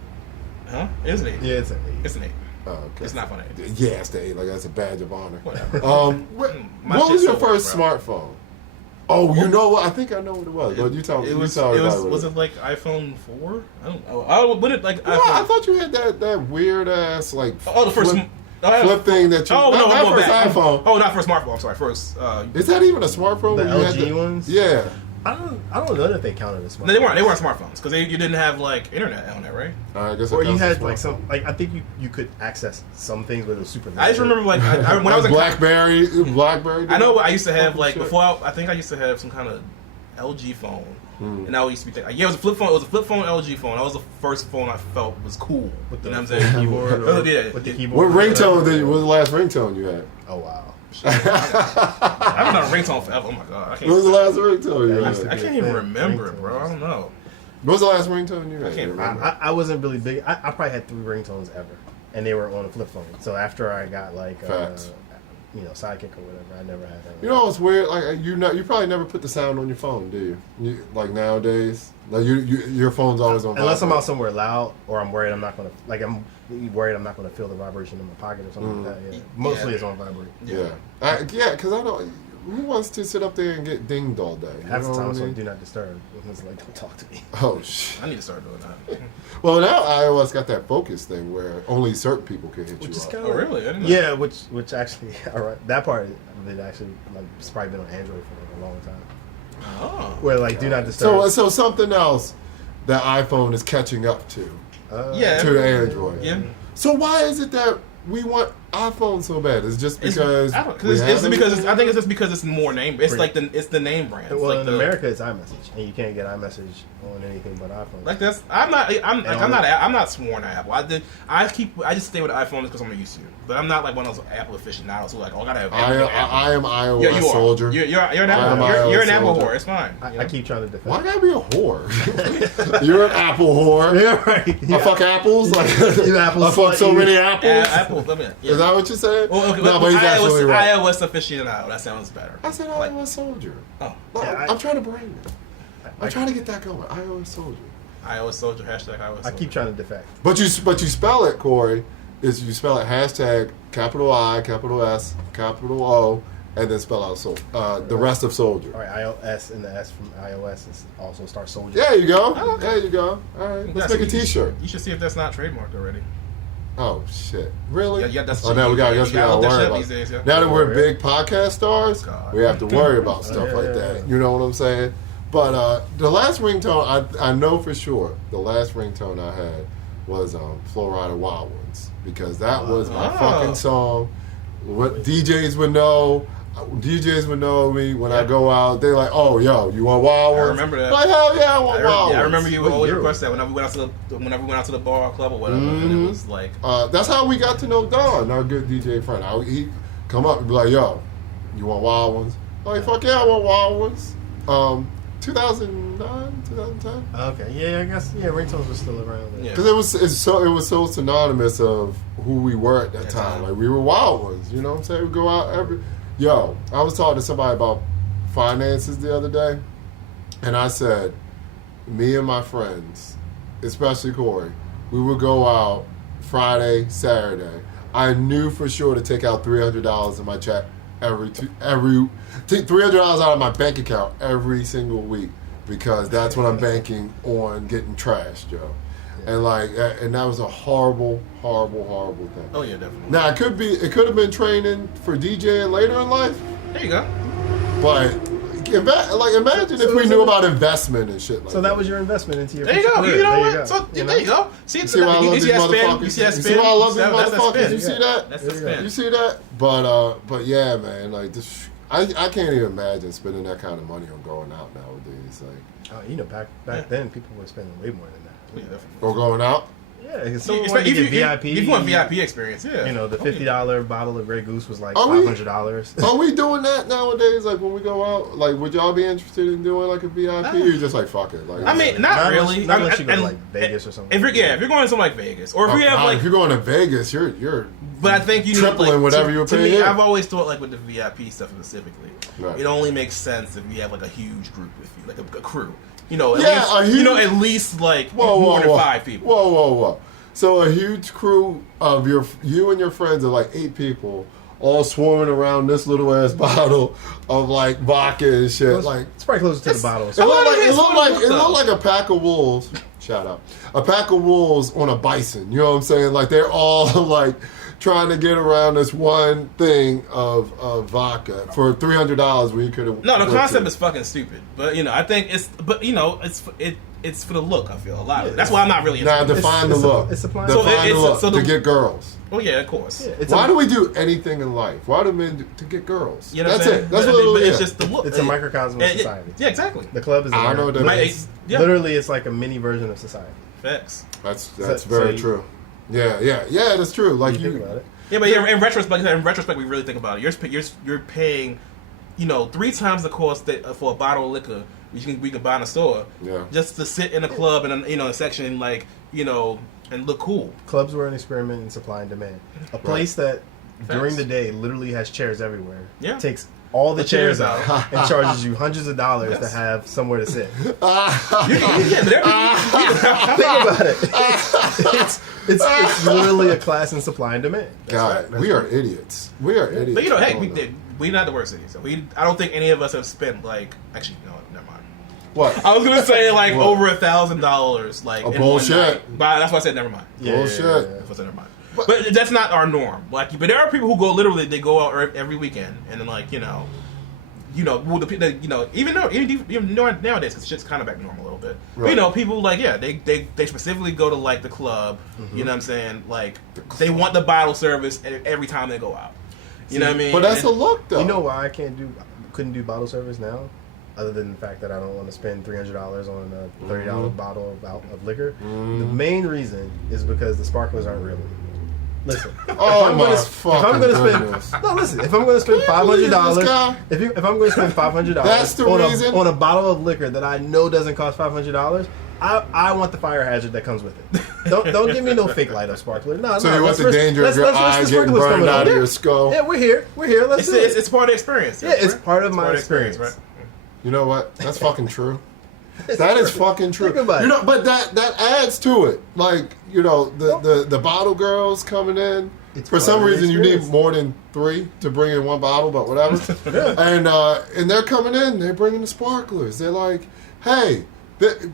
Huh? It's an 8. Yeah, it's an 8. It's an 8. Oh, okay. It's not fun 8. Yeah, it's the 8. Like that's a badge of honor. Whatever. What My was shit's your so first work, smartphone? Oh, you know what? I think I know what it was. But you tell me. It was. You tell me about Was it like iPhone 4? I don't know. What it like? No, iPhone. I thought you had that weird ass like the first. flip thing that you. Oh no, not I'm going first back. iPhone. Oh, not first smartphone. I'm sorry. First. Is that even a smartphone? The where you had LG ones? Yeah. I don't know if they counted as smartphones. No, they weren't. They weren't smartphones because you didn't have like internet on it, right? I guess. Or it you counts as had like smartphone. some I think you could access some things, but it was super. I just remember like when I was in BlackBerry. I know I used to have like Shit. before. I think I used to have some kind of LG phone, and I used to be yeah, it was a flip phone. It was a flip phone LG phone. That was the first phone I felt was cool. with You the know what I'm saying? keyboard. Or, Yeah. with the What keyboard. ringtone did you? What was the last ringtone you had? Oh wow. I haven't done a ringtone forever. Oh my god, I What was the can't. last ringtone you Yeah, had? I can't even remember it, bro. I don't know. What was the last ringtone you had? I can't You remember? I wasn't really big. I probably had 3 ringtones ever, and they were on a flip phone. So after I got like Facts. Sidekick or whatever, I never had that. You know what's weird? Like you probably never put the sound on your phone, do you? Like nowadays, like your phone's always on. Unless I'm vibrate. out somewhere loud, or I'm worried I'm not gonna I'm worried I'm not gonna feel the vibration in my pocket or something like that. Yeah. Mostly it's on vibrate. Yeah, because I don't. Who wants to sit up there and get dinged all day? You Half the know time what it's I on mean? do not disturb. It's like don't talk to me. Oh shit. I need to start doing that. Well, now iOS got that focus thing where only certain people can hit Which you is up. kind Oh really? I didn't know. Yeah, which actually, all right, that part of it actually like it's probably been on Android for like a long time. Oh. Where like do not disturb. So something else that iPhone is catching up to Yeah. the Android. Yeah. So why is it that we want iPhone so bad? It's just because I don't- we it's have because anything? I think it's just because it's more name. It's Right. like it's the name brand. It's Well, like in America, it's iMessage, and you can't get iMessage on anything but iPhone. Like that's I'm not sworn to Apple. I just stay with iPhone because I'm used to it. But I'm not like one of those Apple aficionados who like I gotta have everything Apple. I am iOS Yeah, you are. soldier. You're an I am Apple. You're an iOS Apple soldier. whore. It's fine. I keep trying to defend. Why gotta be a whore? You're an Apple whore. Yeah, right. I fuck apples. Like You Apple I fuck so slut, many you- apples. Apple. Let me. Yeah. Is that what you're saying? Well, okay, no, but he's absolutely right. iOS aficionado. That sounds better. I said Like- iOS soldier. Oh, Look, Yeah, I'm trying to bring it. I'm trying to get that going. iOS soldier. iOS soldier. Hashtag iOS. I keep trying to defect. But you spell it, Corey. Is you spell it hashtag capital I, capital S, capital O, and then spell out the rest of soldier. All right, iOS and the S from iOS is also start soldier. There you go. Oh, okay. There you go. All right, let's make a T-shirt. You should see if that's not trademarked already. Oh shit! Really? Yeah, that's oh, now we got. I guess we gotta look that worry shit about. these days, yeah. Now that we're Yeah. big podcast stars, God. we have to worry about stuff Yeah, like yeah, that. yeah. You know what I'm saying? But the last ringtone, I know for sure, the last ringtone I had was Florida Wild Ones because that was my Oh. fucking song. What DJs would know. DJs would know me when I go out. They're like, "Oh, yo, you want Wild I Ones?" remember that. Like, hell yeah, I want Wild I Ones. remember you What always year request that whenever we went out to the bar or club or whatever, and Mhm. it was like, That's how we got to know Don, our good DJ friend. He come up and be like, "Yo, you want Wild Ones?" I'm like, fuck yeah, I want Wild Ones. 2009, 2010. Okay, yeah, I guess ringtones were still around. Then. Yeah. Because it was so synonymous of who we were at that time. Like we were Wild Ones. You know what I'm saying? We go out every. Yo, I was talking to somebody about finances the other day, and I said, me and my friends, especially Corey, we would go out Friday, Saturday. I knew for sure to take out $300 in my check take $300 out of my bank account every single week because that's when I'm banking on getting trashed, yo. And and that was a horrible, horrible, horrible thing. oh yeah, definitely. Now it could have been training for DJing later in life, There you go. but imagine if we knew about investment and shit like So that was your investment into your There you go. future You know career. what? So there you go. See, You see why I love these motherfuckers? You see that You spin? see why I love these That's that motherfuckers? spin. You see that? That's the spin. You see that? But yeah, man, like this, I can't even imagine spending that kind of money on going out nowadays. Like, Oh, you know, back then people were spending way more than that. Yeah, definitely. or going out. Yeah, because someone wanted to get VIP. If you want VIP experience, yeah. You know, the $50 bottle of Grey Goose was like Are we- $500. Are we doing that nowadays? Like when we go out, like would y'all be interested in doing like a VIP? Or you just like fuck it? Like I mean, not really. Not unless you go to And- like Vegas or something. If you're going to something like Vegas, or if you have like, if you're going to Vegas, you're but I think you need tripling like, whatever to, you were to paying me, in. I've always thought like with the VIP stuff specifically, Right. it only makes sense if you have like a huge group with you, like a crew. You know, at Yeah, least, a huge- at least like whoa, more than whoa. 5 people. Whoa. So a huge crew of you and your friends are like 8 people, all swarming around this little ass bottle of like vodka and shit. It's probably closer to the bottle. It looked like though. a pack of wolves. Shout out, a pack of wolves on a bison. You know what I'm saying? Like they're all like trying to get around this one thing of vodka for $300 when you could have. No, the concept is fucking stupid. But I think it's for the look. I feel a lot of it. That's why I'm not really. Now into it. define the look. It's supply. Define the look so to get girls. Oh yeah, of course. Yeah, it's Why a, do we do anything in life? Why do men do to get girls? You know what That's I'm saying? it. That's but, what but it it's is. just the look. It's a microcosm of society. Yeah, exactly. The club is. I don't know what that Right, means. yeah. Literally, it's like a mini version of society. Facts. That's So very you- true. Yeah, that's true. Like You think about it. Yeah, but in retrospect, we really think about it. You're paying, 3 times the cost for a bottle of liquor we can buy in a store. Yeah. Just to sit in a club and a section and look cool. Clubs were an experiment in supply and demand. A place that during the day literally has chairs everywhere. Yeah. Takes all the chairs chairs out and charges you hundreds of dollars to Yes. have somewhere to sit. You can, there are people- Think about it. It's literally a class in supply and demand. God, we are idiots. We are idiots. But hey, Hold on. we're not the worst cities. So I don't think any of us have spent actually no, never mind. What? I was gonna say What? over $1,000 like Oh, in bullshit. one night. But that's why I said never mind. Bullshit. That's why I said never mind. But that's not our norm. Like, but there are people who go literally. They go out every weekend, and then even nowadays, because shit's kind of back normal a little bit. Right. But, people they specifically go to like the club. You know what I'm saying? Like they want the bottle service every time they go out. You know what I mean? But that's a And- look, though. You know why I couldn't do bottle service now? Other than the fact that I don't want to spend $300 on a $30 bottle of liquor. The main reason is because the sparklers aren't really. Listen. Oh my fucking goodness. No, listen. If I'm going to spend $500, this guy? if I'm going to spend $500 That's the reason? on a bottle of liquor that I know doesn't cost $500, I want the fire hazard that comes with it. Don't give me no fake light up sparkler. No, So no. you want let's the risk- danger of let's- your let's risk eye the getting sprinklers burned coming out on. of your skull? Yeah, we're here. Let's do it. It's part of the experience. Yeah, it's part of my part of the experience. right? You know what? That's fucking true. That is fucking true. Think about it. But that adds to it. Like, the bottle girls coming in. It's For part some of the reason, you need experience. more than 3 to bring in one bottle, but whatever. And they're coming in. They're bringing the sparklers. They're like, hey,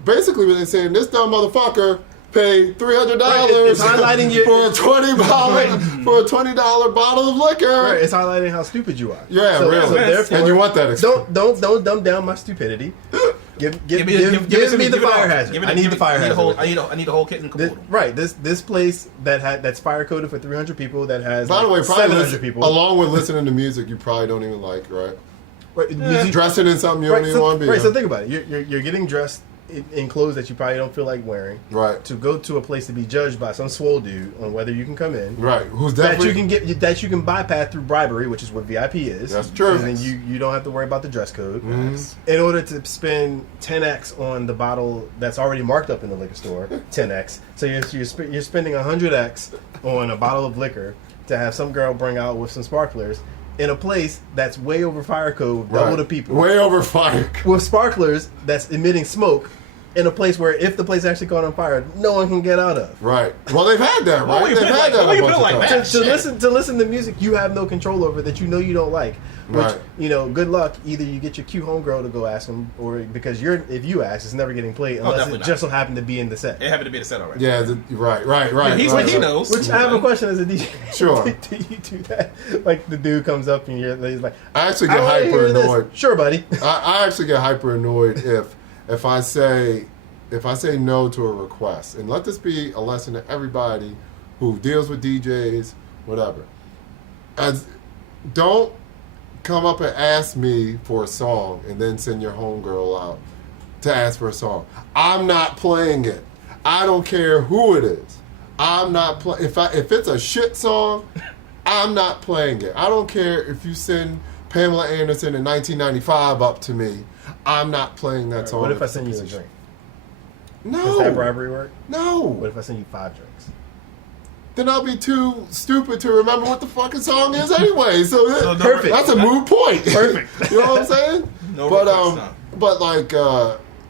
basically what they're saying, this dumb motherfucker paid $300 It's highlighting your- for a $20 bottle of liquor. Right, it's highlighting how stupid you are. Yeah, so, really. So therefore, And you want that experience. don't dumb down my stupidity. Give me the fire hazard. I need the fire hazard. I need a whole kit and caboodle. Right, this place that's fire coded for 300 people that has By the way, probably 700 people. along with listening to music you probably don't even like, right? Right, music- Dressing in something you don't even want to be right, in. so think about it. You're getting dressed in clothes that you probably don't feel like wearing. Right. To go to a place to be judged by some swole dude on whether you can come in. Right. Who's That definitely... you can bypass through bribery, which is what VIP is. That's true. And then you don't have to worry about the dress code. Mm-hmm. In order to spend 10x on the bottle that's already marked up in the liquor store, 10x. So you're spending 100x on a bottle of liquor to have some girl bring out with some sparklers in a place that's way over fire code, double Right. the people. Way over fire. With sparklers that's emitting smoke in a place where if the place actually caught on fire, no one can get out of. Right. Well, they've had that, Well, right? we They've put it had like- that we a put bunch it of like times. that. To listen to music you have no control over that you know you don't like. Which, Right. you know, good luck. Either you get your cute homegirl to go ask them, or because if you ask, it's never getting played unless definitely it not. just so happened to be in the set. It happened to be the set already. Yeah, right. He's right, what he right. knows. Which I have a question as a DJ. Sure. do you do that? Like the dude comes up and he's like, I actually get "I wanna hyper hear this." annoyed. Sure, buddy. I actually get hyper annoyed if I say no to a request, and let this be a lesson to everybody who deals with DJs, whatever. Don't come up and ask me for a song and then send your homegirl out to ask for a song. I'm not playing it. I don't care who it is. I'm not playing. If it's a shit song, I'm not playing it. I don't care if you send Pamela Anderson in 1995 up to me. I'm not playing that song. What if I send you a drink? No. Does that bribery work? No. What if I send you 5 drinks? Then I'll be too stupid to remember what the fucking song is anyway. So, So Perfect. that's a moot point. Perfect. You know what I'm saying? No but request, no. but like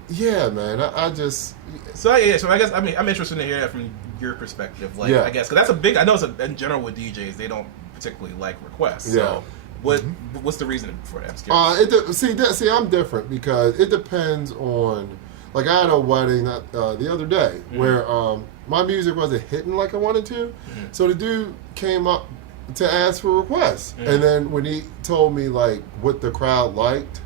yeah, man. I just So I guess I'm interested to hear that from your perspective. Like Yeah. I guess because that's a big. I know it's in general with DJs they don't particularly like requests. Yeah. So what's the reason for that? I'm curious. see, I'm different because it depends on. Like I had a wedding the other day where my music wasn't hitting like I wanted to, so the dude came up to ask for requests, and then when he told me like what the crowd liked,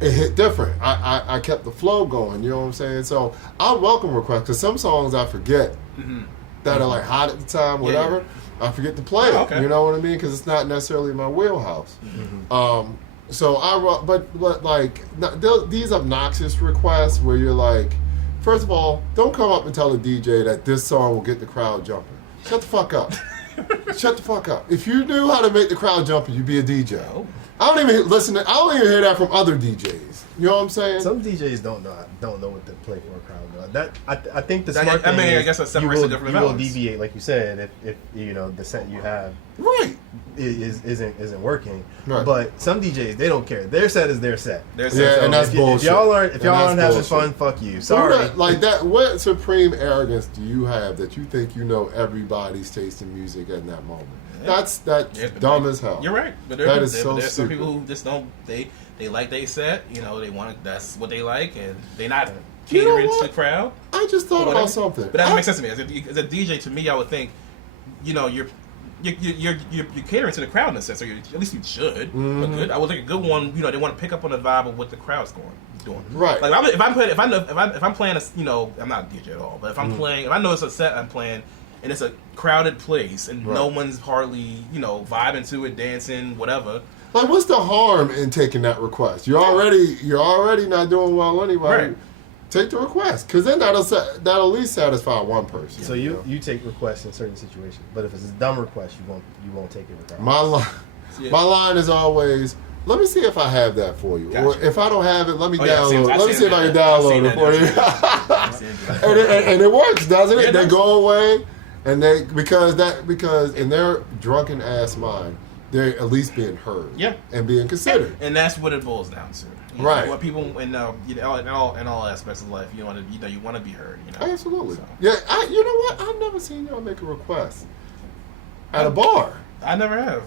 it hit different. I kept the flow going, you know what I'm saying? So I welcome requests because some songs I forget that are like hot at the time, whatever. I forget to play it. Okay. You know what I mean? Because it's not necessarily my wheelhouse. So but like these obnoxious requests where you're like, first of all, don't come up and tell a DJ that this song will get the crowd jumping. Shut the fuck up. Shut the fuck up. If you knew how to make the crowd jumping, you'd be a DJ. Oh. I don't even hear that from other DJs. You know what I'm saying? Some DJs don't know what to play for a crowd. Though. I think the That- smart I thing mean, I is guess that separates the different you will elements. deviate, like you said, if you know the set you have Right. isn't working. Right. But some DJs they don't care. Their set is their set. Yeah, and that's bullshit. If y'all aren't And having that's fun, bullshit. fuck you. Who Sorry. like that. What supreme arrogance do you have that you think you know everybody's taste in music at that moment? Yeah. That's Yeah, but dumb as hell. You're right, but That is so there's some stupid. people who just don't. They like they set. You know, they want that's what they like, and they not You know catering to what? the crowd. I just thought Whatever. about something. But that doesn't make sense to me. As a DJ, to me, I would think, you know, you're catering to the crowd in a sense, or at least you should. Mm-hmm. A good, I would think a good one. You know, they want to pick up on the vibe of what the crowd's doing. Right. Like if I'm playing a, you know, I'm not a DJ at all, but if I'm playing, if I know it's a set I'm playing, and it's a crowded place, and no Right. one's hardly, you know, vibing to it, dancing, whatever. Like, what's the harm in taking that request? You're already not doing well anyway. Right. Take the request, because then that'll at least satisfy one person. So know? you take requests in certain situations, but if it's a dumb request, you won't take it regardless. My line is always, let me see if I have that for you, or Gotcha. if I don't have it, let me Oh, yeah, download. Let me see if I can I've seen download it for that. you. and it works, doesn't it? Yeah, it They does. go away, and because in their drunken ass mind, they're at least being heard, Yeah. and being considered. And that's what it boils down to. You Right. know, what people in all aspects of life, you want to be heard. You know. Absolutely. So, Yeah, you know what? I've never seen y'all make a request at a bar. I never have.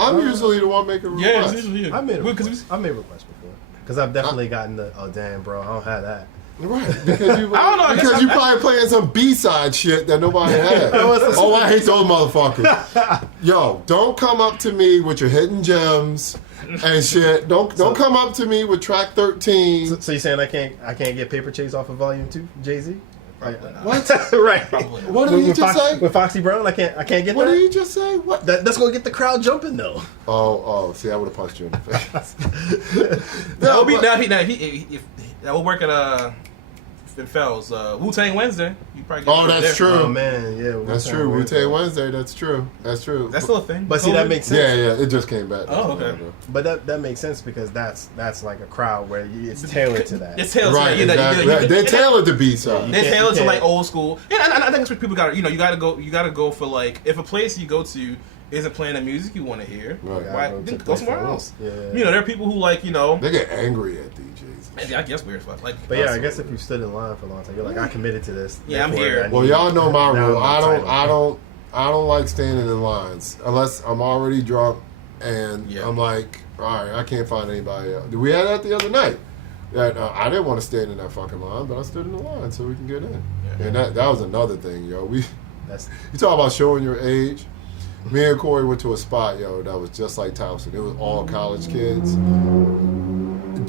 I'm usually the one making a Yeah, request. it's usually you. I made Well, 'cause I made requests before because I've definitely gotten the oh damn bro I don't have that. Right, because you, I don't know, I guess because you I'm- probably playing some B-side shit that nobody had. Oh, I hate those motherfuckers. Yo, don't come up to me with your hidden gems and shit. Don't come up to me with track 13. So you saying I can't get Paper Chase off of Volume 2, Jay-Z? Probably not. What? Right. Probably not. What did you just say? With Foxy Brown, I can't get What that. did you just say? What? That's gonna get the crowd jumping though. Oh, see, I would have punched you in the face. That would be but- if that would work at in Fells Wu-Tang Wednesday. You probably get Oh, it that's there. true. Oh man, yeah. That's true. Wu-Tang Wednesday, that's true. That's true. That's still a thing. But see, that makes sense. Yeah, it just came back. Oh, okay. But that makes sense because that's like a crowd where it's tailored to that. It's tailored Right, to that. exactly. Right. They're tailored to be so. You They're can't- tailored you to like can't- old school. And I think that's what people got. You gotta go for like if a place you go to isn't playing the music you want to hear, Right. why Go to then the go place somewhere they want. else? Yeah. You know, there are people who like, you know, They get angry at DJs. I guess weird stuff. Like, But yeah, I guess if you stood in line for a long time, you're like, I committed to this. Yeah, I'm therefore here. I need- Well, y'all know my now rule. I'm entitled. I don't like standing in lines unless I'm already drunk and Yeah. I'm like, all right, I can't find anybody else. We had that the other night. That I didn't want to stand in that fucking line, but I stood in the line so we can get in. Yeah. And that was another thing, yo. That's You talk about showing your age. Me and Corey went to a spot, yo, that was just like Towson. It was all college kids.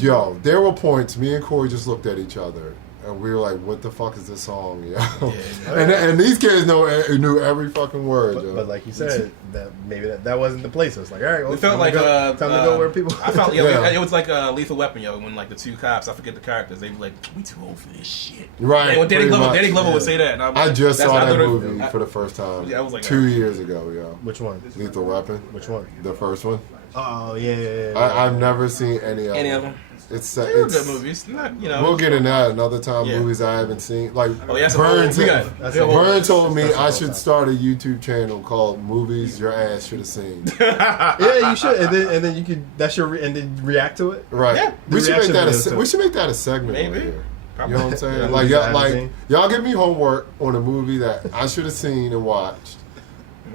Yo, there were points, me and Corey just looked at each other, and we were like, what the fuck is this song, yo? Yeah. And these kids knew every fucking word, yo. but like you said, that maybe that wasn't the place. It was like, all right, well, It felt time like to go, time to go where people. I felt Yeah. it was like a Lethal Weapon, yo. When like the two cops, I forget the characters, they be like, "We too old for this shit." Right, And when Danny pretty Glover much. would say that. And I'm I like, just that's saw what I that thought it- movie for the first time Yeah, I was like, 2 years ago, yo. Which one? Lethal Weapon, Which one? the first one. Oh yeah. I've never seen any of them. Any of them? It's They were it's good movies. Not, you know. We'll get in that another time. Yeah. Movies I haven't seen. Like Oh, yeah, Vern, we got. That's we got- a whole- Vern told me That's a I whole should time. start a YouTube channel called "Movies Your Ass Should Have Seen." Yeah, you should, and then you could. That's your and then react to it. Right. Yeah. We should make reaction that videos a too. we should make that a segment. Maybe. Right here. Probably. You know what I'm saying? Yeah, like movies y'all, I haven't seen. y'all give me homework on a movie that I should have seen and watched,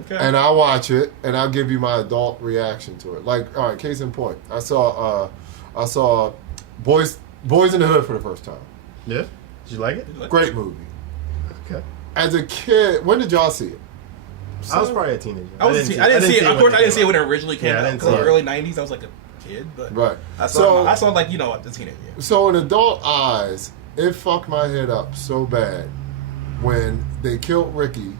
Okay. and I'll watch it and I'll give you my adult reaction to it. Like, all right, case in point, I saw Boys in the Hood for the first time. Yeah. Did you like it? Great movie. Okay. As a kid, when did y'all see it? I was probably a teenager. I didn't see it. Of course, I didn't see it when it originally came Yeah, I out. didn't In see the it. early '90s, I was like a kid, but Right. I So- saw like you know the teenage year. So in adult eyes, it fucked my head up so bad when they killed Ricky.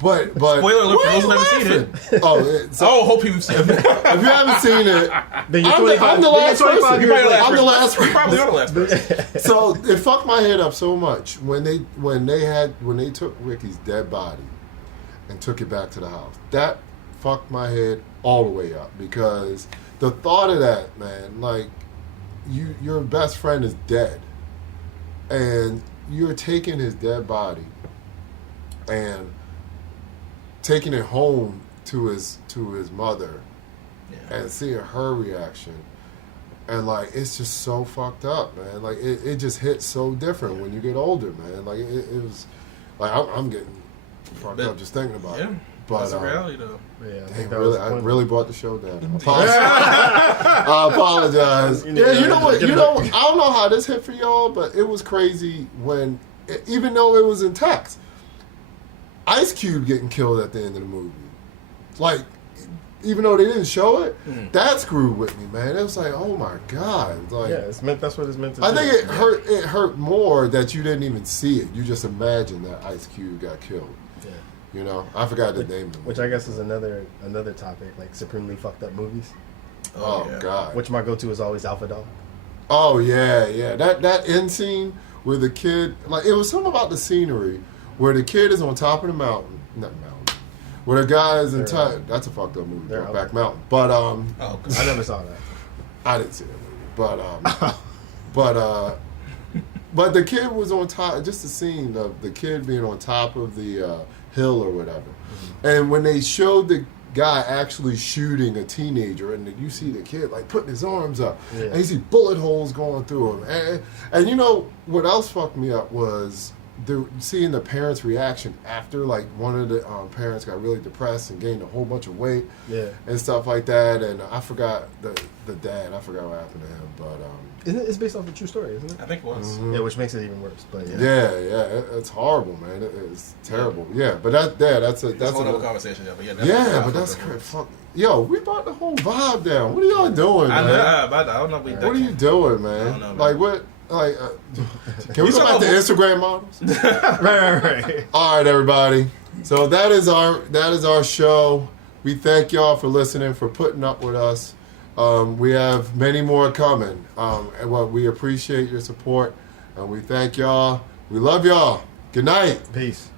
But Spoiler alert for why those who are you haven't seen laughing? Oh, so Oh, hope you've seen it. if you haven't seen it, Then you're I'm 25. the last then you're 25 person. years You're late. I'm the last You probably person. are the last person. So it fucked my head up so much when they took Ricky's dead body and took it back to the house. That fucked my head all the way up because the thought of that, man, like your best friend is dead, and you're taking his dead body and taking it home to his mother Yeah. and seeing her reaction. And like it's just so fucked up, man. Like it just hits so different when you get older, man. Like it was like I'm getting fucked up just thinking about Yeah, it. But that's the reality though. Yeah, I damn, think that was really, I the point. really brought the show down. I apologize. You need Yeah, to you know what? get You it know, back. I don't know how this hit for y'all, but it was crazy when, even though it was in text, Ice Cube getting killed at the end of the movie. Like, even though they didn't show it, that screwed with me, man. It was like, oh my god. Like, Yeah, it's meant. That's what it's meant to. I do. think it hurt. It hurt more that you didn't even see it. You just imagined that Ice Cube got killed. Yeah. You know, I forgot the name of the movie. Which I guess is another topic, like supremely fucked up movies. Oh yeah. god. Which my go-to is always Alpha Dog. Oh yeah. That end scene where the kid, like, it was something about the scenery where the kid is on top of the mountain, not mountain, where the guy is in They're- that's a fucked up movie, they're Brokeback out. Mountain. But Oh, I never saw that. I didn't see that movie. But the kid was on top. Just the scene of the kid being on top of the hill or whatever, and when they showed the guy actually shooting a teenager, and you see the kid like putting his arms up, Yeah. and you see bullet holes going through him, and you know what else fucked me up was seeing the parents' reaction after, like, one of the parents got really depressed and gained a whole bunch of weight, Yeah. and stuff like that. And I forgot the dad. I forgot what happened to him, but Isn't it? It's based off a true story, isn't it? I think it was. Yeah, which makes it even worse. But yeah. it's horrible, man. It's terrible. Yeah, but that's That's a whole other a conversation, yeah. But yeah, yeah, but that's great. Fuck. Yo, we brought the whole vibe down. What are y'all doing, I man? know, but I don't know. What are you doing, man? I don't know, man. Like what? Like, can we You go back talking to about- Instagram models? right. All right, everybody. So that is our show. We thank y'all for listening, for putting up with us. We have many more coming. And we appreciate your support, and we thank y'all. We love y'all. Good night. Peace.